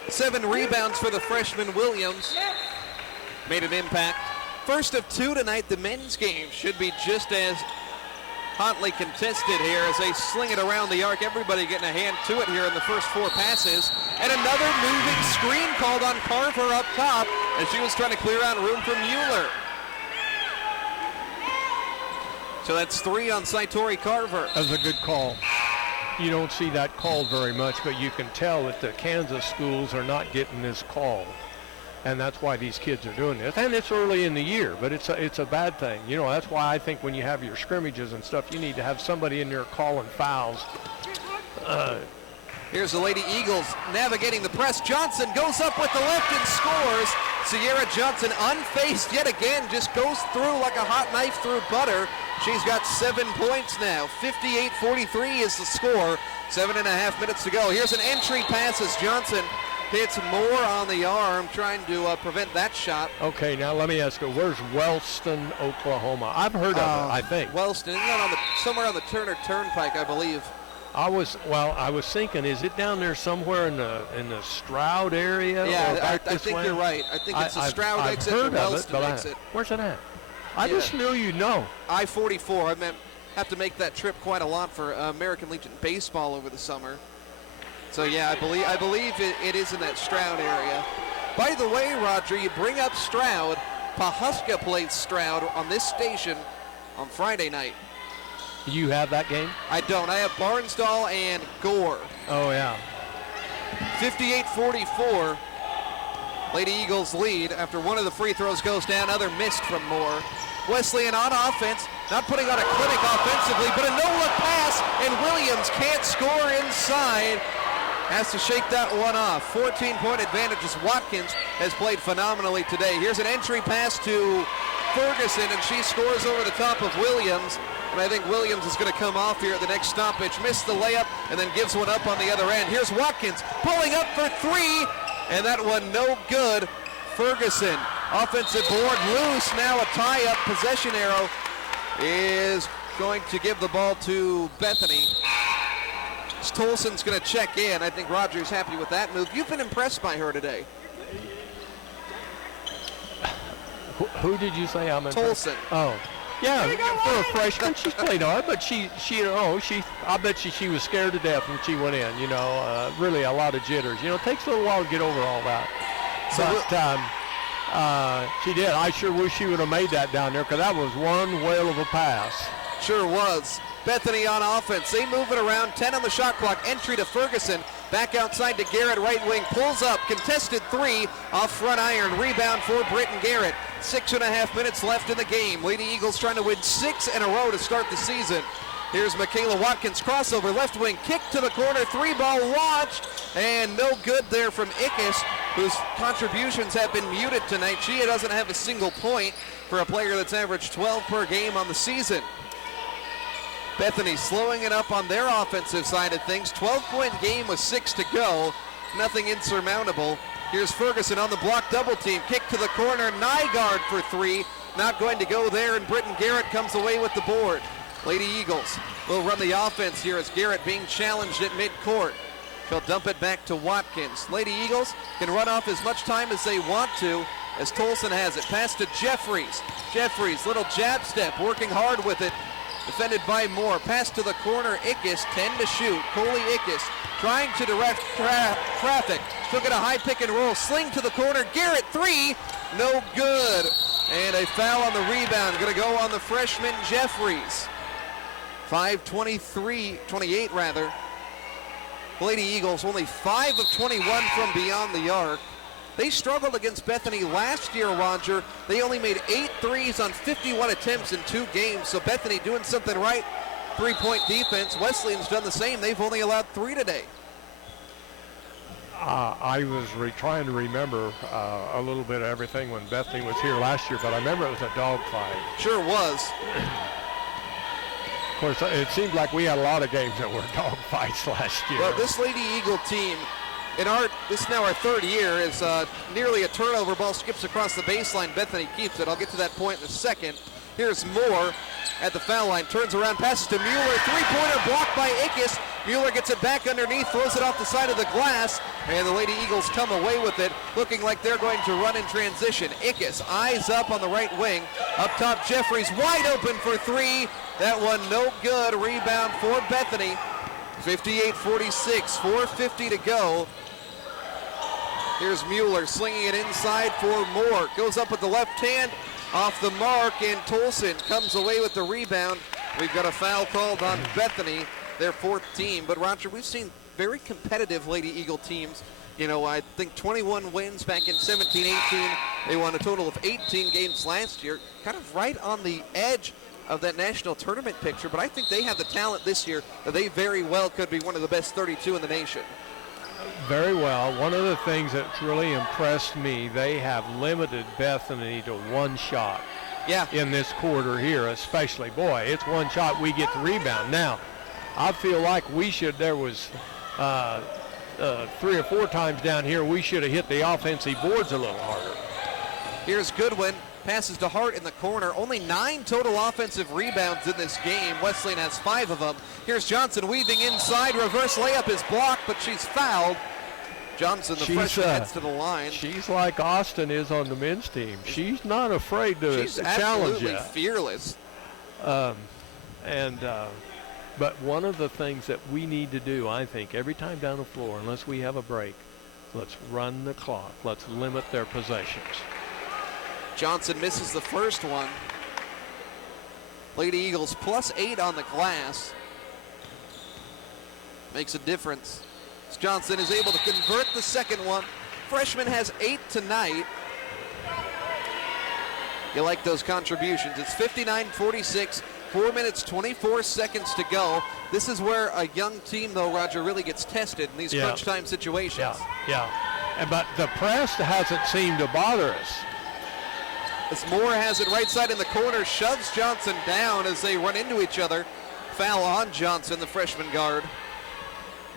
7 rebounds for the freshman Williams. Made an impact. First of 2 tonight. The men's game should be just as hotly contested here as they sling it around the arc. Everybody getting a hand to it here in the first 4 passes. And another moving screen called on Carver up top as she was trying to clear out room for Mueller. So that's 3 on Satori Carver. That's a good call. You don't see that called very much, but you can tell that the Kansas schools are not getting this call. And that's why these kids are doing this. And it's early in the year, but it's a bad thing. You know, that's why I think when you have your scrimmages and stuff, you need to have somebody in there calling fouls. Here's the Lady Eagles navigating the press. Johnson goes up with the left and scores. Sierra Johnson unfazed yet again, just goes through like a hot knife through butter. She's got 7 points now. 58-43 is the score. 7.5 minutes to go. Here's an entry pass as Johnson hits Moore on the arm, trying to prevent that shot. Okay, now let me ask you, where's Wellston, Oklahoma? I've heard of it, I think. Wellston, isn't that somewhere on the Turner Turnpike, I believe. I was thinking, is it down there somewhere in the Stroud area? Yeah, I think you're right. I think it's the Stroud exit or Wellston exit. Where's it at? I just knew you'd know. I-44. I have to make that trip quite a lot for American Legion baseball over the summer. So yeah, I believe it is in that Stroud area. By the way, Roger, you bring up Stroud. Pawhuska plays Stroud on this station on Friday night. You have that game? I don't. I have Barnsdall and Gore. Oh, yeah. 58-44. Lady Eagles lead after one of the free throws goes down, other missed from Moore. Wesleyan on offense, not putting on a clinic offensively, but a no-look pass, and Williams can't score inside. Has to shake that one off. 14-point advantage as Watkins has played phenomenally today. Here's an entry pass to Ferguson, and she scores over the top of Williams. And I think Williams is going to come off here at the next stoppage. Missed the layup and then gives one up on the other end. Here's Watkins pulling up for 3, and that one no good. Ferguson, offensive board loose. Now a tie-up possession arrow is going to give the ball to Bethany. Tolson's going to check in. I think Roger's happy with that move. You've been impressed by her today. Who did you say I'm impressed? Tolson. Oh. Yeah, for a freshman, she's played hard, but I bet she was scared to death when she went in. You know, really a lot of jitters. You know, it takes a little while to get over all that. But she did. I sure wish she would have made that down there, because that was one whale of a pass. Sure was. Bethany on offense. They move it around. 10 on the shot clock. Entry to Ferguson. Back outside to Garrett, right wing. Pulls up. Contested 3 off front iron. Rebound for Britton Garrett. 6.5 minutes left in the game. Lady Eagles trying to win 6 in a row to start the season. Here's Michaela Watkins. Crossover. Left wing. Kick to the corner. 3-ball launched. And no good there from Ickes, whose contributions have been muted tonight. She doesn't have a single point for a player that's averaged 12 per game on the season. Bethany slowing it up on their offensive side of things. 12-point game with 6 to go. Nothing insurmountable. Here's Ferguson on the block double team. Kick to the corner. Nygaard for 3. Not going to go there, and Britton Garrett comes away with the board. Lady Eagles will run the offense here as Garrett being challenged at midcourt. She'll dump it back to Watkins. Lady Eagles can run off as much time as they want to as Tolson has it. Pass to Jeffries. Jeffries, little jab step, working hard with it. Defended by Moore. Pass to the corner. Ickes, 10 to shoot. Coley Ickes trying to direct traffic. She'll get a high pick and roll, sling to the corner. Garrett, three, no good. And a foul on the rebound, going to go on the freshman Jeffries. 5:28 rather. Lady Eagles only 5 of 21 from beyond the arc. They struggled against Bethany last year, Roger. They only made 8 threes on 51 attempts in 2 games. So Bethany doing something right. 3-point defense. Wesleyan's done the same. They've only allowed 3 today. I was trying to remember a little bit of everything when Bethany was here last year, but I remember it was a dogfight. Sure was. Of course, it seemed like we had a lot of games that were dogfights last year. Well, this Lady Eagle team, this is now our 3rd year, is nearly a turnover. Ball skips across the baseline. Bethany keeps it. I'll get to that point in a second. Here's Moore at the foul line. Turns around, passes to Mueller. 3-pointer blocked by Ickes. Mueller gets it back underneath, throws it off the side of the glass, and the Lady Eagles come away with it, looking like they're going to run in transition. Ickes, eyes up on the right wing. Up top, Jeffries wide open for 3. That one no good. Rebound for Bethany. 58-46, 4:50 to go. Here's Mueller slinging it inside for Moore. Goes up with the left hand, off the mark, and Tolson comes away with the rebound. We've got a foul called on Bethany, their 4th team. But Roger, we've seen very competitive Lady Eagle teams. You know, I think 21 wins back in 17-18. They won a total of 18 games last year, kind of right on the edge of that national tournament picture, but I think they have the talent this year that they very well could be one of the best 32 in the nation. Very well. One of the things that's really impressed me, they have limited Bethany to 1 shot. Yeah. In this quarter here, especially. Boy, it's 1 shot, we get the rebound. Now, I feel like there was 3 or 4 times down here, we should have hit the offensive boards a little harder. Here's Goodwin. Passes to Hart in the corner. Only 9 total offensive rebounds in this game. Wesleyan has 5 of them. Here's Johnson weaving inside. Reverse layup is blocked, but she's fouled. Johnson, the freshman, heads to the line. She's like Austin is on the men's team. She's not afraid to challenge you. She's absolutely fearless. But one of the things that we need to do, I think, every time down the floor, unless we have a break, let's run the clock. Let's limit their possessions. Johnson misses the first one. Lady Eagles +8 on the glass. Makes a difference. Johnson is able to convert the second one. Freshman has 8 tonight. You like those contributions. It's 59-46, 4 minutes, 24 seconds to go. This is where a young team, though, Roger, really gets tested in these crunch time situations. Yeah. But the press hasn't seemed to bother us. As Moore has it right side in the corner, shoves Johnson down as they run into each other. Foul on Johnson, the freshman guard.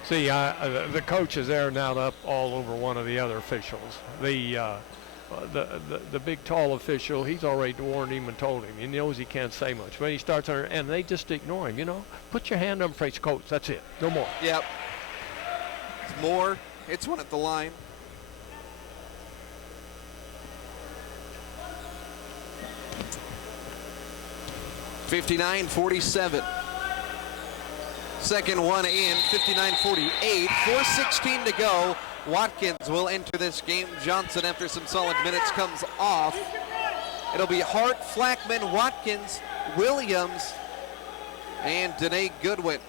See, the coach is there now up all over one of the other officials. The big tall official, he's already warned him and told him. He knows he can't say much. But he starts on, and they just ignore him, you know. Put your hand on face, coach, that's it, no more. Yep. It's Moore, hits one at the line. (59-47). Second one in, 59-48. 4:16 to go. Watkins will enter this game. Johnson, after some solid minutes, comes off. It'll be Hart, Flackman, Watkins, Williams, and Danae Goodwin.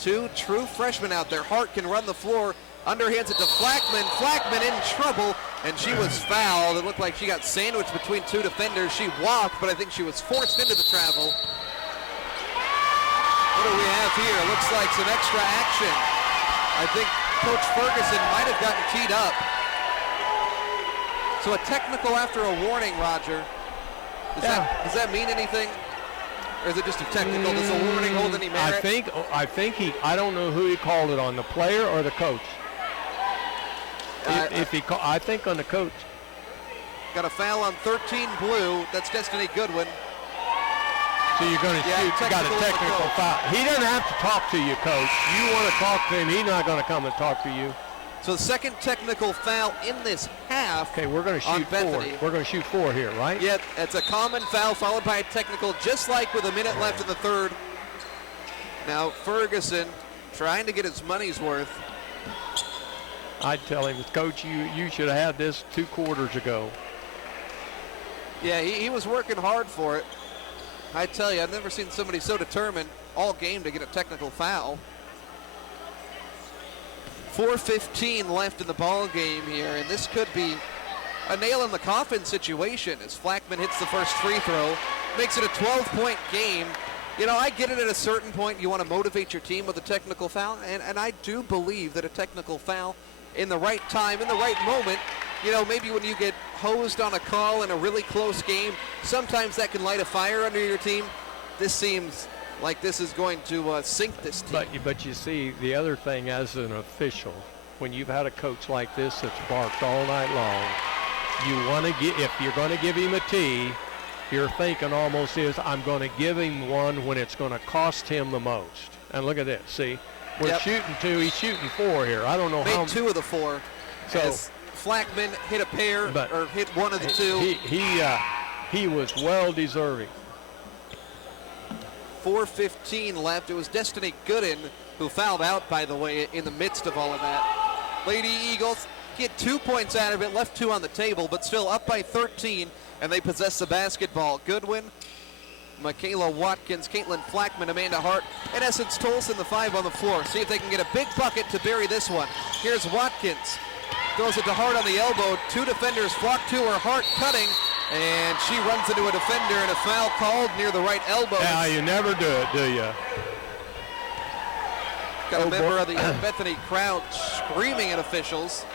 2 true freshmen out there. Hart can run the floor. Underhands it to Flackman. Flackman in trouble, and she was fouled. It looked like she got sandwiched between 2 defenders. She walked, but I think she was forced into the travel. What do we have here? It looks like some extra action. I think Coach Ferguson might have gotten teed up. So a technical after a warning, Roger. Does that mean anything? Or is it just a technical? Does a warning hold any merit? I don't know who he called it on, the player or the coach. I think on the coach. Got a foul on 13 blue. That's Destiny Goodwin. So you're going to shoot. You got a technical foul. He doesn't have to talk to you, coach. You want to talk to him, he's not going to come and talk to you. So the second technical foul in this half. Okay, we're going to shoot 4. We're going to shoot 4 here, right? Yeah, it's a common foul followed by a technical, just like with a minute left in the third. Now Ferguson trying to get his money's worth. I'd tell him, Coach, you should have had this 2 quarters ago. Yeah, he was working hard for it. I tell you, I've never seen somebody so determined all game to get a technical foul. 4:15 left in the ball game here, and this could be a nail in the coffin situation as Flackman hits the first free throw, makes it a 12-point game. You know, I get it at a certain point. You want to motivate your team with a technical foul, and I do believe that a technical foul in the right time, in the right moment, you know, maybe when you get hosed on a call in a really close game, sometimes that can light a fire under your team. This seems like this is going to sink this team. But you see, the other thing as an official, when you've had a coach like this that's barked all night long, you want to get, if you're going to give him a tee, your thinking almost is, I'm going to give him one when it's going to cost him the most. And look at this, see? We're shooting 2, he's shooting 4 here. I don't know how. Made 2 of the 4. So as Flackman hit a pair, or hit 1 of the 2. He was well deserving. 4:15 left. It was Destiny Gooden who fouled out, by the way, in the midst of all of that. Lady Eagles get 2 points out of it, left 2 on the table, but still up by 13, and they possess the basketball. Goodwin, Michaela Watkins, Caitlin Flackman, Amanda Hart, in essence, Tolson, the 5 on the floor. See if they can get a big bucket to bury this one. Here's Watkins. Throws it to Hart on the elbow. 2 defenders flock to her. Hart cutting, and she runs into a defender, and a foul called near the right elbow. Yeah, you never do it, do you? Got a member of the Bethany crowd screaming at officials.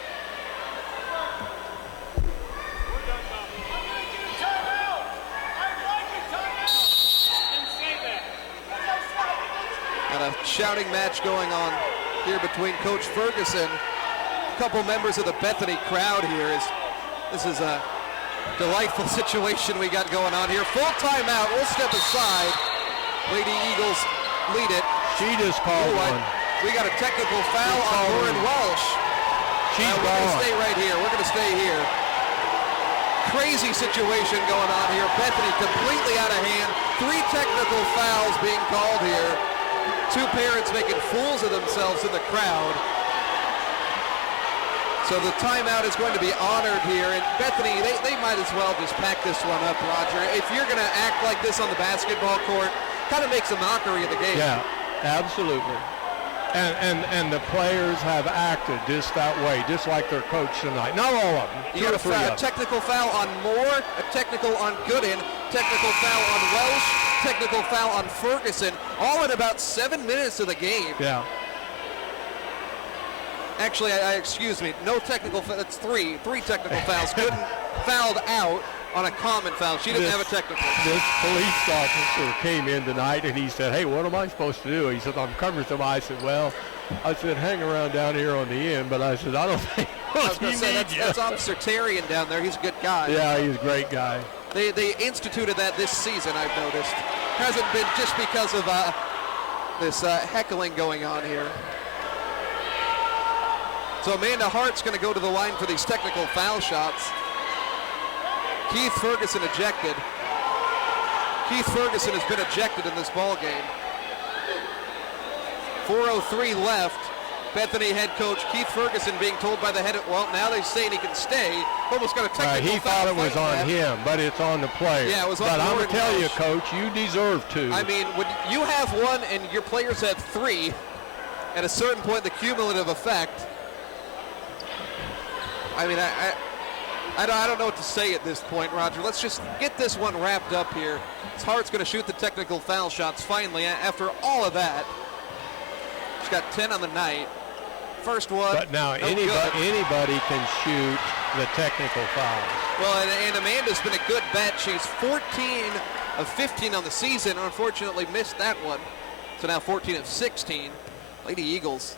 And a shouting match going on here between Coach Ferguson. A couple members of the Bethany crowd here. This is a delightful situation we got going on here. Full timeout. We'll step aside. Lady Eagles lead it. She just called one. We got a technical foul on Lauren Walsh. She's we're going to stay right here. We're going to stay here. Crazy situation going on here. Bethany completely out of hand. 3 technical fouls being called here. 2 parents making fools of themselves in the crowd. So the timeout is going to be honored here. And Bethany, they might as well just pack this one up, Roger. If you're going to act like this on the basketball court, kind of makes a mockery of the game. Yeah, absolutely. And the players have acted just that way, just like their coach tonight. Not all of them. You got a technical foul on Moore, a technical on Gooden, technical foul on Welsh, technical foul on Ferguson, all in about 7 minutes of the game. Yeah. Actually, excuse me, no technical foul. That's 3 technical fouls. Gooden fouled out on a common foul. She didn't have a technical. This police officer came in tonight and he said, hey, what am I supposed to do? He said, I'm covering somebody. I said, well, hang around down here on the end, but I said, I don't think I was going to say, that's Officer Terrian down there. He's a good guy. Yeah, he's a great guy. They instituted that this season, I've noticed. Hasn't been just because of this heckling going on here. So Amanda Hart's going to go to the line for these technical foul shots. Keith Ferguson ejected. Keith Ferguson has been ejected in this ball game. 4:03 left. Bethany head coach Keith Ferguson being told by the head, well, now they're saying he can stay. Almost got a technical he foul. thought it was on him, but it's on the player. Yeah, it was on But I'm going to tell Walsh. you, Coach, you deserve to. I mean, when you have 1 and your players have 3, at a certain point, the cumulative effect. I mean, I don't know what to say at this point, Roger. Let's just get this one wrapped up here. Hart's going to shoot the technical foul shots finally after all of that. She's got 10 on the night. First one. But now anybody can shoot the technical foul. Well, and Amanda's been a good bet. She's 14 of 15 on the season. Unfortunately missed that one. So now 14 of 16. Lady Eagles.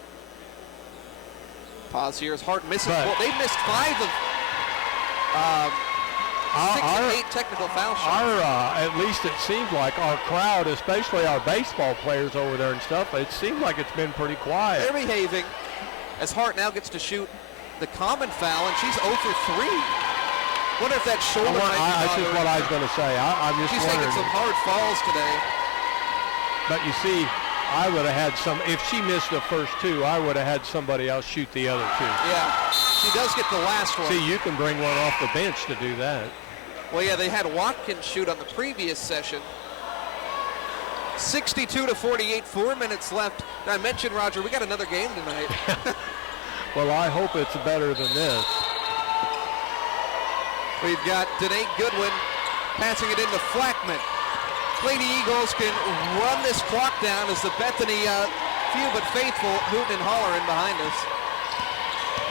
Pause here as Hart misses. Well, they missed 5 of 6 and 8 technical foul shots. At least it seems like our crowd, especially our baseball players over there and stuff, it seems like it's been pretty quiet. They're behaving as Hart now gets to shoot the common foul, and she's 0 for 3. Wonder if that shoulder might be That's just what I was going to say. I'm just she's wondering. taking some hard falls today. But you see, I would have had if she missed the first two, I would have had somebody else shoot the other two. Yeah, she does get the last one. See, you can bring one off the bench to do that. Well, yeah, they had Watkins shoot on the previous session. 62-48, 4 minutes left. And I mentioned, Roger, we got another game tonight. Well, I hope it's better than this. We've got Danae Goodwin passing it into Flackman. Lady Eagles can run this clock down as the Bethany few but faithful hooting and hollering behind us.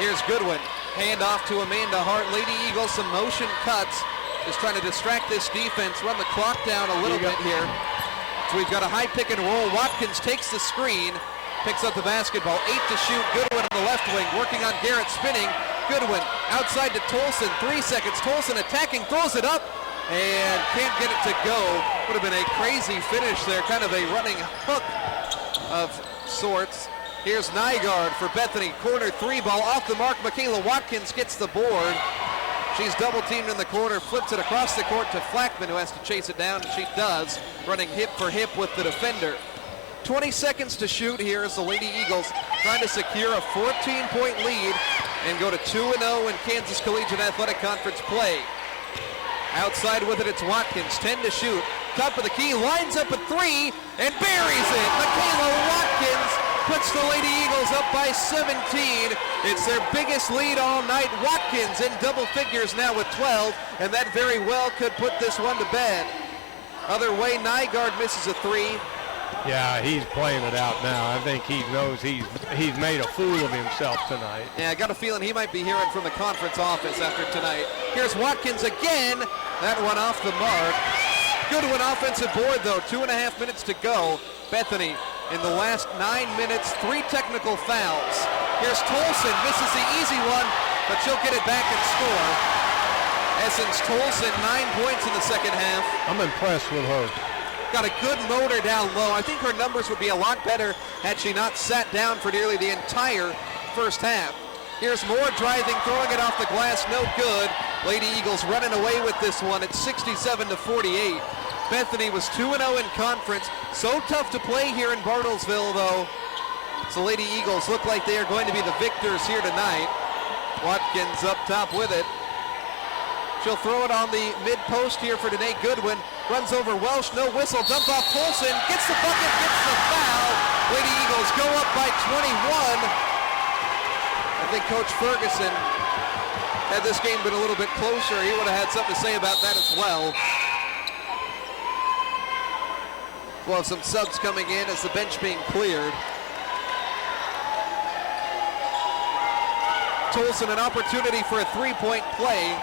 Here's Goodwin. Hand off to Amanda Hart. Lady Eagles, some motion cuts. Just trying to distract this defense, run the clock down a little bit here. So we've got a high pick and roll. Watkins takes the screen, picks up the basketball. 8 to shoot. Goodwin on the left wing, working on Garrett, spinning. Goodwin outside to Tolson. 3 seconds. Tolson attacking, throws it up, and can't get it to go. Would have been a crazy finish there, kind of a running hook of sorts. Here's Nygaard for Bethany. Corner 3 ball off the mark. Michaela Watkins gets the board. She's double teamed in the corner, flips it across the court to Flackman, who has to chase it down, and she does, running hip for hip with the defender. 20 seconds to shoot here as the Lady Eagles trying to secure a 14-point lead and go to 2-0 in Kansas Collegiate Athletic Conference play. Outside with it, it's Watkins, 10 to shoot. Top of the key, lines up a 3 and buries it. Michaela Watkins puts the Lady Eagles up by 17. It's their biggest lead all night. Watkins in double figures now with 12, and that very well could put this one to bed. Other way, Nygaard misses a 3. Yeah, he's playing it out now. I think he knows he's made a fool of himself tonight. Yeah, I got a feeling he might be hearing from the conference office after tonight. Here's Watkins again. That one off the mark. Goodwin offensive board, though. 2.5 minutes to go. Bethany in the last 9 minutes, 3 technical fouls. Here's Tolson, misses the easy one, but she'll get it back and score. Essence Tolson, 9 points in the second half. I'm impressed with her. Got a good motor down low. I think her numbers would be a lot better had she not sat down for nearly the entire first half. Here's Moore driving, throwing it off the glass, no good. Lady Eagles running away with this one at 67-48. Bethany was 2-0 in conference. So tough to play here in Bartlesville, though. So Lady Eagles look like they are going to be the victors here tonight. Watkins up top with it. She'll throw it on the mid-post here for Danae Goodwin. Runs over Welsh, no whistle, dump off Tolson, gets the bucket, gets the foul. Lady Eagles go up by 21. I think Coach Ferguson, had this game been a little bit closer, he would have had something to say about that as well. We'll have some subs coming in as the bench being cleared. Tolson, an opportunity for a three-point play.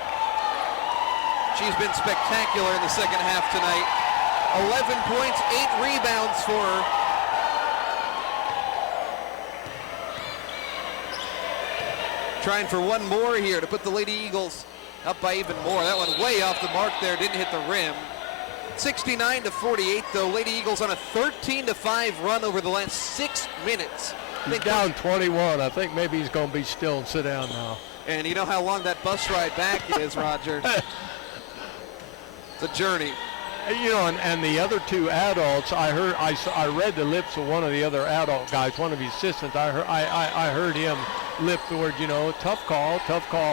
She's been spectacular in the second half tonight. 11 points, 8 rebounds for her. Trying for one more here to put the Lady Eagles up by even more. That one way off the mark there, didn't hit the rim. 69-48 though. Lady Eagles on a 13-5 run over the last 6 minutes. He's down 21. I think maybe he's going to be still and sit down now. And you know how long that bus ride back is, Roger. It's a journey. You know, and the other two adults, I read the lips of one of the other adult guys, one of his assistants. I heard him lip the word, you know, tough call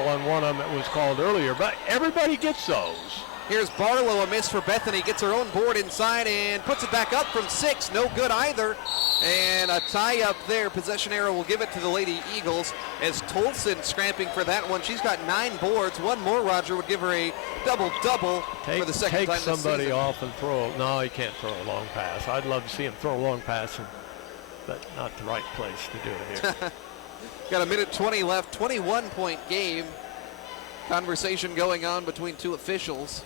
on one of them that was called earlier. But everybody gets those. Here's Barlow, a miss for Bethany, gets her own board inside and puts it back up from 6. No good either. And a tie up there. Possession arrow will give it to the Lady Eagles as Tolson scrapping for that one. She's got 9 boards. One more, Roger, would give her a double-double for the second time this season. Take somebody off and throw. No, he can't throw a long pass. I'd love to see him throw a long pass, but not the right place to do it here. Got a minute 20 left. 21-point game. Conversation going on between two officials.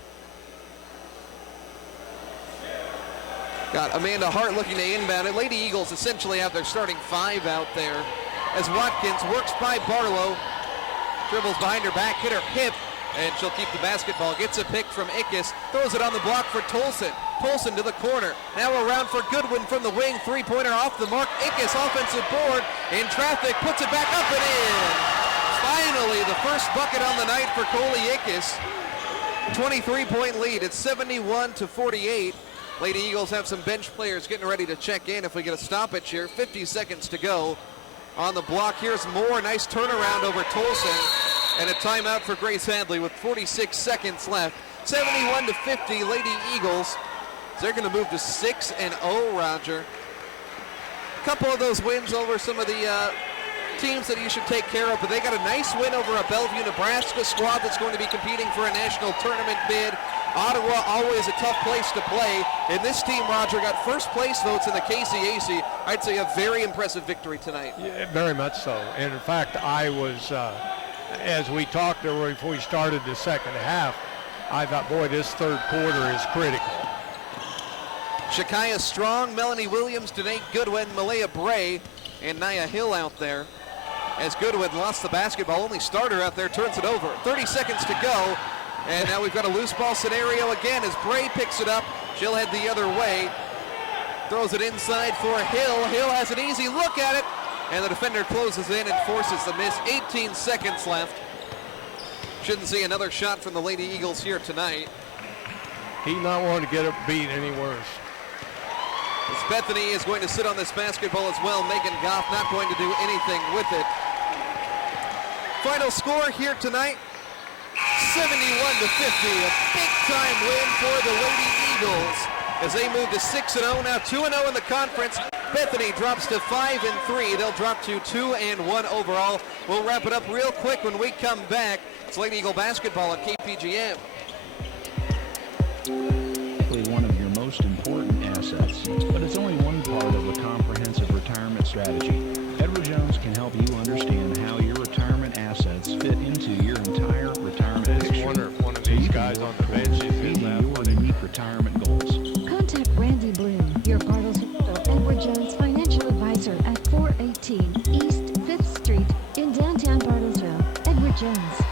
Got Amanda Hart looking to inbound it. Lady Eagles essentially have their starting 5 out there as Watkins works by Barlow. Dribbles behind her back, hit her hip, and she'll keep the basketball. Gets a pick from Ickes, throws it on the block for Tolson. Tolson to the corner. Now around for Goodwin from the wing. Three-pointer off the mark. Ickes offensive board in traffic, puts it back up and in. Finally, the first bucket on the night for Coley Ickes. 23-point lead. It's 71-48. Lady Eagles have some bench players getting ready to check in if we get a stoppage here. 50 seconds to go on the block. Here's Moore. Nice turnaround over Tolson. And a timeout for Grace Hadley with 46 seconds left. 71-50, Lady Eagles. They're going to move to 6-0, Roger. A couple of those wins over some of the teams that you should take care of, but they got a nice win over a Bellevue, Nebraska squad that's going to be competing for a national tournament bid. Ottawa, always a tough place to play. And this team, Roger, got first place votes in the KCAC. I'd say a very impressive victory tonight. Yeah, very much so. And in fact, I was, as we talked there before we started the second half, I thought, boy, this third quarter is critical. Shakaya Strong, Melanie Williams, Danae Goodwin, Malaya Bray, and Nia Hill out there. As Goodwin lost the basketball, only starter out there, turns it over. 30 seconds to go. And now we've got a loose ball scenario again as Bray picks it up. She'll head the other way. Throws it inside for Hill. Hill has an easy look at it. And the defender closes in and forces the miss. 18 seconds left. Shouldn't see another shot from the Lady Eagles here tonight. He not wanting to get it beat any worse. As Bethany is going to sit on this basketball as well. Megan Goff not going to do anything with it. Final score here tonight, 71-50, a big-time win for the Lady Eagles as they move to 6-0, now 2-0 in the conference. Bethany drops to 5-3. They'll drop to 2-1 overall. We'll wrap it up real quick when we come back. It's Lady Eagle basketball at KPGM. One of your most important assets, but it's only one part of a comprehensive retirement strategy. Edward Jones can help you understand how your retirement assets fit into your entire retirement picture. I wonder if one of these guys on the bench is your unique retirement goals. Contact Randy Bloom, your Bartlesville Edward Jones financial advisor at 418 East 5th Street in downtown Bartlesville. Edward Jones.